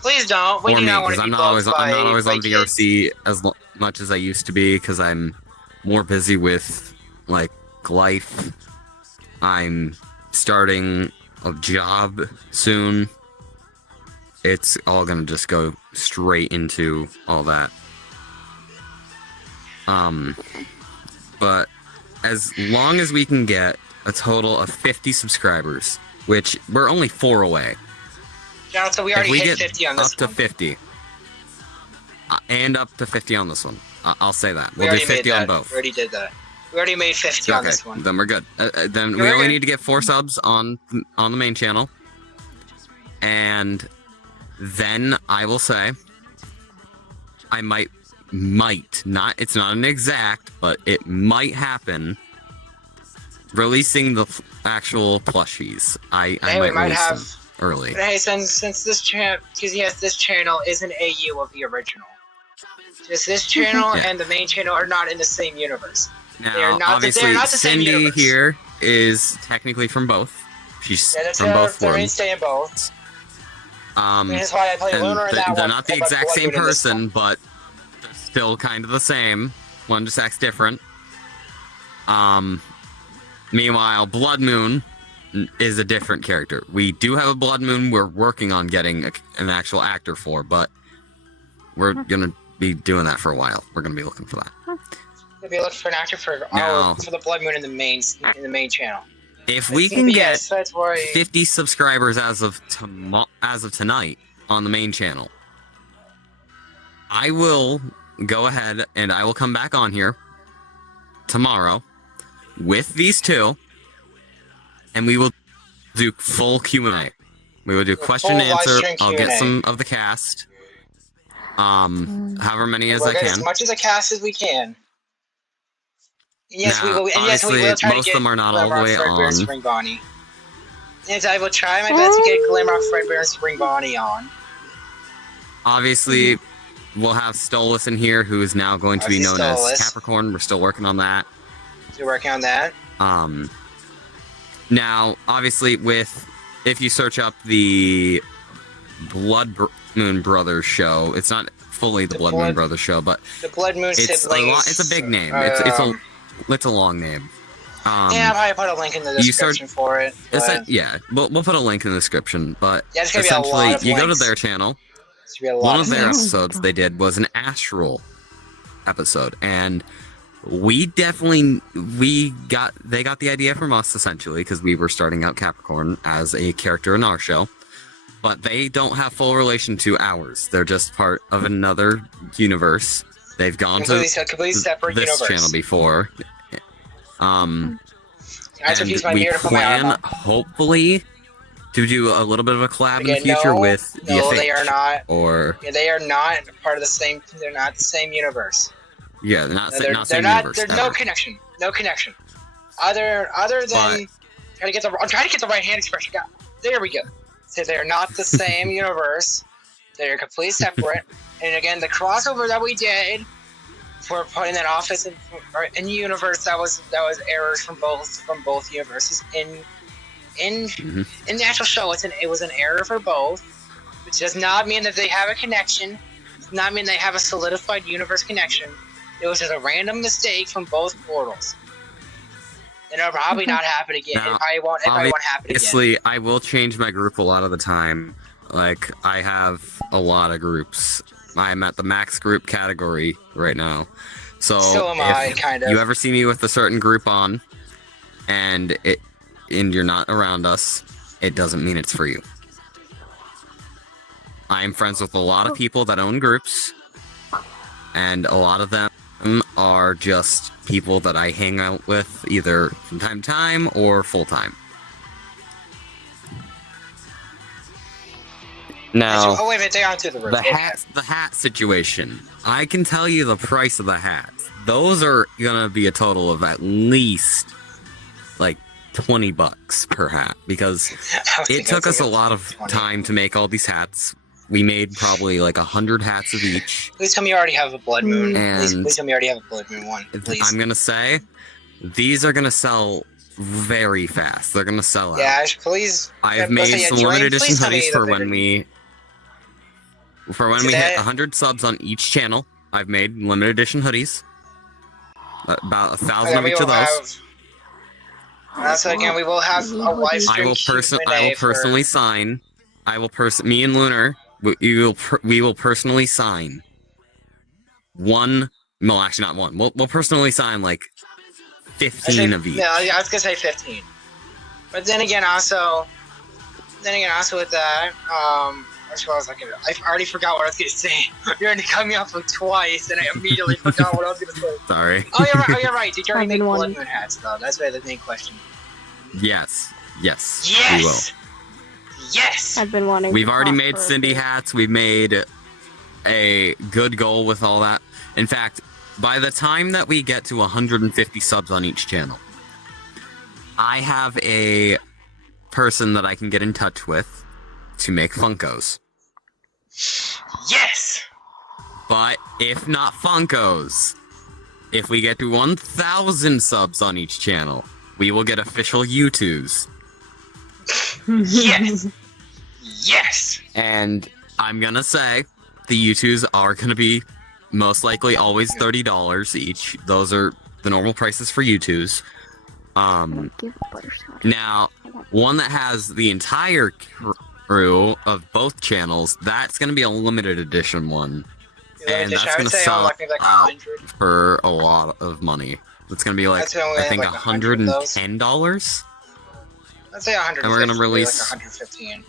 Please don't. We Or do me, not want because to be I'm bugged not always by on kids. VRC as much as I used to be, because I'm more busy with, like, life. I'm starting a job soon. It's all gonna just go straight into all that. But as long as we can get a total of 50 subscribers, which we're only 4 away. Yeah, so we If already we hit get 50 on up this to one. 50, and up to 50 on this one, I'll say that. We We'll do already 50 made on that. both. We already did that. We already made 50 on Okay, this one. then we're good. Then Yeah, we we're only good. need to get 4 subs on the main channel, and then I will say I might not. It's not an exact, but it might happen. Releasing the actual plushies. I Hey, we might might release have. them early. But hey, since this channel, because yes, this channel is an AU of the original. Just this channel Yeah. and the main channel are not in the same universe. Now, They're not the obviously, same Cindy universe. here is technically from both. She's Yeah, from both they're worlds. staying both. And That's why I play Lunar in that they're one. not the but exact same BloodMoon in this one. person, but they're still kind of the same. One just acts different. Meanwhile, BloodMoon is a different character. We do have a BloodMoon we're working on getting an actual actor for, but we're gonna be doing that for a while. We're gonna be looking for that. If you look for an actor for Now- for the BloodMoon in the main channel. If we can get Yes, that's why. 50 subscribers as of tonight on the main channel, I will go ahead and I will come back on here tomorrow with these two, and we will do full Q&A. We will do question and full live answer. stream I'll get Q&A. some of the cast, however many as We'll I get can. as much as a cast as we can. And yes, Now, we will. And yes, we will obviously, try to most get of them are not all the GlamRock, way Fredbear, and on. Spring Bonnie. Yes, I will try my best to get GlamRock, Fredbear, and Spring Bonnie on. Obviously, we'll have Stolas in here, who is now going to be known Obviously as Stolas. Capricorn. We're still working on that. So we're working on that. Now, obviously, if you search up the BloodMoon Brothers show, it's not fully the BloodMoon Brothers show, but The BloodMoon it's siblings. it's a big name. It's a long name. Yeah, I'll probably put a link in the description for it. But We'll put a link in the description, but Yeah, it's gonna be a lot essentially, of you go to links. their channel. it's gonna be a lot One of their links. episodes they did was an astral episode, and they got the idea from us essentially because we were starting out Capricorn as a character in our show, but they don't have full relation to ours. They're just part of another universe. They've gone Completely to separate this universe. channel before. I have to And use my we beard to put my plan, armor. hopefully, to do a little bit of a collab in the Again, future no, with the no, they FH, are not. or Yeah, they are not part of the same. They're not the same universe. yeah, they're not No, same universe. There's no ever. connection. No connection. Other than I'm trying to get the right hand expression. God, there we go. So they're not the same universe. They're completely separate. And again, the crossover that we did for putting that office in the universe, that was errors from both universes. In the actual show, it was an error for both, which does not mean that they have a connection. Does not mean they have a solidified universe connection. It was just a random mistake from both portals. and it'll probably not happen again. Now, it probably won't happen again. Obviously, I will change my group a lot of the time. Like, I have a lot of groups. I'm at the max group category right now. So, So am I, kind of. you ever see me with a certain group on, and you're not around us, it doesn't mean it's for you. I'm friends with a lot of people that own groups, and a lot of them are just people that I hang out with either from time to time or full time. Now, oh wait a minute, they aren't through the roof. the hat situation. I can tell you the price of the hats. Those are gonna be a total of at least like $20 per hat, because it took us a lot of time to make all these hats. We made probably like 100 hats of each. Please tell me you already have a Blood Moon. And Please tell me you already have a Blood Moon one. Please. I'm gonna say these are gonna sell very fast. They're gonna sell out. Yeah, please. I've made some limited edition hoodies for when we hit 100 subs on each channel. I've made limited edition hoodies. About 1,000 of each of those. So again, we will have a live stream. I will personally sign. Me and Lunar, we will personally sign one. No, actually not one. We'll personally sign like 15 of each. No, I was gonna say 15. But then again, also with that, I already forgot what I was gonna say. You're gonna cut me off like twice, and I immediately forgot what I was gonna say. Sorry. Oh, you're right. Did you already make Blood Moon hats, though? That's really the main question. Yes. We will. Yes! I've been wanting. We've already made Cindy hats. We've made a good goal with all that. In fact, by the time that we get to 150 subs on each channel, I have a person that I can get in touch with to make Funkos. Yes! But if not Funkos, if we get to 1,000 subs on each channel, we will get official U2s. Yes! Yes! And I'm gonna say, the U2s are gonna be most likely always $30 each. Those are the normal prices for U2s. Now, one that has the entire crew of both channels, that's gonna be a limited edition one. And that's gonna sell for a lot of money. It's gonna be like, I think $110? Let's say 100. And we're gonna release like 115.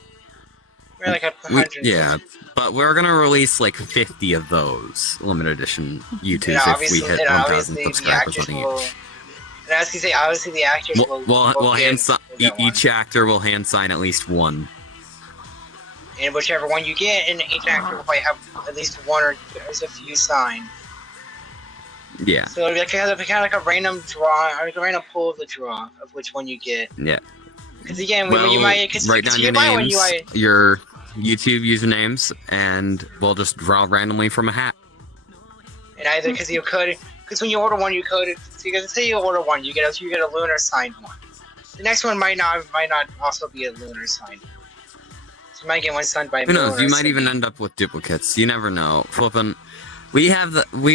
We're like 100. Yeah, but we're gonna release like 50 of those limited edition U2s if we hit 1,000 subscribers on each. And I was gonna say, obviously the actors each actor will hand sign at least one. And whichever one you get, and each actor will probably have at least one or there's a few signed. Yeah. So it'll be kind of like a random draw, or like a random pull of the draw of which one you get. Yeah. Because again, well, you might write down your names, your YouTube usernames, and we'll just draw randomly from a hat. And either because when you order one, you could. So you say you order one, you get a Lunar signed one. The next one might not also be a Lunar signed. So you might get one signed by. Who knows? You might even end up with duplicates. You never know. Flippin', we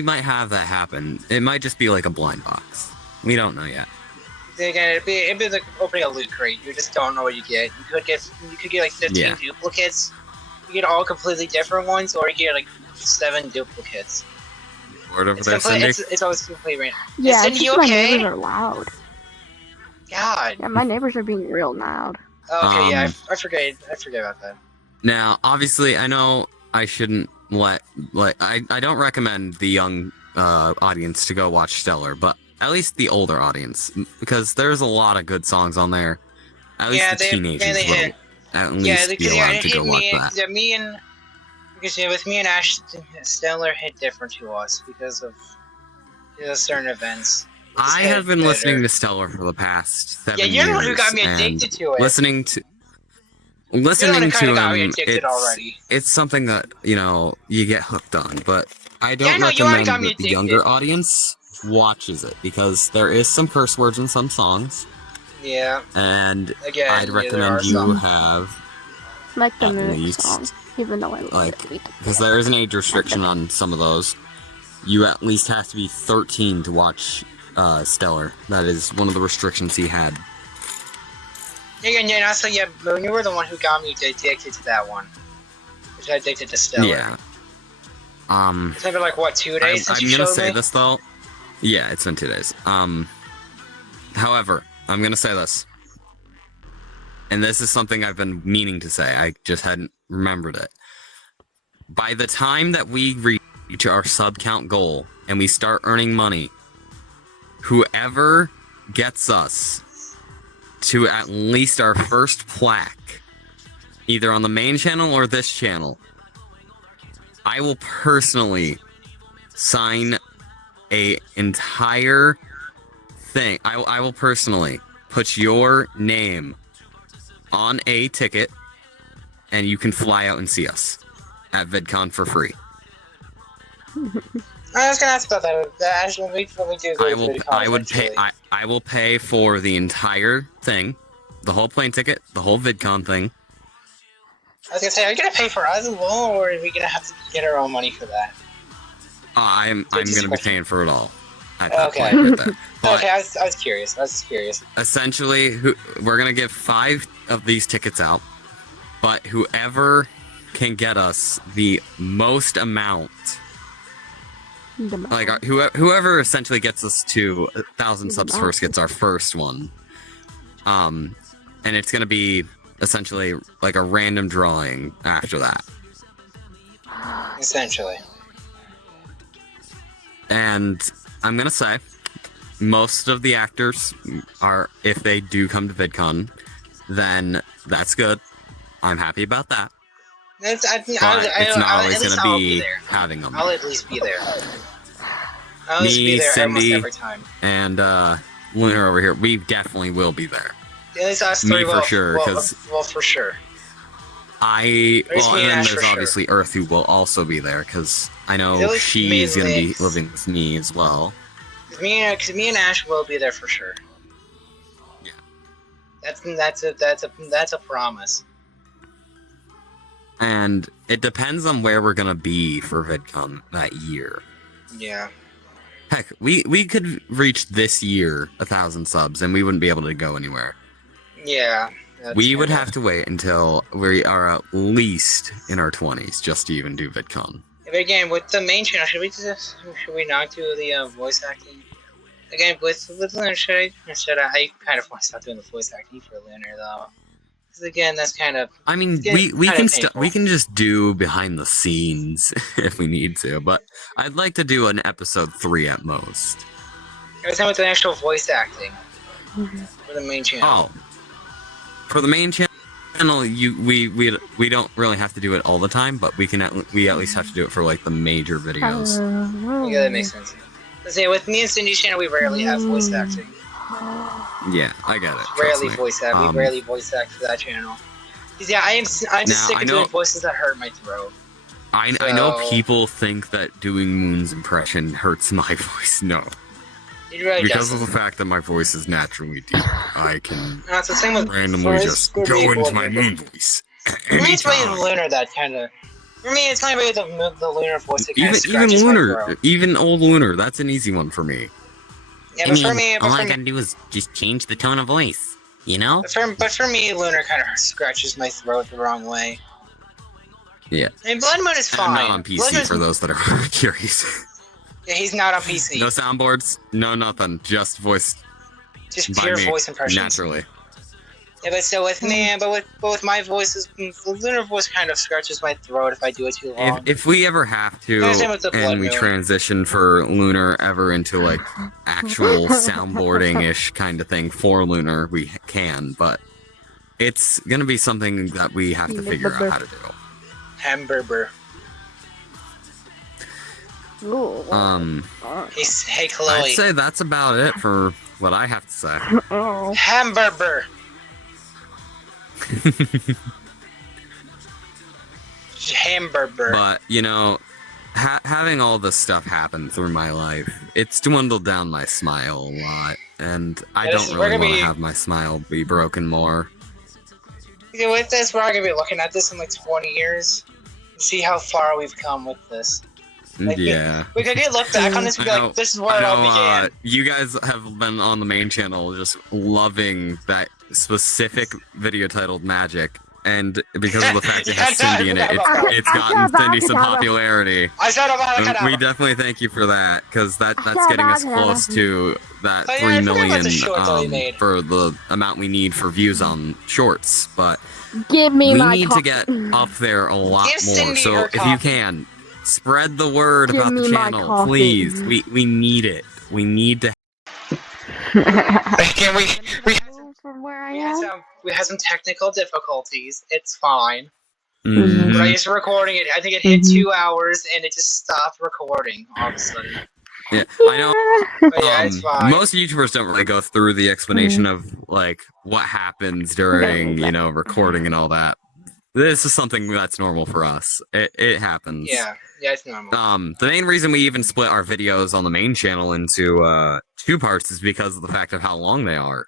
might have that happen. It might just be like a blind box. We don't know yet. Again, it'd be like opening a loot crate. You just don't know what you get. You could get like 15 duplicates. You get all completely different ones, or you get like 7 duplicates. Word over there, Cindy? It's always completely random. Yeah, Cindy, you my okay? neighbors are loud. God. Yeah, my neighbors are being real loud. Oh, okay, yeah, I forget about that. Now, obviously, I know I shouldn't I don't recommend the young audience to go watch Stellar, but at least the older audience, because there's a lot of good songs on there. At least the teenagers will at least be allowed to go watch that. Yeah, with me and Ash, Stellar hit different to us because of certain events. I have been listening to Stellar for the past 7 years. Yeah, you're the one who got me addicted to it. Listening to him, it's something that, you get hooked on, but I don't recommend that the younger audience watches it, because there is some curse words in some songs. Yeah. And I'd recommend you have like the Moon song, even though I love it. Because there is an age restriction on some of those. You at least have to be 13 to watch stellar. That is one of the restrictions he had. Yeah, and also, Moon, you were the one who got me addicted to that one. Which I addicted to stellar. Yeah. It's been like, what, 2 days since you showed me? I'm gonna say this, though. Yeah, it's been 2 days. However, I'm gonna say this. And this is something I've been meaning to say. I just hadn't remembered it. By the time that we reach our sub count goal and we start earning money, whoever gets us to at least our first plaque, either on the main channel or this channel, I will personally sign a entire thing. I will personally put your name on a ticket, and you can fly out and see us at VidCon for free. I was gonna ask about that. Actually, when we do go to VidCon, I will pay for the entire thing, the whole plane ticket, the whole VidCon thing. I was gonna say, are you gonna pay for us as well, or are we gonna have to get our own money for that? I'm gonna be paying for it all. Okay. Okay, I was curious. Essentially, we're gonna give 5 of these tickets out, but whoever can get us the most amount, like whoever essentially gets us to 1,000 subs first gets our first one. And it's gonna be essentially like a random drawing after that. Essentially. And I'm gonna say, most of the actors are, if they do come to VidCon, then that's good. I'm happy about that. It's not always going to be having them. I'll at least be there. I'll be there Cindy, almost every time. And Lunar over here, we definitely will be there. At least us three for sure, because for sure. And then there's obviously Earth, who will also be there, because I know she's going to be living with me as well. Because me and Ash will be there for sure. Yeah. That's a promise. And it depends on where we're gonna be for VidCon that year. Yeah. Heck, we could reach this year 1,000 subs and we wouldn't be able to go anywhere. Yeah. We would have to wait until we are at least in our 20s just to even do VidCon. But again, with the main channel, should we not do the voice acting? Again, with Lunar, should I kind of want to stop doing the voice acting for Lunar though? Because again, that's kind of. I mean, we can just do behind the scenes if we need to, but I'd like to do an episode 3 at most. Every time with the actual voice acting for the main channel. Oh, for the main channel, we don't really have to do it all the time, but we at least have to do it for like the major videos. Yeah, that makes sense. Say, with me and Cindy's channel, we rarely have voice acting. Yeah, I got it. We rarely voice act for that channel. Yeah, I'm just sick of doing voices that hurt my throat. I know people think that doing Moon's impression hurts my voice. No. It really because doesn't. of the fact that my voice is naturally deep, I can it's the same with randomly just go into my Moon voice. For me, it's playing Lunar that kind of. For me, it's kind of the Lunar voice that kind of scratches my throat. Even old Lunar, that's an easy one for me. Yeah, but for me, all I gotta do is just change the tone of voice, you know? But for me, Lunar kind of scratches my throat the wrong way. Yeah. And BloodMoon is fine. I'm not on PC for those that are curious. Yeah, he's not on PC. No soundboards, no nothing, just voice. Just pure voice impressions. Naturally. Yeah, but still with me, with my voices, the Lunar voice kind of scratches my throat if I do it too long. If we ever have to, and we transition for Lunar ever into like actual soundboarding-ish kind of thing for Lunar, we can, but it's gonna be something that we have to figure out how to do. Hamburger. Hey, Chloe. I'd say that's about it for what I have to say. Hamburger. Hamburger. But, you know, having all this stuff happen through my life, it's dwindled down my smile a lot, and I don't really want to have my smile be broken more. Yeah, with this, we're going to be looking at this in like 20 years. See how far we've come with this. Like, Yeah. we could look back on this and be like, this is where it all began. You guys have been on the main channel just loving that specific video titled Magic, and because of the fact it has Cindy in it, it's gotten Cindy some popularity. I said about We definitely thank you for that, because that's getting us close to that 3 million for the amount we need for views on shorts, but Give me we my need to get up there a lot more. Cindy So if you can, spread the word Give about the me my channel, coffee. please. We need it. We need to. Can we From where I we am. had some technical difficulties. It's fine. Mhm. But I used recording it. I think it hit 2 hours and it just stopped recording all of a sudden. Yeah, I know. But yeah, it's fine. Most YouTubers don't really go through the explanation of like what happens during recording and all that. This is something that's normal for us. It happens. Yeah, it's normal. The main reason we even split our videos on the main channel into 2 parts is because of the fact of how long they are.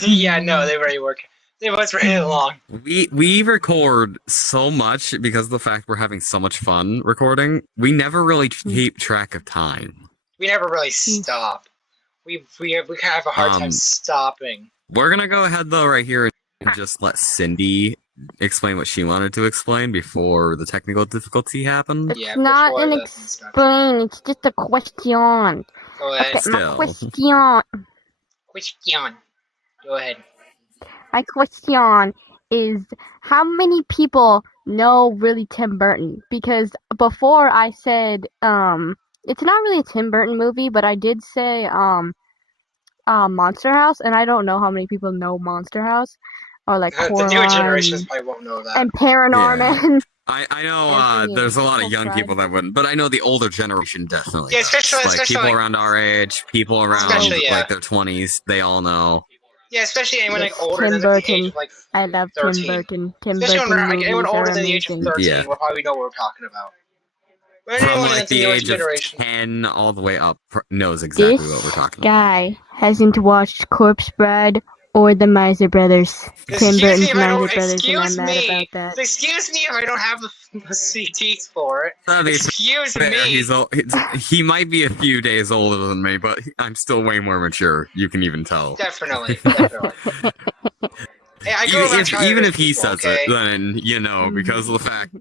Yeah, no, they really work. They was really long. We record so much because of the fact we're having so much fun recording. We never really keep track of time. We never really stop. We kind of have a hard time stopping. We're gonna go ahead though right here and just let Cindy explain what she wanted to explain before the technical difficulty happened. Yeah, It's not before an the- explain, it's just a question. Go ahead. Okay, Still. my question. Question. Go ahead. My question is, how many people know really Tim Burton? Because before I said, it's not really a Tim Burton movie, but I did say, Monster House, and I don't know how many people know Monster House, or like The newer Coraline generations probably won't know that. and Paranorman. I know Anthony there's a lot of and young Fred. people that wouldn't, but I know the older generation definitely. Yeah, does. especially people like- around our age, people around Especially, yeah. like their 20s, they all know. Yeah, especially anyone like Yes, older Tim than like, the age Burton. of like I love 13. Tim Burton. Tim especially Burton when, like, anyone movies older are than the age of amazing. 13 Yeah. will probably know what we're talking about. But From anyone like in the newest age of generation. 10 all the way up knows exactly This what we're talking about. guy hasn't watched Corpse Bride or the Miser Brothers. Tim Excuse me Burton's if I don't. Miser Brothers, and Excuse I'm mad me. about that. Excuse me if I don't have the CDs for it. To be Excuse fair, me. he might be a few days older than me, but I'm still way more mature. You can even tell. Definitely. Hey, I go around trying Even to if he people, says okay? it, then because of the fact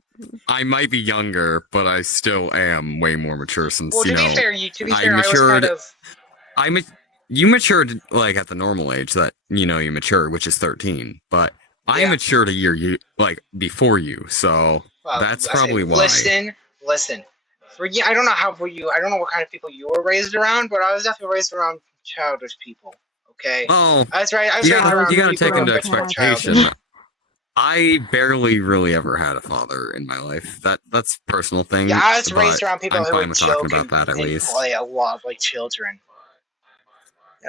I might be younger, but I still am way more mature since Well, to be fair, I was matured- kind of. You matured like at the normal age that you mature, which is 13. But I Yeah. matured a year before you, so Well, that's I say, probably why. Listen. I don't know I don't know what kind of people you were raised around, but I was definitely raised around childish people. Okay. Oh, That's right. I was you raised around gotta people take who into were a bit more expectation. childish. I barely really ever had a father in my life. That's a personal thing. Yeah, I was but raised around people I'm who fine would with joke talking about that at and least. play a lot like children.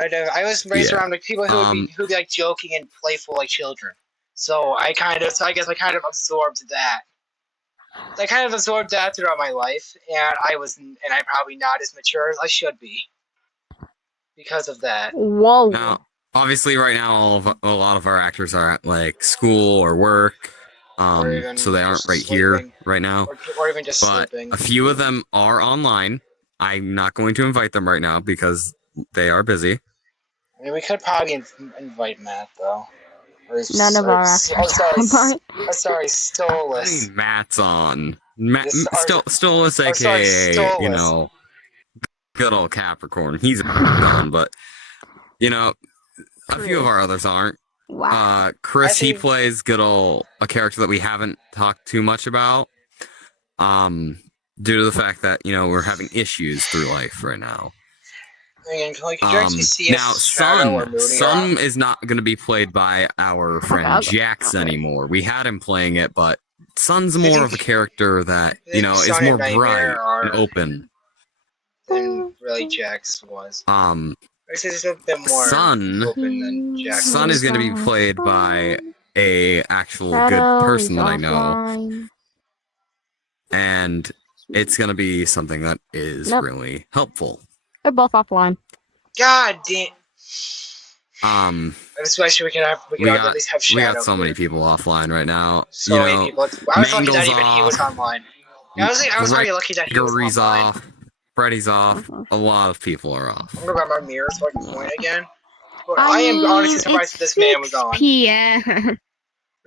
I was raised Yeah. around like people who'd be like joking and playful like children. So I guess I kind of absorbed that. I kind of absorbed that throughout my life, and I'm probably not as mature as I should be because of that. Whoa. Now, obviously, right now, a lot of our actors are at like school or work, Or even so they aren't just right here sleeping. right now. Or even just But sleeping. a few of them are online. I'm not going to invite them right now because they are busy. I mean, we could probably invite Matt though. None of our actors are online. Sorry, I Stolas. mean, Matt's on. Yes, Stolas, sorry, aka Stolas. good old Capricorn. He's on, but a few of our others aren't. Wow. Chris, I he think- plays a character that we haven't talked too much about. Due to the fact that we're having issues through life right now. I mean, like, could you actually see Now, Shadow or Mooney Sun is not going to be played by our friend Okay. Jax anymore. We had him playing it, but Sun's I more think- of a character that I think is Sun more and Nightmare bright are- and open. than really Jax was. This is a bit more Sun- open than Jax. Sun was. is going to be played by a actual good Shadow person is that I know, offline. and it's going to be something that is Nope. really helpful. They're both offline. God damn. Um, I just wish we could at least have we Shadow. got so many here. people offline right now. So many people. I was lucky that Mangle's even he was off. online. Yeah, I was pretty lucky that he was Gregory's online. off. Freddy's off. A lot of people are off. I'm gonna grab my mirror so I can point again. But I I am mean, honestly surprised that it's this man was 6 on. p.m.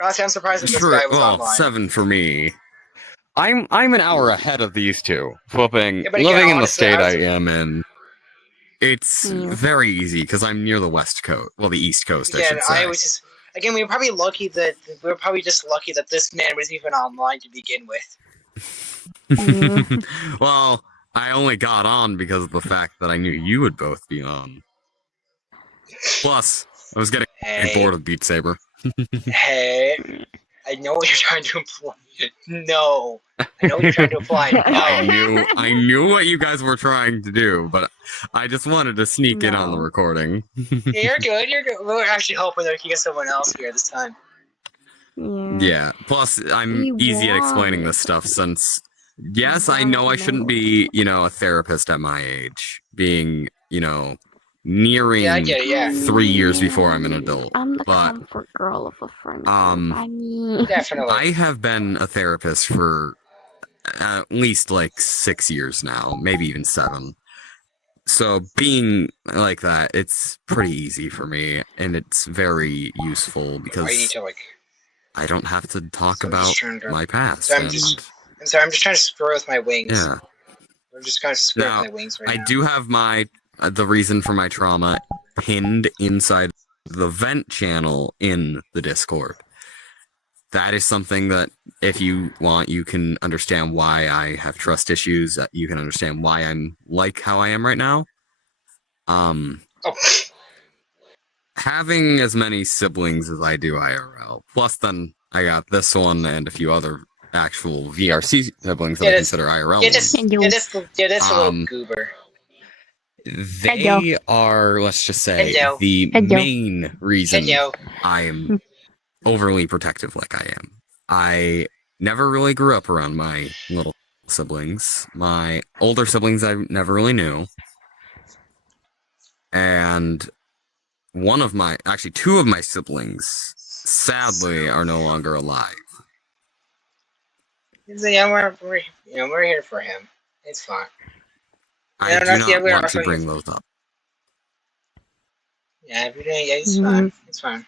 Honestly, I'm surprised that this guy was online. 7 for me. I'm an hour ahead of these two. Flipping, Yeah, but again, living in the honestly, state I I was- am in. It's very easy because I'm near the West Coast. Well, the East Coast, I Again, should say. I was just again we were probably just lucky that this man was even online to begin with. Well, I only got on because of the fact that I knew you would both be on. Plus, I was getting bored of Beat Saber. Hey, I know what you're trying to imply. No, I know what you're trying to imply. No. I knew what you guys were trying to do, but I just wanted to sneak in on the recording. Yeah, you're good. You're good. We're actually hoping that we can get someone else here this time. Yeah. Plus, I'm easy at explaining this stuff since, yes, I know I shouldn't be, a therapist at my age, being, nearing Yeah, I get it. Yeah, 3 years before I'm an adult. I'm the But comfort girl of a friend. definitely. I have been a therapist for at least like 6 years now, maybe even 7. So being like that, it's pretty easy for me, and it's very useful I need because to I don't have to talk So I'm about just trying to- my past. So I'm and, sorry. I'm just trying to screw with my wings. yeah, I'm just kind of screwing Now, with my wings right I now. do have the reason for my trauma pinned inside the vent channel in the Discord. That is something that, if you want, you can understand why I have trust issues. You can understand why I'm like how I am right now. Oh, Having as many siblings as I do IRL, plus then I got this one and a few other actual VRC siblings that I consider IRL yeah, ones. that's a little goober. They are, let's just say, Hello. the main reason Hello. I am overly protective like I am. I never really grew up around my little siblings. My older siblings I never really knew. And two of my siblings, sadly, are no longer alive. Yeah, we're here for him. It's fine. I do not want to bring those up. Yeah, it's fine. It's fine.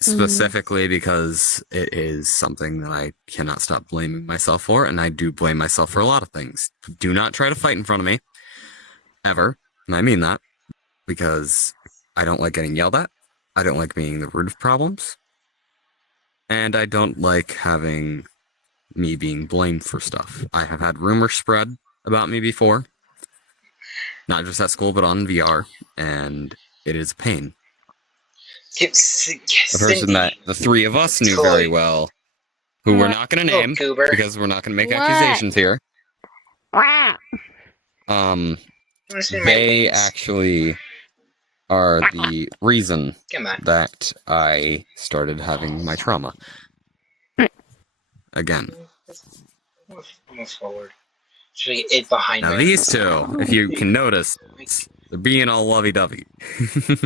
Specifically because it is something that I cannot stop blaming myself for, and I do blame myself for a lot of things. Do not try to fight in front of me. Ever. And I mean that. Because I don't like getting yelled at. I don't like being the root of problems. And I don't like having me being blamed for stuff. I have had rumors spread about me before. Not just at school, but on VR. And it is a pain. A person that the three of us knew very well, who we're not going to name, because we're not going to make accusations here. They actually are the reason that I started having my trauma. Again. Move forward. Should it behind Now me? these two, if you can notice, they're being all lovey-dovey.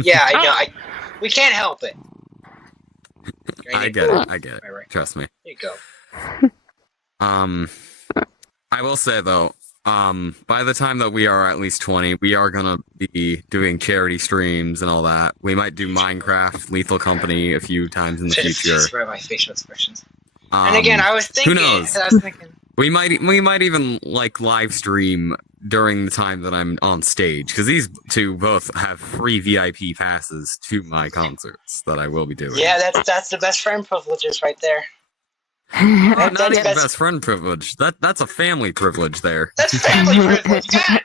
Yeah, I know. We can't help it. I get it. Right. Trust me. There you go. I will say though, by the time that we are at least 20, we are gonna be doing charity streams and all that. We might do Minecraft, Lethal Company a few times in the future. Swear by facial expressions. And again, I was thinking. Who knows? We might even live stream during the time that I'm on stage, because these two both have free VIP passes to my concerts that I will be doing. Yeah, that's the best friend privileges right there. Not even best friend privilege. That's a family privilege there. That's family privilege. God.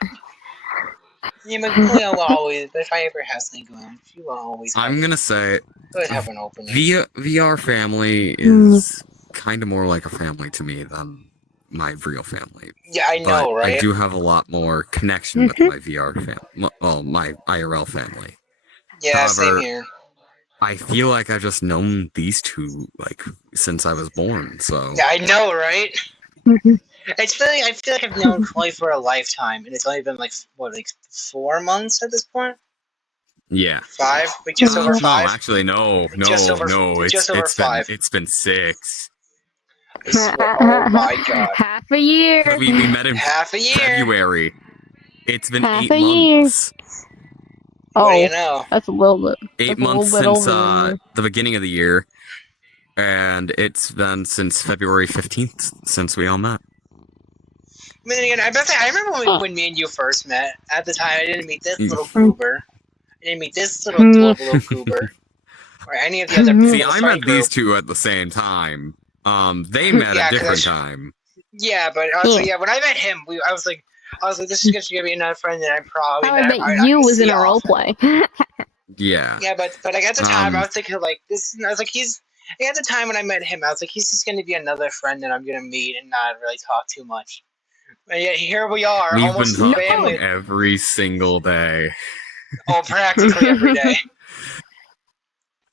Yeah, but we'll always. But if I ever have something going on, you will always. I'm gonna say, have an opening. VR family is kind of more like a family to me than my real family. Yeah, I know, right? I do have a lot more connection with my VR family. Well, my IRL family. Yeah, However, same here. I feel like I've just known these two since I was born. So yeah, I know, right? I feel like I've known Chloe for a lifetime, and it's only been 4 months at this point. Yeah. 5? Just over 5? No, actually, no. Just over 5. It's been 6. I swear, oh my god. Half a year. We met in Half a year. February. It's been Half 8 a year. months. What do you Oh, know? that's a little bit. 8 That's months a little bit since over a year. the beginning of the year. And it's been since February 15th since we all met. I mean, again, I remember when me and you first met. At the time, I didn't meet this little Mm. goober. I didn't meet this little adorable little goober. Or any of the other See, people's I friend met these group. two at the same time. They met Yeah, at 'cause different time. Yeah, but also, yeah, when I met him, I was like, this is gonna be another friend that I'm probably How I not. met you was in a role often. play. Yeah. Yeah, but like at the time, I Um, was thinking like this. I was like, at the time when I met him, I was like, he's just gonna be another friend that I'm gonna meet and not really talk too much. And yet here we are, We've almost been talking family. every single day. Oh, practically every day.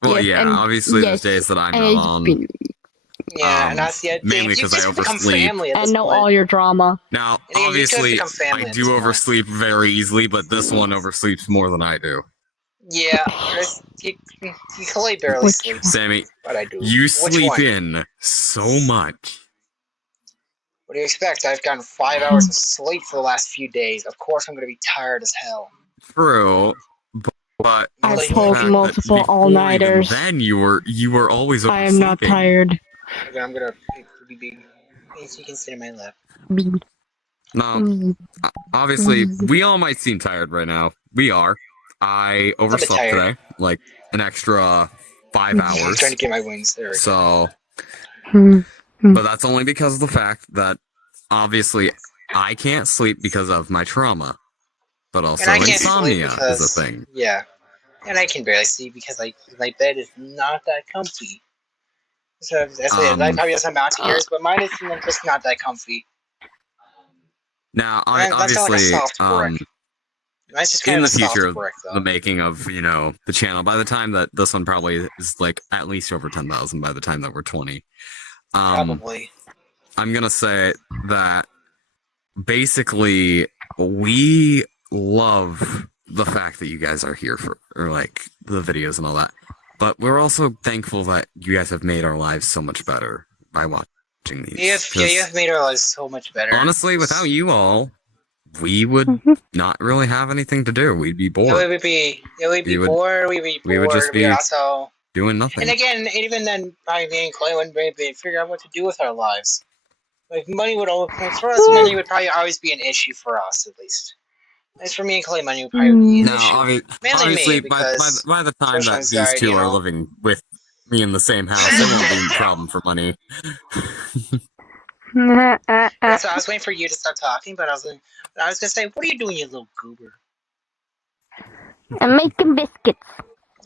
Well, Yes, yeah, and- obviously yes, there's days that I'm and not it's on. been- Yeah, and that's mainly you 'cause I just become oversleep. family at I this know point. all your drama. Now, And again, you guys obviously, become family I at do this point. oversleep very easily, but this one oversleeps more than I do. Yeah, Clay barely Which sleeps, Sammy, but I do. you Which sleep one? in so much. What do you expect? I've gotten 5 hours of sleep for the last few days. Of course, I'm gonna be tired as hell. True, but I've Like, the pulled fact that multiple before all-nighters. even then you were always I oversleeping. am not tired. Okay, I'm gonna be. So you can sit in my lap. Now, obviously, we all might seem tired right now. We are. I overslept tired. today, like an extra 5 I'm hours. trying to get my wings there. So, but that's only because of the fact that obviously I can't sleep because of my trauma, but also And I can't insomnia sleep because, is a thing. Yeah, and I can barely sleep because my bed is not that comfy. So that's it. I probably have some amount of years, but mine is just not that comfy. Now, That's not like a obviously, soft brick. Mine's just kind in of the a soft future, brick, though. the making of the channel. By the time that this one probably is like at least over 10,000. By the time that we're 20, Probably. I'm gonna say that basically we love the fact that you guys are here for like the videos and all that, but we're also thankful that you guys have made our lives so much better by watching these. You have made our lives so much better. Honestly, without you all, we would not really have anything to do. We'd be bored. We'd be bored. We would just be also doing nothing. And again, even then, probably me and Clay wouldn't be figure out what to do with our lives. Like money would money would probably always be an issue for us, at least. As for me and Clay, money would probably be an issue. Mainly obviously, me, by the time social that anxiety, these two are living with me in the same house, it won't be a problem for money. So I was waiting for you to start talking, but I was gonna say, what are you doing, you little goober? I'm making biscuits.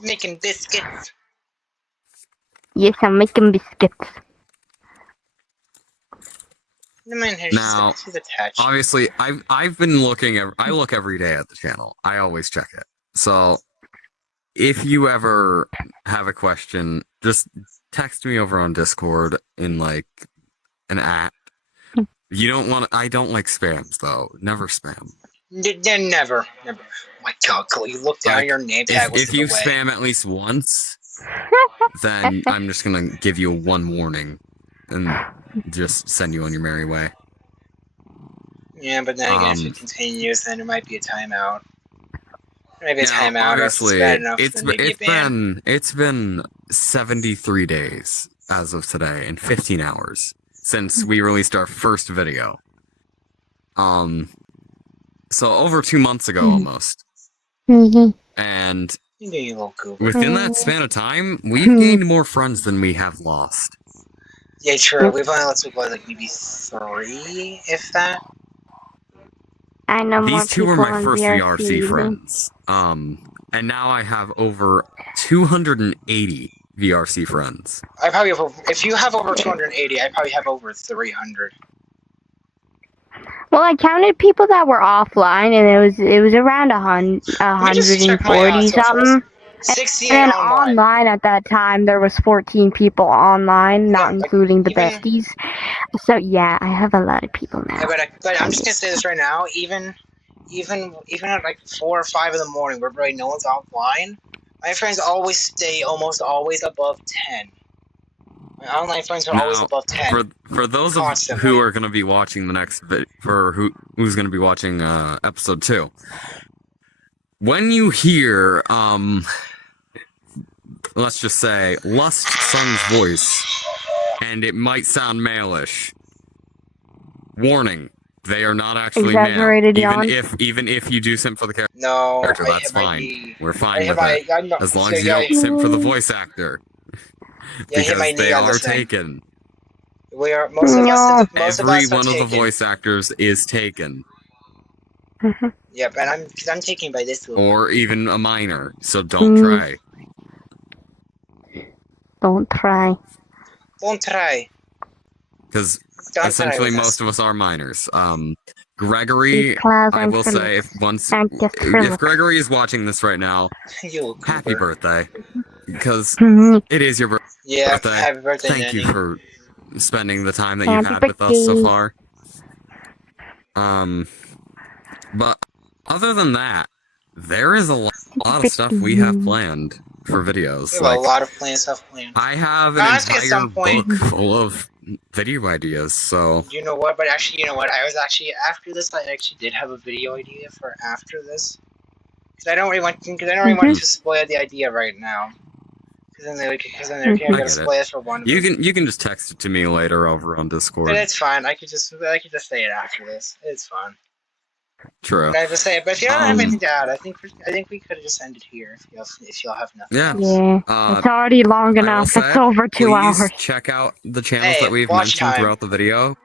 Making biscuits. Yes, I'm making biscuits. Now, she's attached. obviously, I've been looking. I look every day at the channel. I always check it. So, if you ever have a question, just text me over on Discord in like an @ You don't want. I don't like spams though. Never spam. Never. Oh my God, Clay, you look down Like, your name tag. If you spam at least once, then I'm just gonna give you one warning and just send you on your merry way. Yeah, but then again, if it continues, then it might be a timeout. Maybe a timeout. Obviously, bad enough, then maybe a ban. it's been 73 days as of today and 15 hours since we released our first video. So over 2 months ago almost. And within that span of time, we've gained more friends than we have lost. Yeah, true. We've only lost like maybe 3, if that. I know more These two were people my on first VRC VRC friends. And now I have over 280 VRC friends. I probably have if you have over 280, I probably have over 300. Well, I counted people that were offline, and it was around 140 something. 68 And online. at that time, there was 14 people online, not including the even, besties. So yeah, I have a lot of people now. Yeah, but I'm just gonna say this right now. Even at like 4 or 5 in the morning, where really no one's offline, my friends always stay almost always above 10. My online friends are always Now, above 10. for those of Constantly. who are going to be watching the next who's going to be watching episode 2, when you hear let's just say Lust Sun's voice, and it might sound malish. Warning: they are not actually male. Exaggerated yawn. Even if you do simp for the character, No, I that's hit my fine. knee. We're I fine hit with my, it, I'm not, as long so as you yeah, don't simp for the voice actor, yeah, I hit my because knee they on are this thing. taken. We are most of us. Most of Every us are one of the taken. voice actors is taken, Yep, and I'm taken by this one. or even a minor. So don't try. Don't try. Don't try. Because Don't essentially try with most us. of us are minors. Gregory, Because I I'm will say, if acrylic. Gregory is watching this right now, You happy goober. birthday, because Mhm. it is your Yeah, birthday. happy birthday, Thank you Nanny. for spending the time that you've Happy had with us so birthday. far. But other than that, there is a lot of stuff we have planned for videos. We have Like, a lot of stuff planned. I have an Honestly, at entire some point- book full of video ideas, so... You know what? But actually, you know what? I was actually after this. I actually did have a video idea for after this. Because I don't really want to spoil the idea right now. Because then they're I gonna get it. spoil it for one. You can just text it to me later over on Discord. But it's fine. I could just say it after this. It's fine. True. But I just say it. But if you don't have anything to add, I think we could have just ended here if y'all have nothing. Yeah. else. Yeah, it's already long I will enough. say, It's over 2 please hours. check out the channels Hey, that we've watch mentioned time. throughout the video.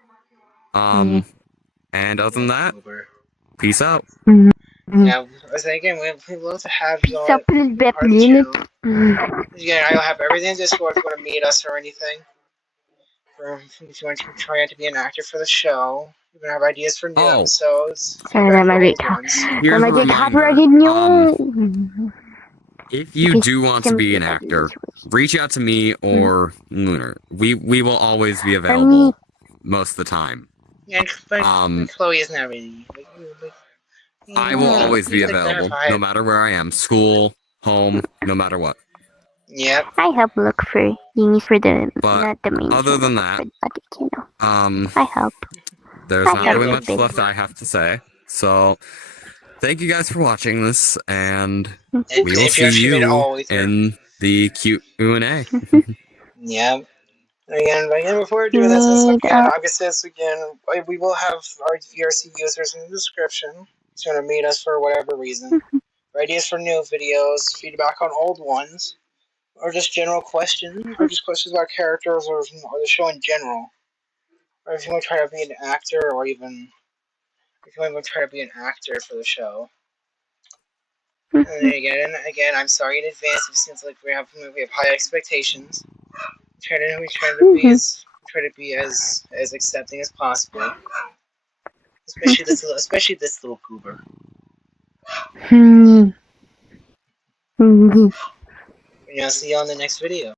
And other than that, peace out. Yeah, I say again, we love to have y'all Sup, little part of the baby. channel. Again, I'll have everything in Discord if you want to meet us or anything. If you want to try to be an actor for the show, you can have ideas for new episodes. Sorry, that might be Here's a reminder. copyrighted news. If you do want to be an actor, reach out to me or Lunar. We will always be available most of the time. And but Chloe is not really. I will always be available, no matter where I am. School, home, no matter what. Yep. I help look for the But not the main other than channel, that, but the channel. I help. there's not really much left I have to say. So, thank you guys for watching this, and we will see you in the Q&A. Yep. Again, before we do this again, August says again, we will have our VRC users in the description. If you want to meet us for whatever reason. Ideas for new videos, feedback on old ones, or just general questions, or just questions about characters or the show in general. Or if you want to try to be an actor, or even if you want to try to be an actor for the show. And again, I'm sorry in advance. It seems like we have high expectations. We try to be as accepting as possible. Especially this little goober. And I'll see you on the next video.